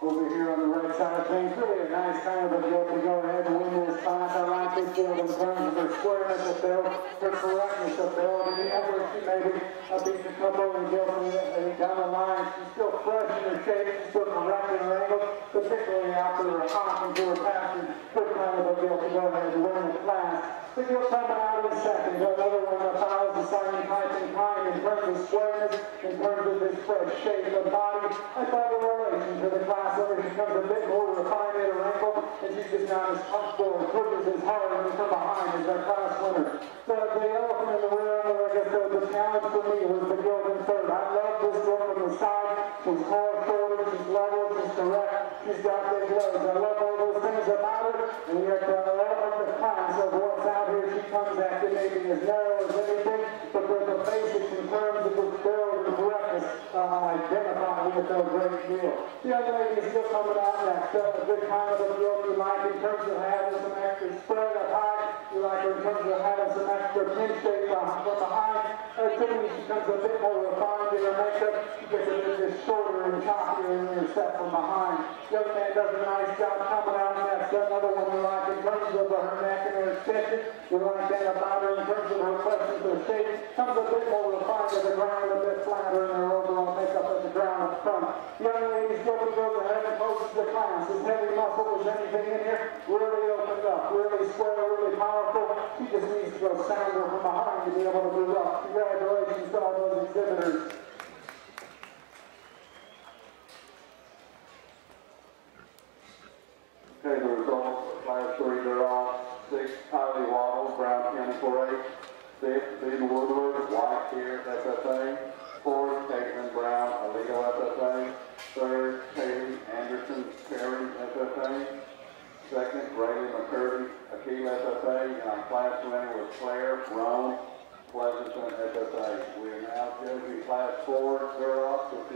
Over here on the right side of things, really a nice kind of a deal to go ahead and win this class. I like this field in terms of her squareness of build, her correctness of build, and the effort she maybe beats a couple of deals down the line. She's still fresh in her shape, she's still correct in her angles, particularly after her hop into her passion. Good kind of a deal to go ahead and win the class. The deal coming out in second, another one that follows the same type and kind in terms of squareness, in terms of this fresh shape of body. I thought in relation to the class over, she becomes a bit more refined at her ankle, and she's just not as comfortable and pushes as hard from behind as our class winner. So the elephant in the room, like I said, the challenge for me was the Gilt in third. I love this one from the side. She's hard-shouldered, she's level, she's direct, she's got big legs. I love all those things about her, and yet I love the class of what's out here. She comes after making as narrow as anything, but with the basics in terms of the build and correctness, identify with a great deal. The other lady is still coming out next. A good kind of a deal you like in terms of having some extra spread up high. You like her in terms of having some extra pin shape from behind. To me, she becomes a bit more refined in her makeup. She gets a bit just shorter and choppier in her step from behind. The other man does a nice job coming out next. Another one we like in terms of her neck and her extension. We like that about her in terms of her questions, her shape. Comes a bit more refined to the ground, a bit flatter in her overall makeup at the ground up front. The young lady still goes ahead and poses the class. As heavy muscle as anything in here, really opened up, really square, really powerful. She just needs to go sounder from behind to be able to move up. Congratulations to all those exhibitors. Okay, the results, class 3, they're off 6.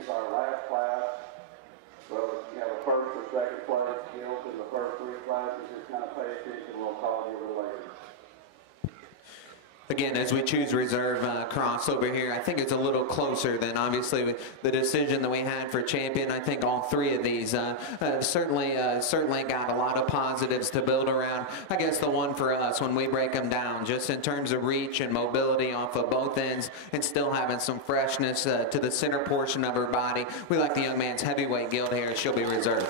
is our last class. So if you have a first or second place, Gilt in the first three classes, just kind of pay attention, we'll call you a little later. Again, as we choose reserve cross over here, I think it's a little closer than obviously the decision that we had for champion. I think all three of these certainly got a lot of positives to build around. I guess the one for us, when we break them down, just in terms of reach and mobility off of both ends and still having some freshness to the center portion of her body, we like the young man's heavyweight Gilt here. She'll be reserved.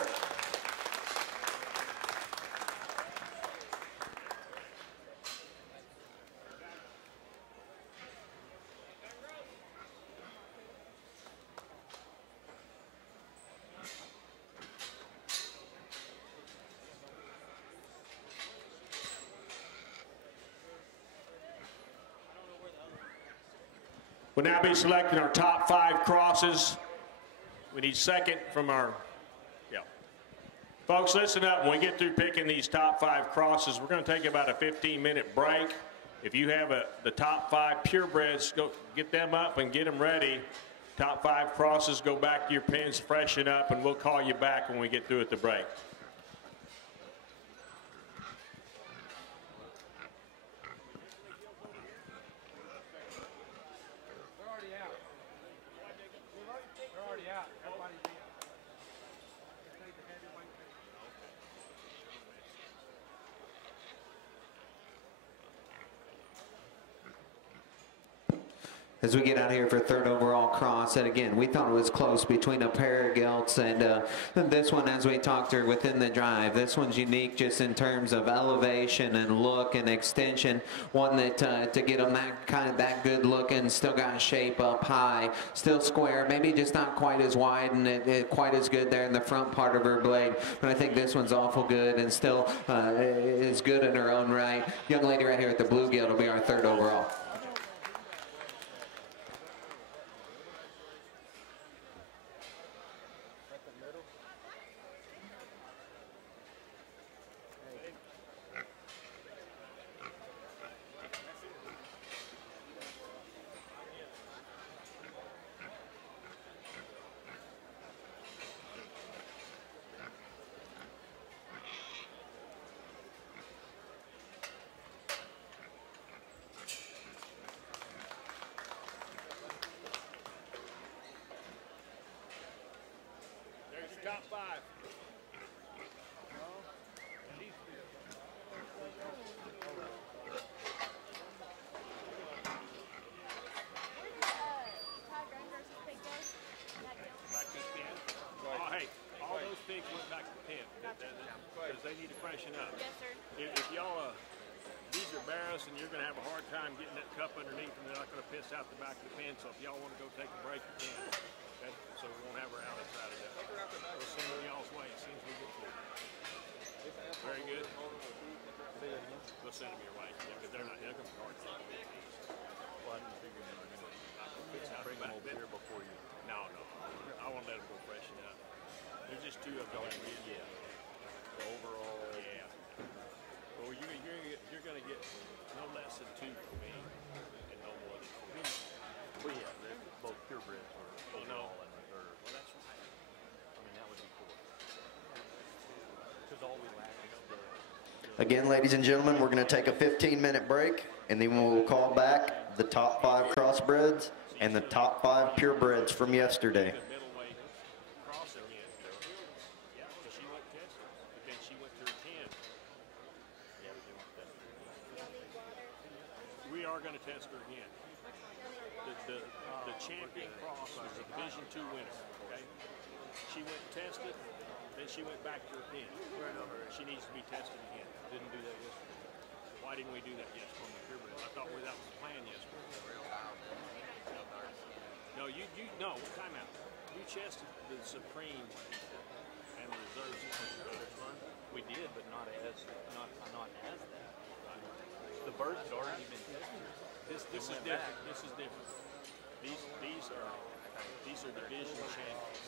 We'll now be selecting our top 5 crosses. We need second from our, Folks, listen up. When we get through picking these top 5 crosses, we're going to take about a 15-minute break. If you have the top 5 purebreds, go get them up and get them ready. Top 5 crosses, go back to your pens, freshen up, and we'll call you back when we get through at the break. As we get out here for third overall cross, and again, we thought it was close between a pair of Gilts and this one, as we talked to her within the drive, this one's unique just in terms of elevation and look and extension. One that to get them that good looking, still got shape up high, still square, maybe just not quite as wide and quite as good there in the front part of her blade. But I think this one's awful good and still is good in her own right. Young lady right here at the blue Gilt will be our third overall. Top 5. Oh, hey, all those pigs went back to the pen because they need to freshen up. Yes, sir. If y'all, these are barrels and you're going to have a hard time getting that cup underneath them, they're not going to piss out the back of the pen. So if y'all want to go take a break, you can. Okay? So we won't have her out inside of that. We'll send them y'all's way as soon as we get through. Very good. We'll send them your way. Yeah, because they're not going to be hard to get. Well, I didn't figure they were going to bring them over here before you. No. I want to let them go freshen up. There's just 2 of them. Yeah. Overall. Yeah. Well, you're going to get no less than 2 from me and no more than 4. Well, yeah, they're both purebreds or overall and reserve. Well, that's right. I mean, that would be cool. Because all we lack is the... Again, ladies and gentlemen, we're going to take a 15-minute break, and then we'll call back the top 5 crossbreds and the top 5 purebreds from yesterday. Going to test her again. The champion cross was a Division II winner. Okay, she went and tested, then she went back to her pen. She needs to be tested again. Didn't do that yesterday. Why didn't we do that yesterday on the purebred? I thought that was the plan yesterday. No, no. Time out. You tested the Supreme and the reserves. We did, but not as that. The birds had already been tested. This is different. This is different. These are division champions.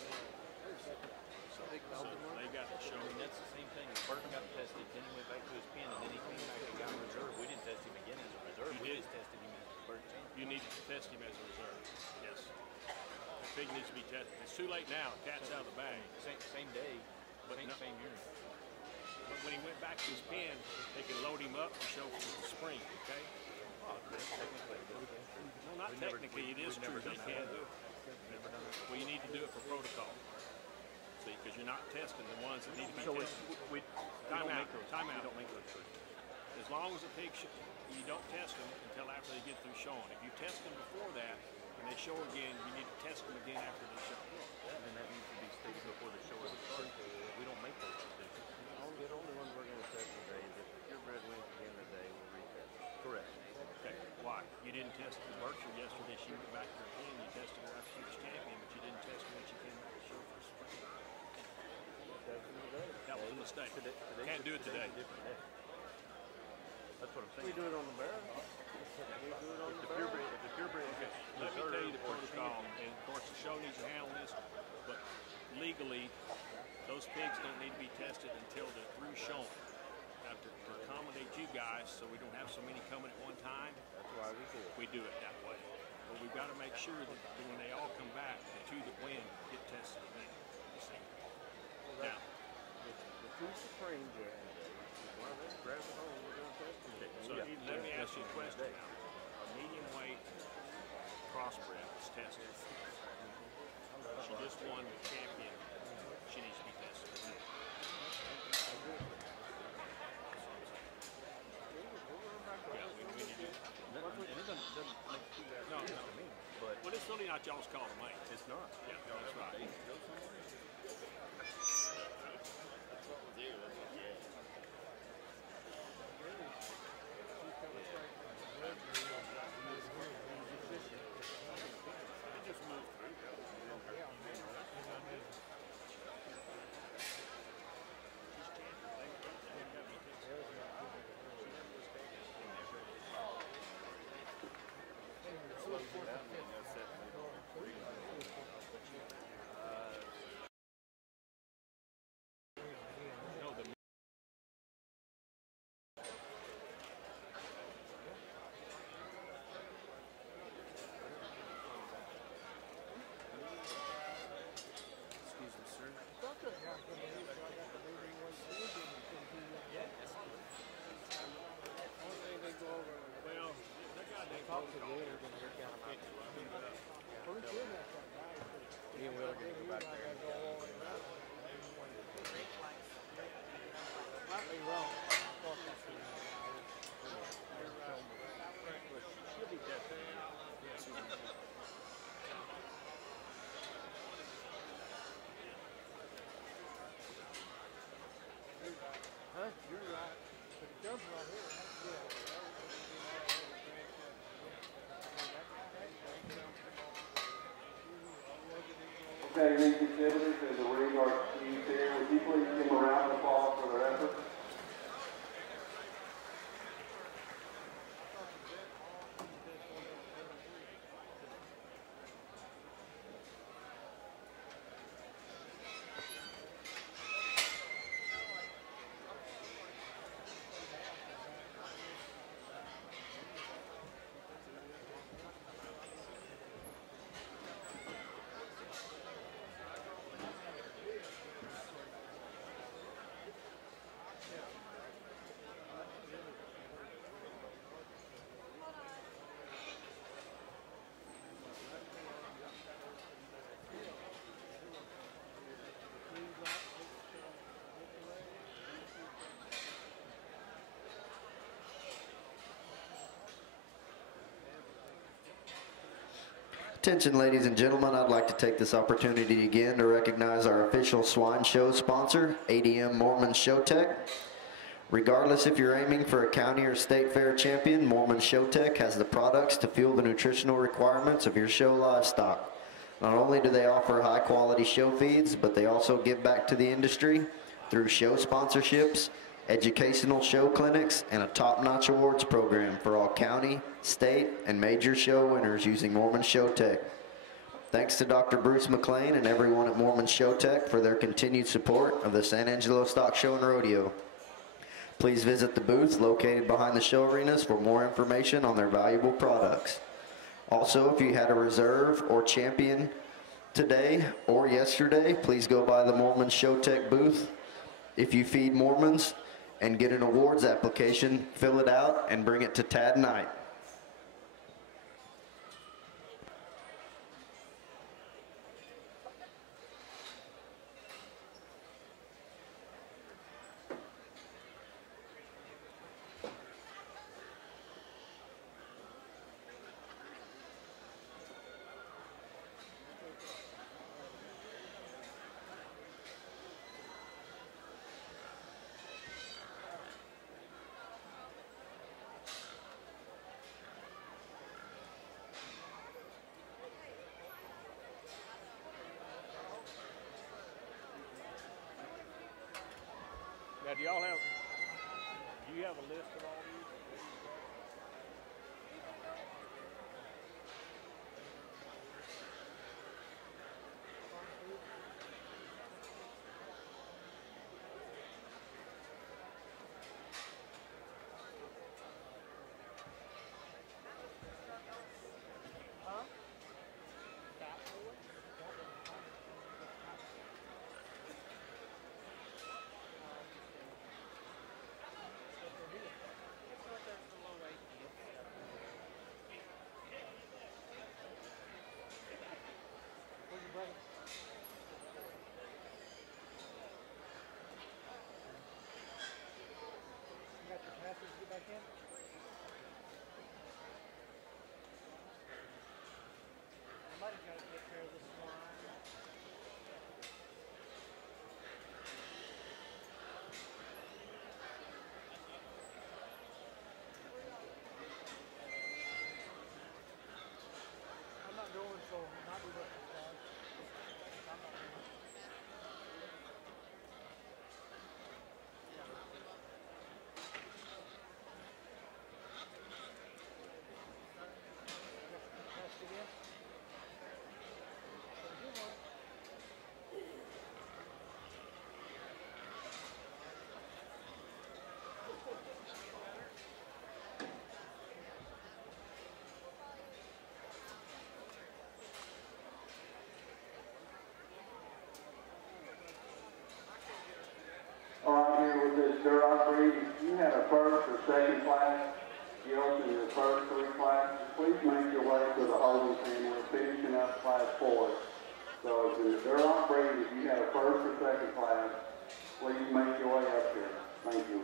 So they got to show. I mean, that's the same thing. The bird got tested, then he went back to his pen, and then he came back and got a reserve. We didn't test him again as a reserve. We just tested him as a bird champion. You need to test him as a reserve. Yes. pig needs to be tested. It's too late now. Cat's out of the bag. Same day, But same, no- same year. But when he went back to his pen, they could load him up and show for the spring, okay? Oh, technically. No, not technically. It is true. He can do it. Well, you need to do it for protocol. See, because you're not testing the ones that need to be So tested. we Time don't out. make those. Time We out. don't make those choices. As long as the pig, you don't test them until after they get through showing. If you test them before that and they show again, you need to test them again after they show. And that needs to be stated before the show ever starts. We don't make those decisions. The only ones we're going to test today is if the purebred wins at the end of the day, we'll retest. Correct. Okay, why? You didn't test the Berkshire yesterday. She went back to her pen. You tested her after she was champion, but you didn't test her when she came back to show for spring. That was a mistake. Can't do it today. Different day. That's what I'm saying. We do it on the barrel. If the purebred Okay, let me tell you the protocol, and of course the show needs to handle this, but legally, those pigs don't need to be tested until they're through showing. Now, to accommodate you guys, so we don't have so many coming at one time, That's why we do it. that way. But we've got to make sure that when they all come back, the two that win get tested again. You see? Now, The two Supreme Judge. Well, let's grab it home. We're going to test it. so let me ask you a question now. A medium weight crossbred was tested. She just won the champion. She needs to be tested. Yeah, we need to do that. And it doesn't make too bad No, sense no. to me. But Well, it's really not y'all's call to make. it's not. Yeah, that's right. No, the Excuse me, sir. well, that guy named protocol. Me and Will are going to go back there. She'll be tested. Huh? You're right. But it jumps right here. That's good. Okay, these exhibitors and the ring are excused here. Would you please give them a round of applause for their efforts? Attention, ladies and gentlemen, I'd like to take this opportunity again to recognize our official swine show sponsor, ADM Mormon Show Tech. Regardless if you're aiming for a county or state fair champion, Mormon Show Tech has the products to fuel the nutritional requirements of your show livestock. Not only do they offer high quality show feeds, but they also give back to the industry through show sponsorships, educational show clinics, and a top-notch awards program for all county, state, and major show winners using Mormon Show Tech. Thanks to Dr. Bruce McLean and everyone at Mormon Show Tech for their continued support of the San Angelo Stock Show and Rodeo. Please visit the booth located behind the show arenas for more information on their valuable products. Also, if you had a reserve or champion today or yesterday, please go by the Mormon Show Tech booth. If you feed Mormons and get an awards application, fill it out and bring it to Tad Knight. Now, do you have a list of all these? All right, here with this Duroc breed, if you had a first or second class Gilt in your first three classes, please make your way to the holding pen. We're finishing up class 4. So if the Duroc breed, if you had a first or second class, please make your way up here. Thank you.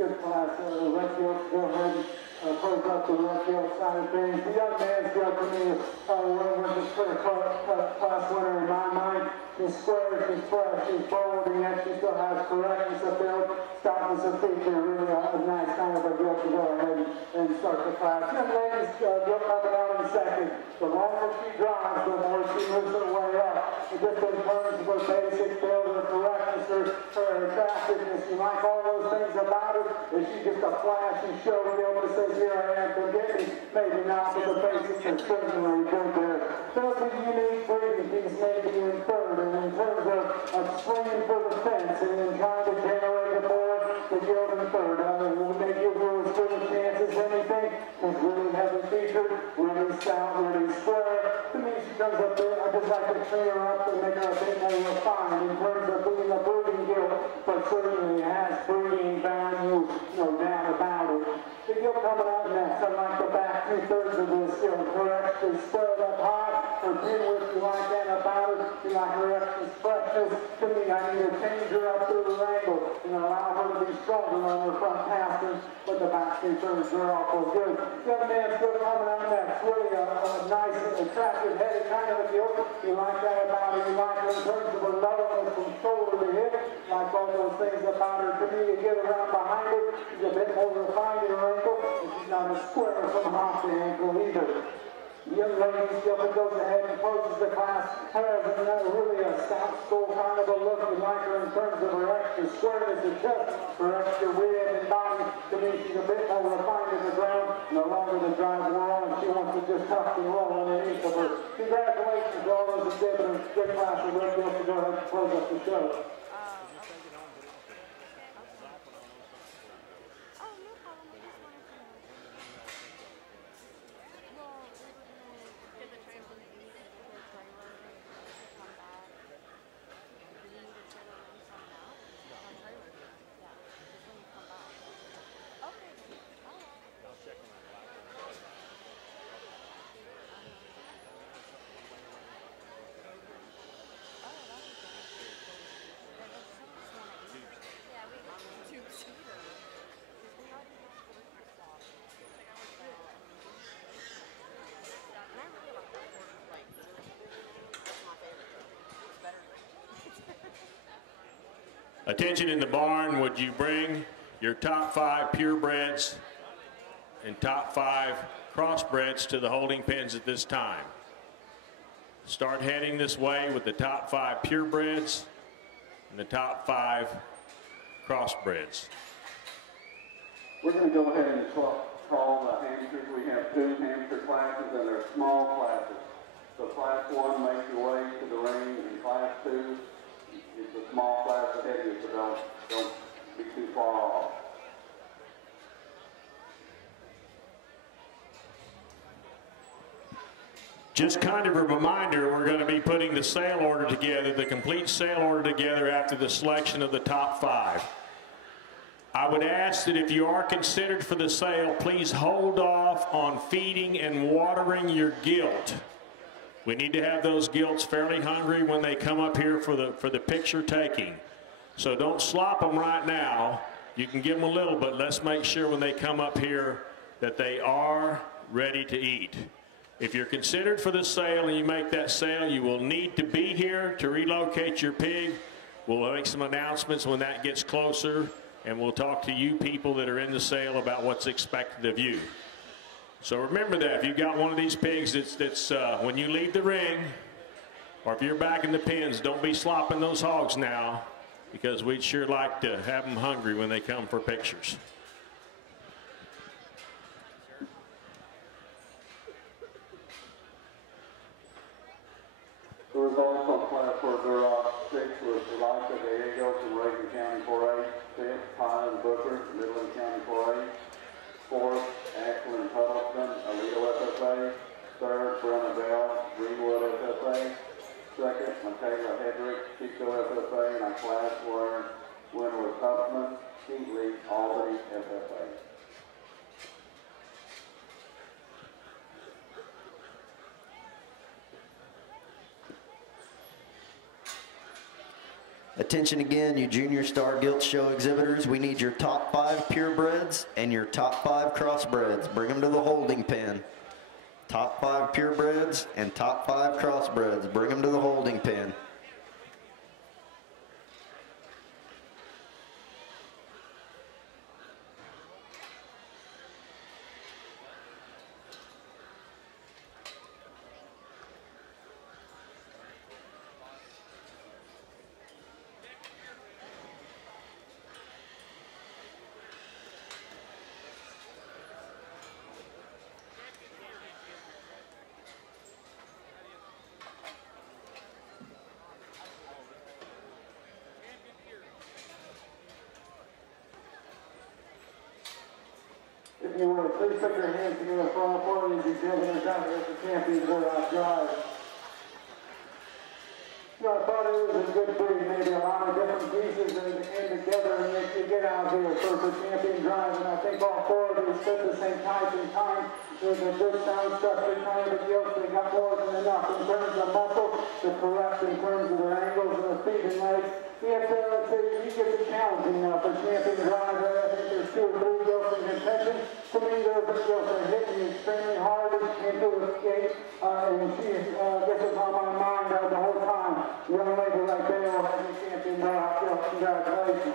Good class, Red Gilt, go ahead and close up the Red Gilt side of things. The young man's Gilt to me was the clear class winner in my mind. She's square, she's fresh, she's bold, and yet she still has correctness of build, stoutness of feature. Really a nice kind of a Gilt to go ahead and start the class. Young lady's Gilt coming out in second. The longer she drives, the more she moves her way up. Just in terms of her basic build, her correctness, her attractiveness, you like all those things about her. Is she just a flashy show Gilt that says, here I am, come get me? Maybe not, but the basics are certainly good there. There'll be unique breeding. These may be in third, and in terms of swinging for the fence and then trying to generate the board, the Gilt in third. Will make you as good a chance as anything. She's really heavy featured, really stout, really square. To me, she comes up there. I just like to clean her up and make her a bit more refined in terms of being a breeding Gilt, but certainly has breeding value, no doubt about it. The Gilt coming out next. I like the back 2/3 of this Gilt. Her extra spread up high. Her pin width, you like that about her. You like her extra freshness. To me, I need to change her up through the angle and allow her to be stronger on her front pastures, but the back 2/3 are awful good. Young man still coming out next. Really a nice and attractive headed kind of a Gilt. You like that about her. You like her in terms of her levelness from shoulder to hip. Like all those things about her. To me, you get around behind her. She's a bit more refined in her ankle, and she's not as square from off the ankle either. The young lady still goes ahead and poses the class. Has really a stout skull kind of a look. You like her in terms of her extra squareness of chest, her extra rib and body. To me, she's a bit more refined in the ground. No longer the drive we're on, she wants to just tuck and roll underneath of her. Congratulations to all those exhibitors. Good class of Red Gilt to go ahead and close up the show. Attention in the barn, would you bring your top 5 purebreds and top 5 crossbreds to the holding pens at this time? Start heading this way with the top 5 purebreds and the top 5 crossbreds. We're going to go ahead and call the hamsters. We have 2 hamster classes, and they're small classes. So class 1, make your way to the ring, and class 2, it's a small class ahead of you, so don't be too far off. Just kind of a reminder, we're going to be putting the sale order together, the complete sale order together after the selection of the top 5. I would ask that if you are considered for the sale, please hold off on feeding and watering your Gilt. We need to have those Gilts fairly hungry when they come up here for the picture taking. So don't slop them right now. You can give them a little, but let's make sure when they come up here that they are ready to eat. If you're considered for the sale and you make that sale, you will need to be here to relocate your pig. We'll make some announcements when that gets closer, and we'll talk to you people that are in the sale about what's expected of you. So remember that if you've got one of these pigs that's when you leave the ring, or if you're back in the pens, don't be slopping those hogs now, because we'd sure like to have them hungry when they come for pictures. The results on class 4 Duroc 6 was Eliza Gallegos from Reagan County 4A, 5th, Tyler Booker, Midland County 4A, 4th, Ashlyn Huddleston, Alito FFA, 3rd, Brenna Bell, Greenwood FFA, 2nd, Michaela Hedrick, Chico FFA, and our class winner was Huffman, Keatley, Albany FFA. Attention again, you Junior Star Gilt Show exhibitors. We need your top 5 purebreds and your top 5 crossbreds. Bring them to the holding pen. Top 5 purebreds and top 5 crossbreds. Bring them to the holding pen. If you would, please put your hands together for all 4 of these exhibitors out here at the champions drive. You know, I thought it was a good breed, maybe a lot of different pieces and together and make you get out here for champion drive. And I think all 4 of these fit the same type and time with a good sound structure, kind of Gilt. They got more than enough in terms of muscle to correct in terms of their angles and their feet and legs. If you get the challenging now for champion drive, I think there's 2 or 3 Gilts in contention. To me, those are Gilts that are hitting you extremely hard into the skate. And this is on my mind the whole time. Young lady right there will have the champion drive. Congratulations.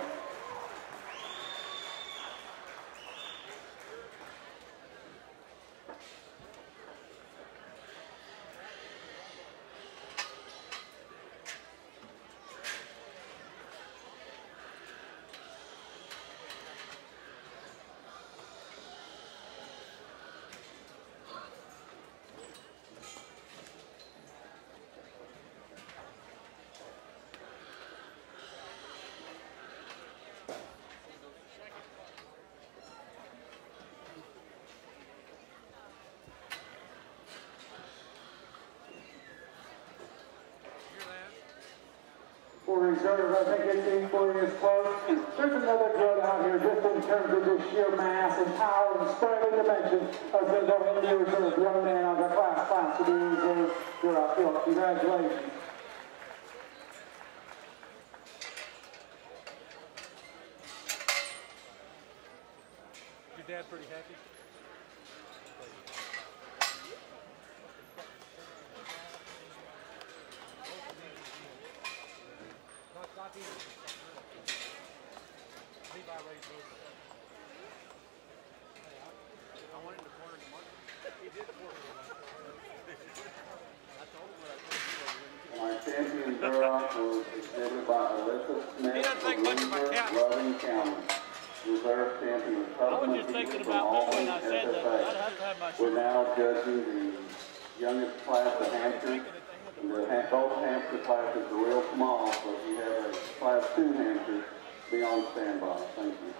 For reserve, I think it's equally as close. There's another good out here just in terms of the sheer mass and power and spread and dimensions of the India reserve. Young man on the class to be reserved. You're up, Gilt. Congratulations. Your dad pretty happy? My champion girl was exhibited by Alyssa Smith from Windsor, Loving County. Reserve champion was Husband from Albany, SFA. We're now judging the youngest class of Hampshire. And both Hampshire classes are real small, so if you have a class 2 Hampshire, be on standby. Thank you.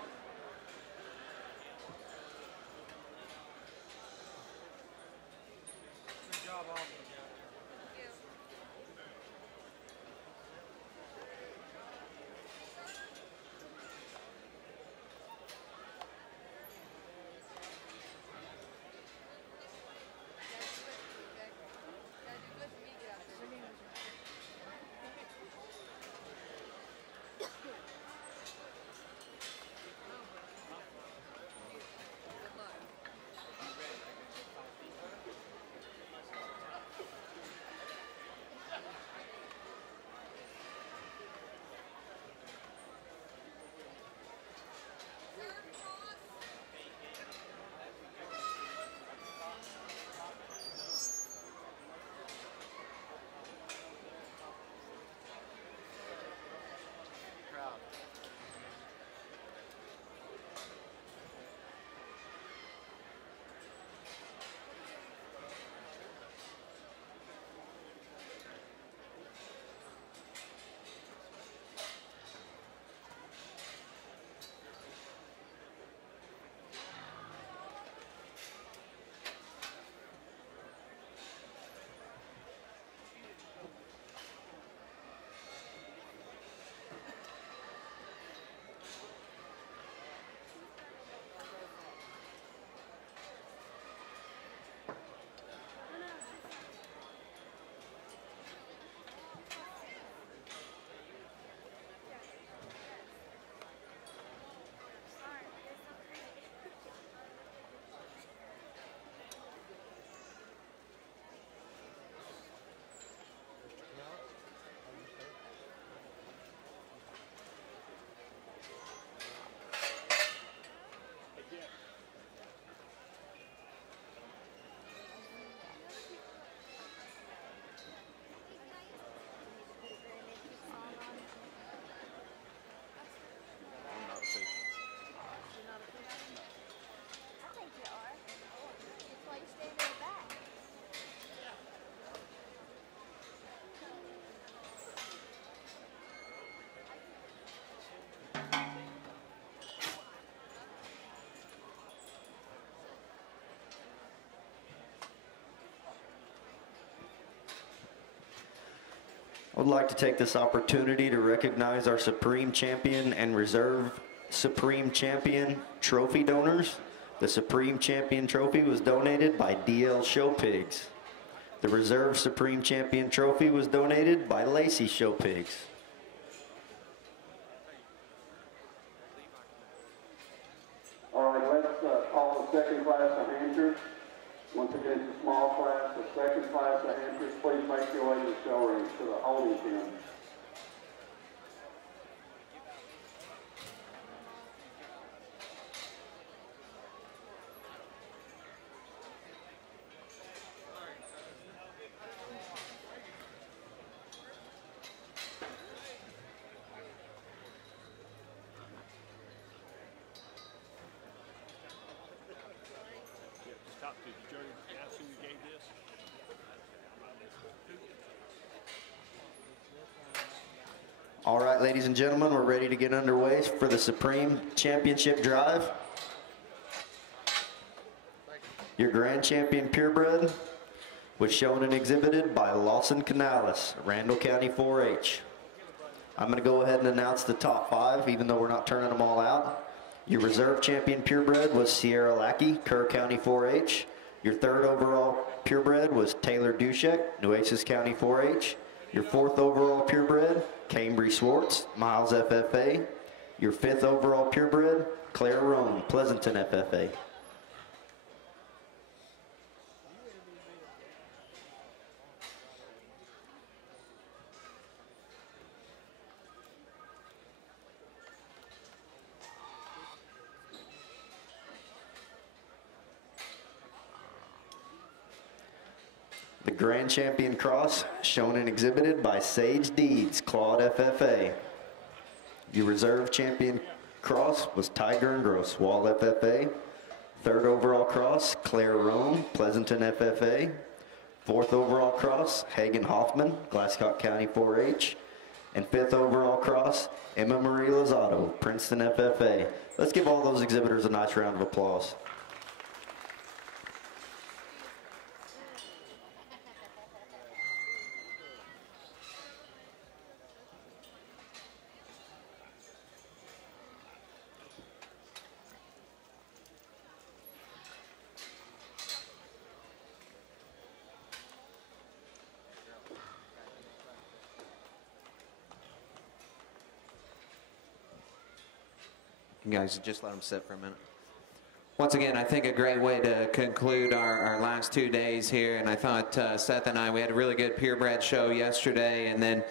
I would like to take this opportunity to recognize our Supreme Champion and Reserve Supreme Champion trophy donors. The Supreme Champion trophy was donated by DL Show Pigs. The Reserve Supreme Champion trophy was donated by Lacey Show Pigs. All right, let's call the second class of Hampshires. Once again, it's a small class. The second class of Hampshires, please make your way to the show ring, to the holding pen. Top two. Did you ask who you gave this? All right, ladies and gentlemen, we're ready to get underway for the Supreme Championship Drive. Your Grand Champion Purebred was shown and exhibited by Lawson Canales, Randall County 4-H. I'm going to go ahead and announce the top 5, even though we're not turning them all out. Your Reserve Champion Purebred was Sierra Lackey, Kerr County 4-H. Your 3rd overall Purebred was Taylor Dushek, Nueces County 4-H. Your 4th overall Purebred, Cambry Swartz, Miles FFA. Your 5th overall Purebred, Claire Roan, Pleasanton FFA. The Grand Champion Cross, shown and exhibited by Sage Deeds, Claude FFA. Your Reserve Champion Cross was Tiger and Gross, Wall FFA. 3rd overall Cross, Claire Roan, Pleasanton FFA. 4th overall Cross, Hagen Hoffman, Glasscock County 4-H. And 5th overall Cross, Emma Marie Lozado, Princeton FFA. Let's give all those exhibitors a nice round of applause. You guys just let them sit for a minute. Once again, I think a great way to conclude our last 2 days here, and I thought Seth and I, we had a really good purebred show yesterday, and then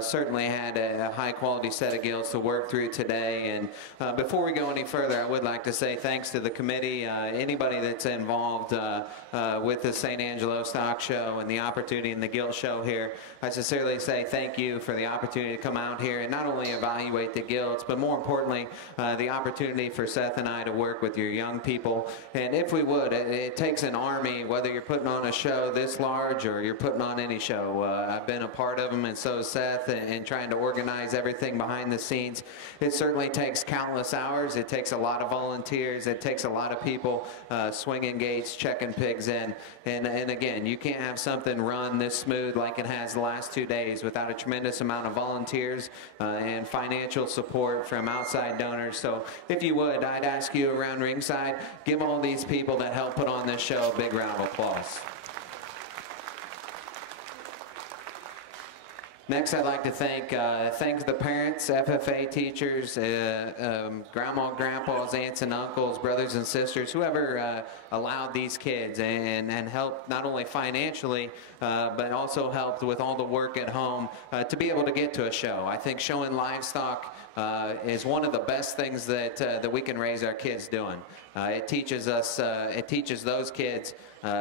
certainly had a high-quality set of gilts to work through today. And before we go any further, I would like to say thanks to the committee, anybody that's involved with the St. Angelo Stock Show and the opportunity in the gilt show here. I sincerely say thank you for the opportunity to come out here and not only evaluate the gilts, but more importantly, the opportunity for Seth and I to work with your young people. And if we would, it takes an army, whether you're putting on a show this large or you're putting on any show. I've been a part of them, and so is Seth, and trying to organize everything behind the scenes. It certainly takes countless hours. It takes a lot of volunteers. It takes a lot of people swinging gates, checking pigs in. And again, you can't have something run this smooth like it has the last 2 days without a tremendous amount of volunteers and financial support from outside donors. So if you would, I'd ask you around ringside, give all these people that help put on this show a big round of applause. Next, I'd like to thank the parents, FFA teachers, grandma, grandpas, aunts and uncles, brothers and sisters, whoever allowed these kids and helped not only financially, but also helped with all the work at home to be able to get to a show. I think showing livestock is one of the best things that we can raise our kids doing. It teaches us, it teaches those kids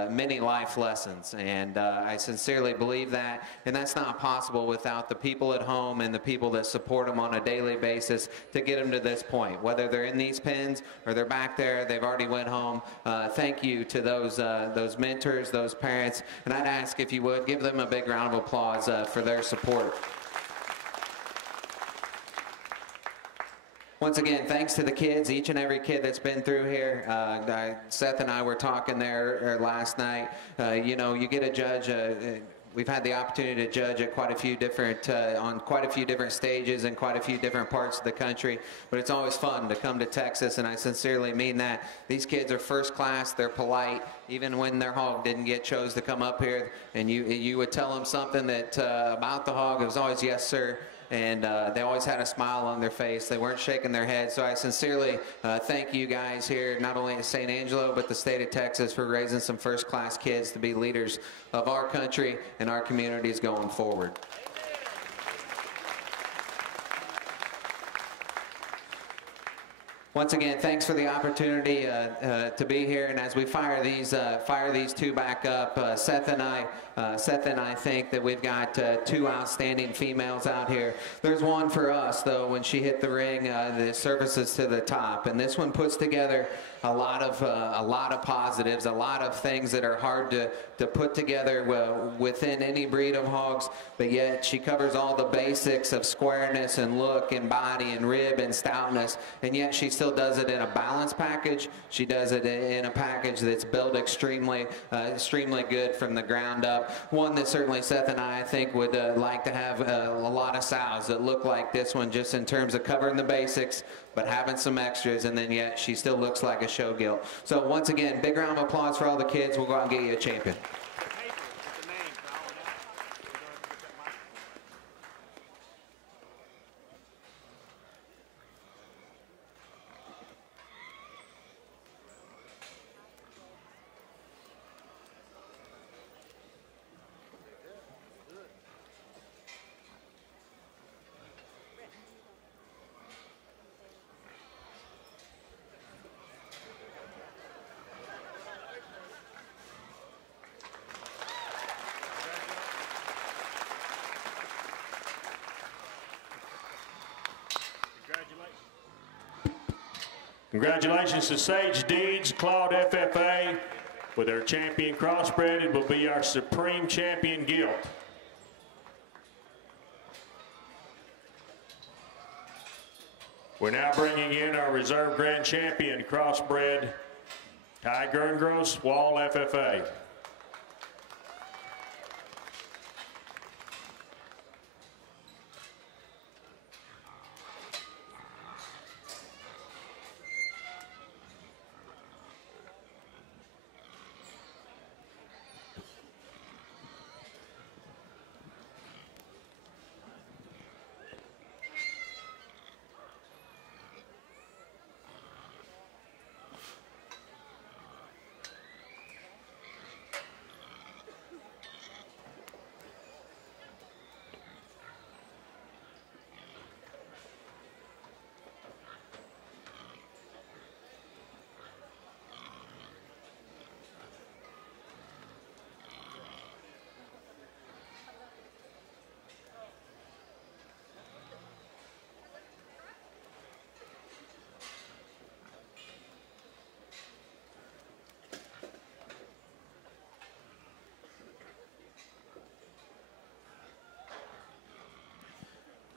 many life lessons, and I sincerely believe that, and that's not possible without the people at home and the people that support them on a daily basis to get them to this point. Whether they're in these pens or they're back there, they've already went home. Thank you to those mentors, those parents, and I'd ask if you would give them a big round of applause for their support. Once again, thanks to the kids, each and every kid that's been through here. Seth and I were talking there last night. You know, you get a judge we've had the opportunity to judge at quite a few different on quite a few different stages in quite a few different parts of the country, but it's always fun to come to Texas, and I sincerely mean that. These kids are first class, they're polite, even when their hog didn't get chose to come up here, and you would tell them something that about the hog, it was always yes sir. And they always had a smile on their face. They weren't shaking their head. So I sincerely thank you guys here, not only at St. Angelo, but the state of Texas, for raising some first-class kids to be leaders of our country and our communities going forward. Once again, thanks for the opportunity to be here. And as we fire these two back up, Seth and I think that we've got two outstanding females out here. There's one for us, though, when she hit the ring, the surfaces to the top. And this one puts together a lot of positives, a lot of things that are hard to put together within any breed of hogs, but yet she covers all the basics of squareness and look and body and rib and stoutness, and yet she still does it in a balanced package. She does it in a package that's built extremely good from the ground up. One that certainly Seth and I think would like to have a lot of sows that look like this one, just in terms of covering the basics, but having some extras, and then yet she still looks like a show gilt. So once again, big round of applause for all the kids. We'll go out and get you a champion. Congratulations to Sage Deeds, Claude FFA, with their champion crossbred. It will be our Supreme Champion Gilt. We're now bringing in our reserve grand champion crossbred, Ty Gerngross, Wall FFA.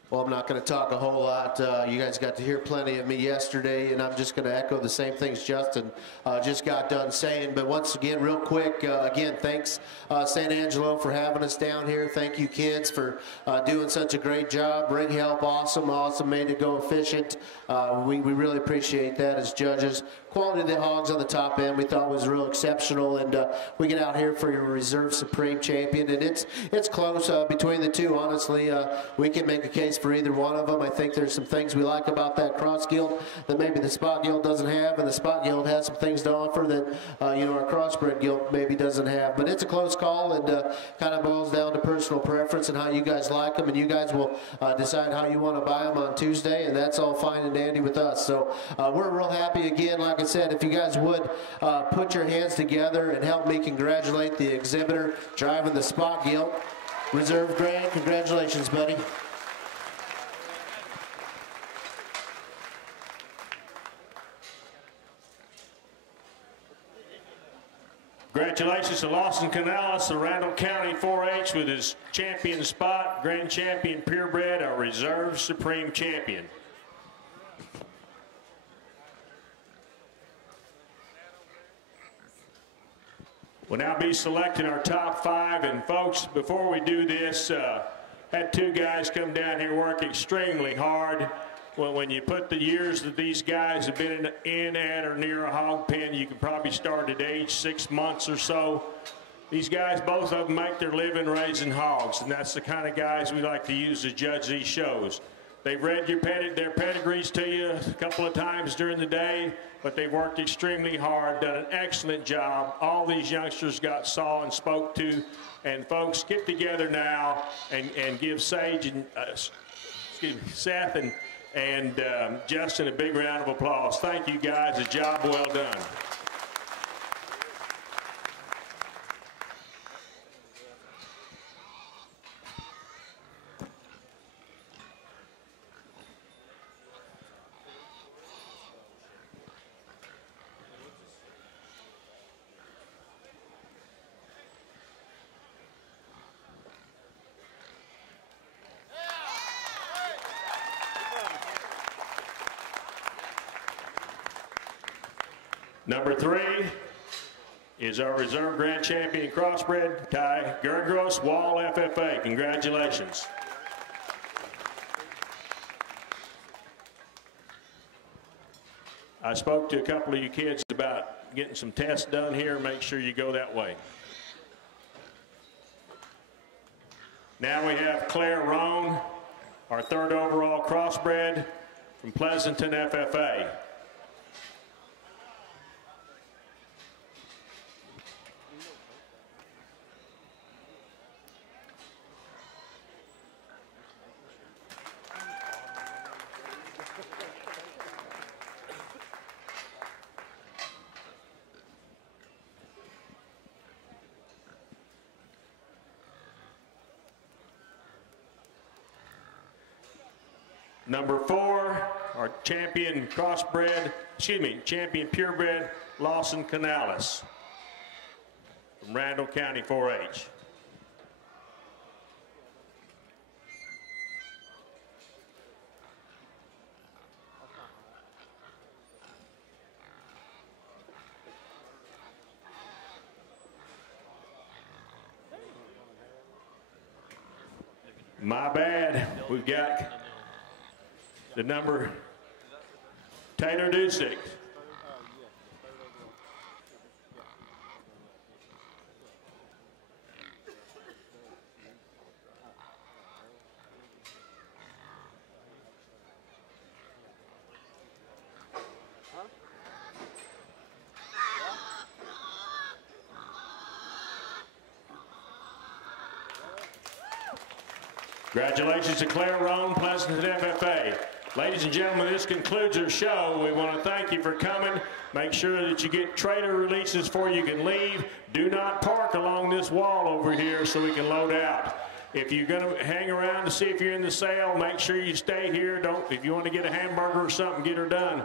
Well, I'm not going to talk a whole lot. You guys got to hear plenty of me yesterday, and I'm just going to echo the same things Justin just got done saying. But once again, real quick, again, thanks St. Angelo for having us down here. Thank you, kids, for doing such a great job. Ring help, awesome, made it go efficient. We really appreciate that as judges. Quality of the hogs on the top end we thought was real exceptional, and we get out here for your reserve Supreme Champion, and it's close between the two. Honestly, we can make a case for either one of them. I think there's some things we like about that cross gilt that maybe the spot gilt doesn't have, and the spot gilt has some things to offer that our crossbred gilt maybe doesn't have. But it's a close call, and kind of boils down to personal preference and how you guys like them, and you guys will decide how you want to buy them on Tuesday, and that's all fine and dandy with us. So we're real happy again. Like I said, if you guys would put your hands together and help me congratulate the exhibitor driving the spot gilt. Reserve Grand, congratulations, buddy. Congratulations to Lawson Canales, the Randall County 4-H, with his champion spot, grand champion purebred, our reserve Supreme Champion. We'll now be selecting our top 5. And folks, before we do this, had 2 guys come down here work extremely hard. Well, when you put the years that these guys have been in at or near a hog pen, you can probably start at age 6 months or so. These guys, both of them, make their living raising hogs, and that's the kind of guys we like to use to judge these shows. They've read their pedigrees to you a couple of times during the day, but they've worked extremely hard, done an excellent job. All these youngsters saw and spoke to. And folks, get together now and give Sage and Seth and Justin a big round of applause. Thank you guys, a job well done. Number 3 is our reserve grand champion crossbred, Ty Gergros, Wall FFA. Congratulations. I spoke to a couple of you kids about getting some tests done here. Make sure you go that way. Now we have Claire Roan, our 3rd overall crossbred from Pleasanton FFA. Number 4, our champion champion purebred, Lawson Canales from Randall County 4-H. My bad, we've got the number, Taylor Dusick. Congratulations to Claire Roan, Pleasanton FFA. Ladies and gentlemen, this concludes our show. We want to thank you for coming. Make sure that you get trailer releases before you can leave. Do not park along this wall over here so we can load out. If you're going to hang around to see if you're in the sale, make sure you stay here. If you want to get a hamburger or something, get her done.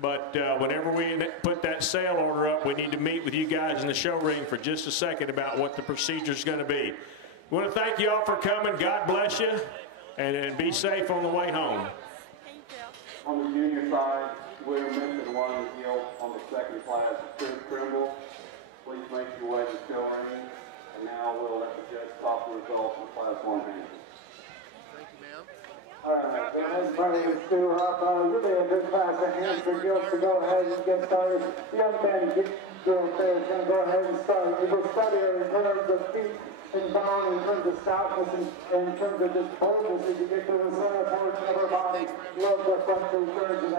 But whenever we put that sale order up, we need to meet with you guys in the show ring for just a second about what the procedure is going to be. We want to thank you all for coming. God bless you, and be safe on the way home. On the junior side, William Minton won the Gilt on the 2nd class. Chris Trimble, please make your way to the show ring. And now we'll let the judge talk the results of Class 1 handles. Thank you, ma'am. All right, the next party is Stu Huff. You'll be a good class of hands for Gilt to go ahead and get started. Young men, Gilt there is going to go ahead and start. You will study in terms of feet and bone, in terms of stoutness, and in terms of just boldness as you get to the center portion of our body. Love the front two thirds of that.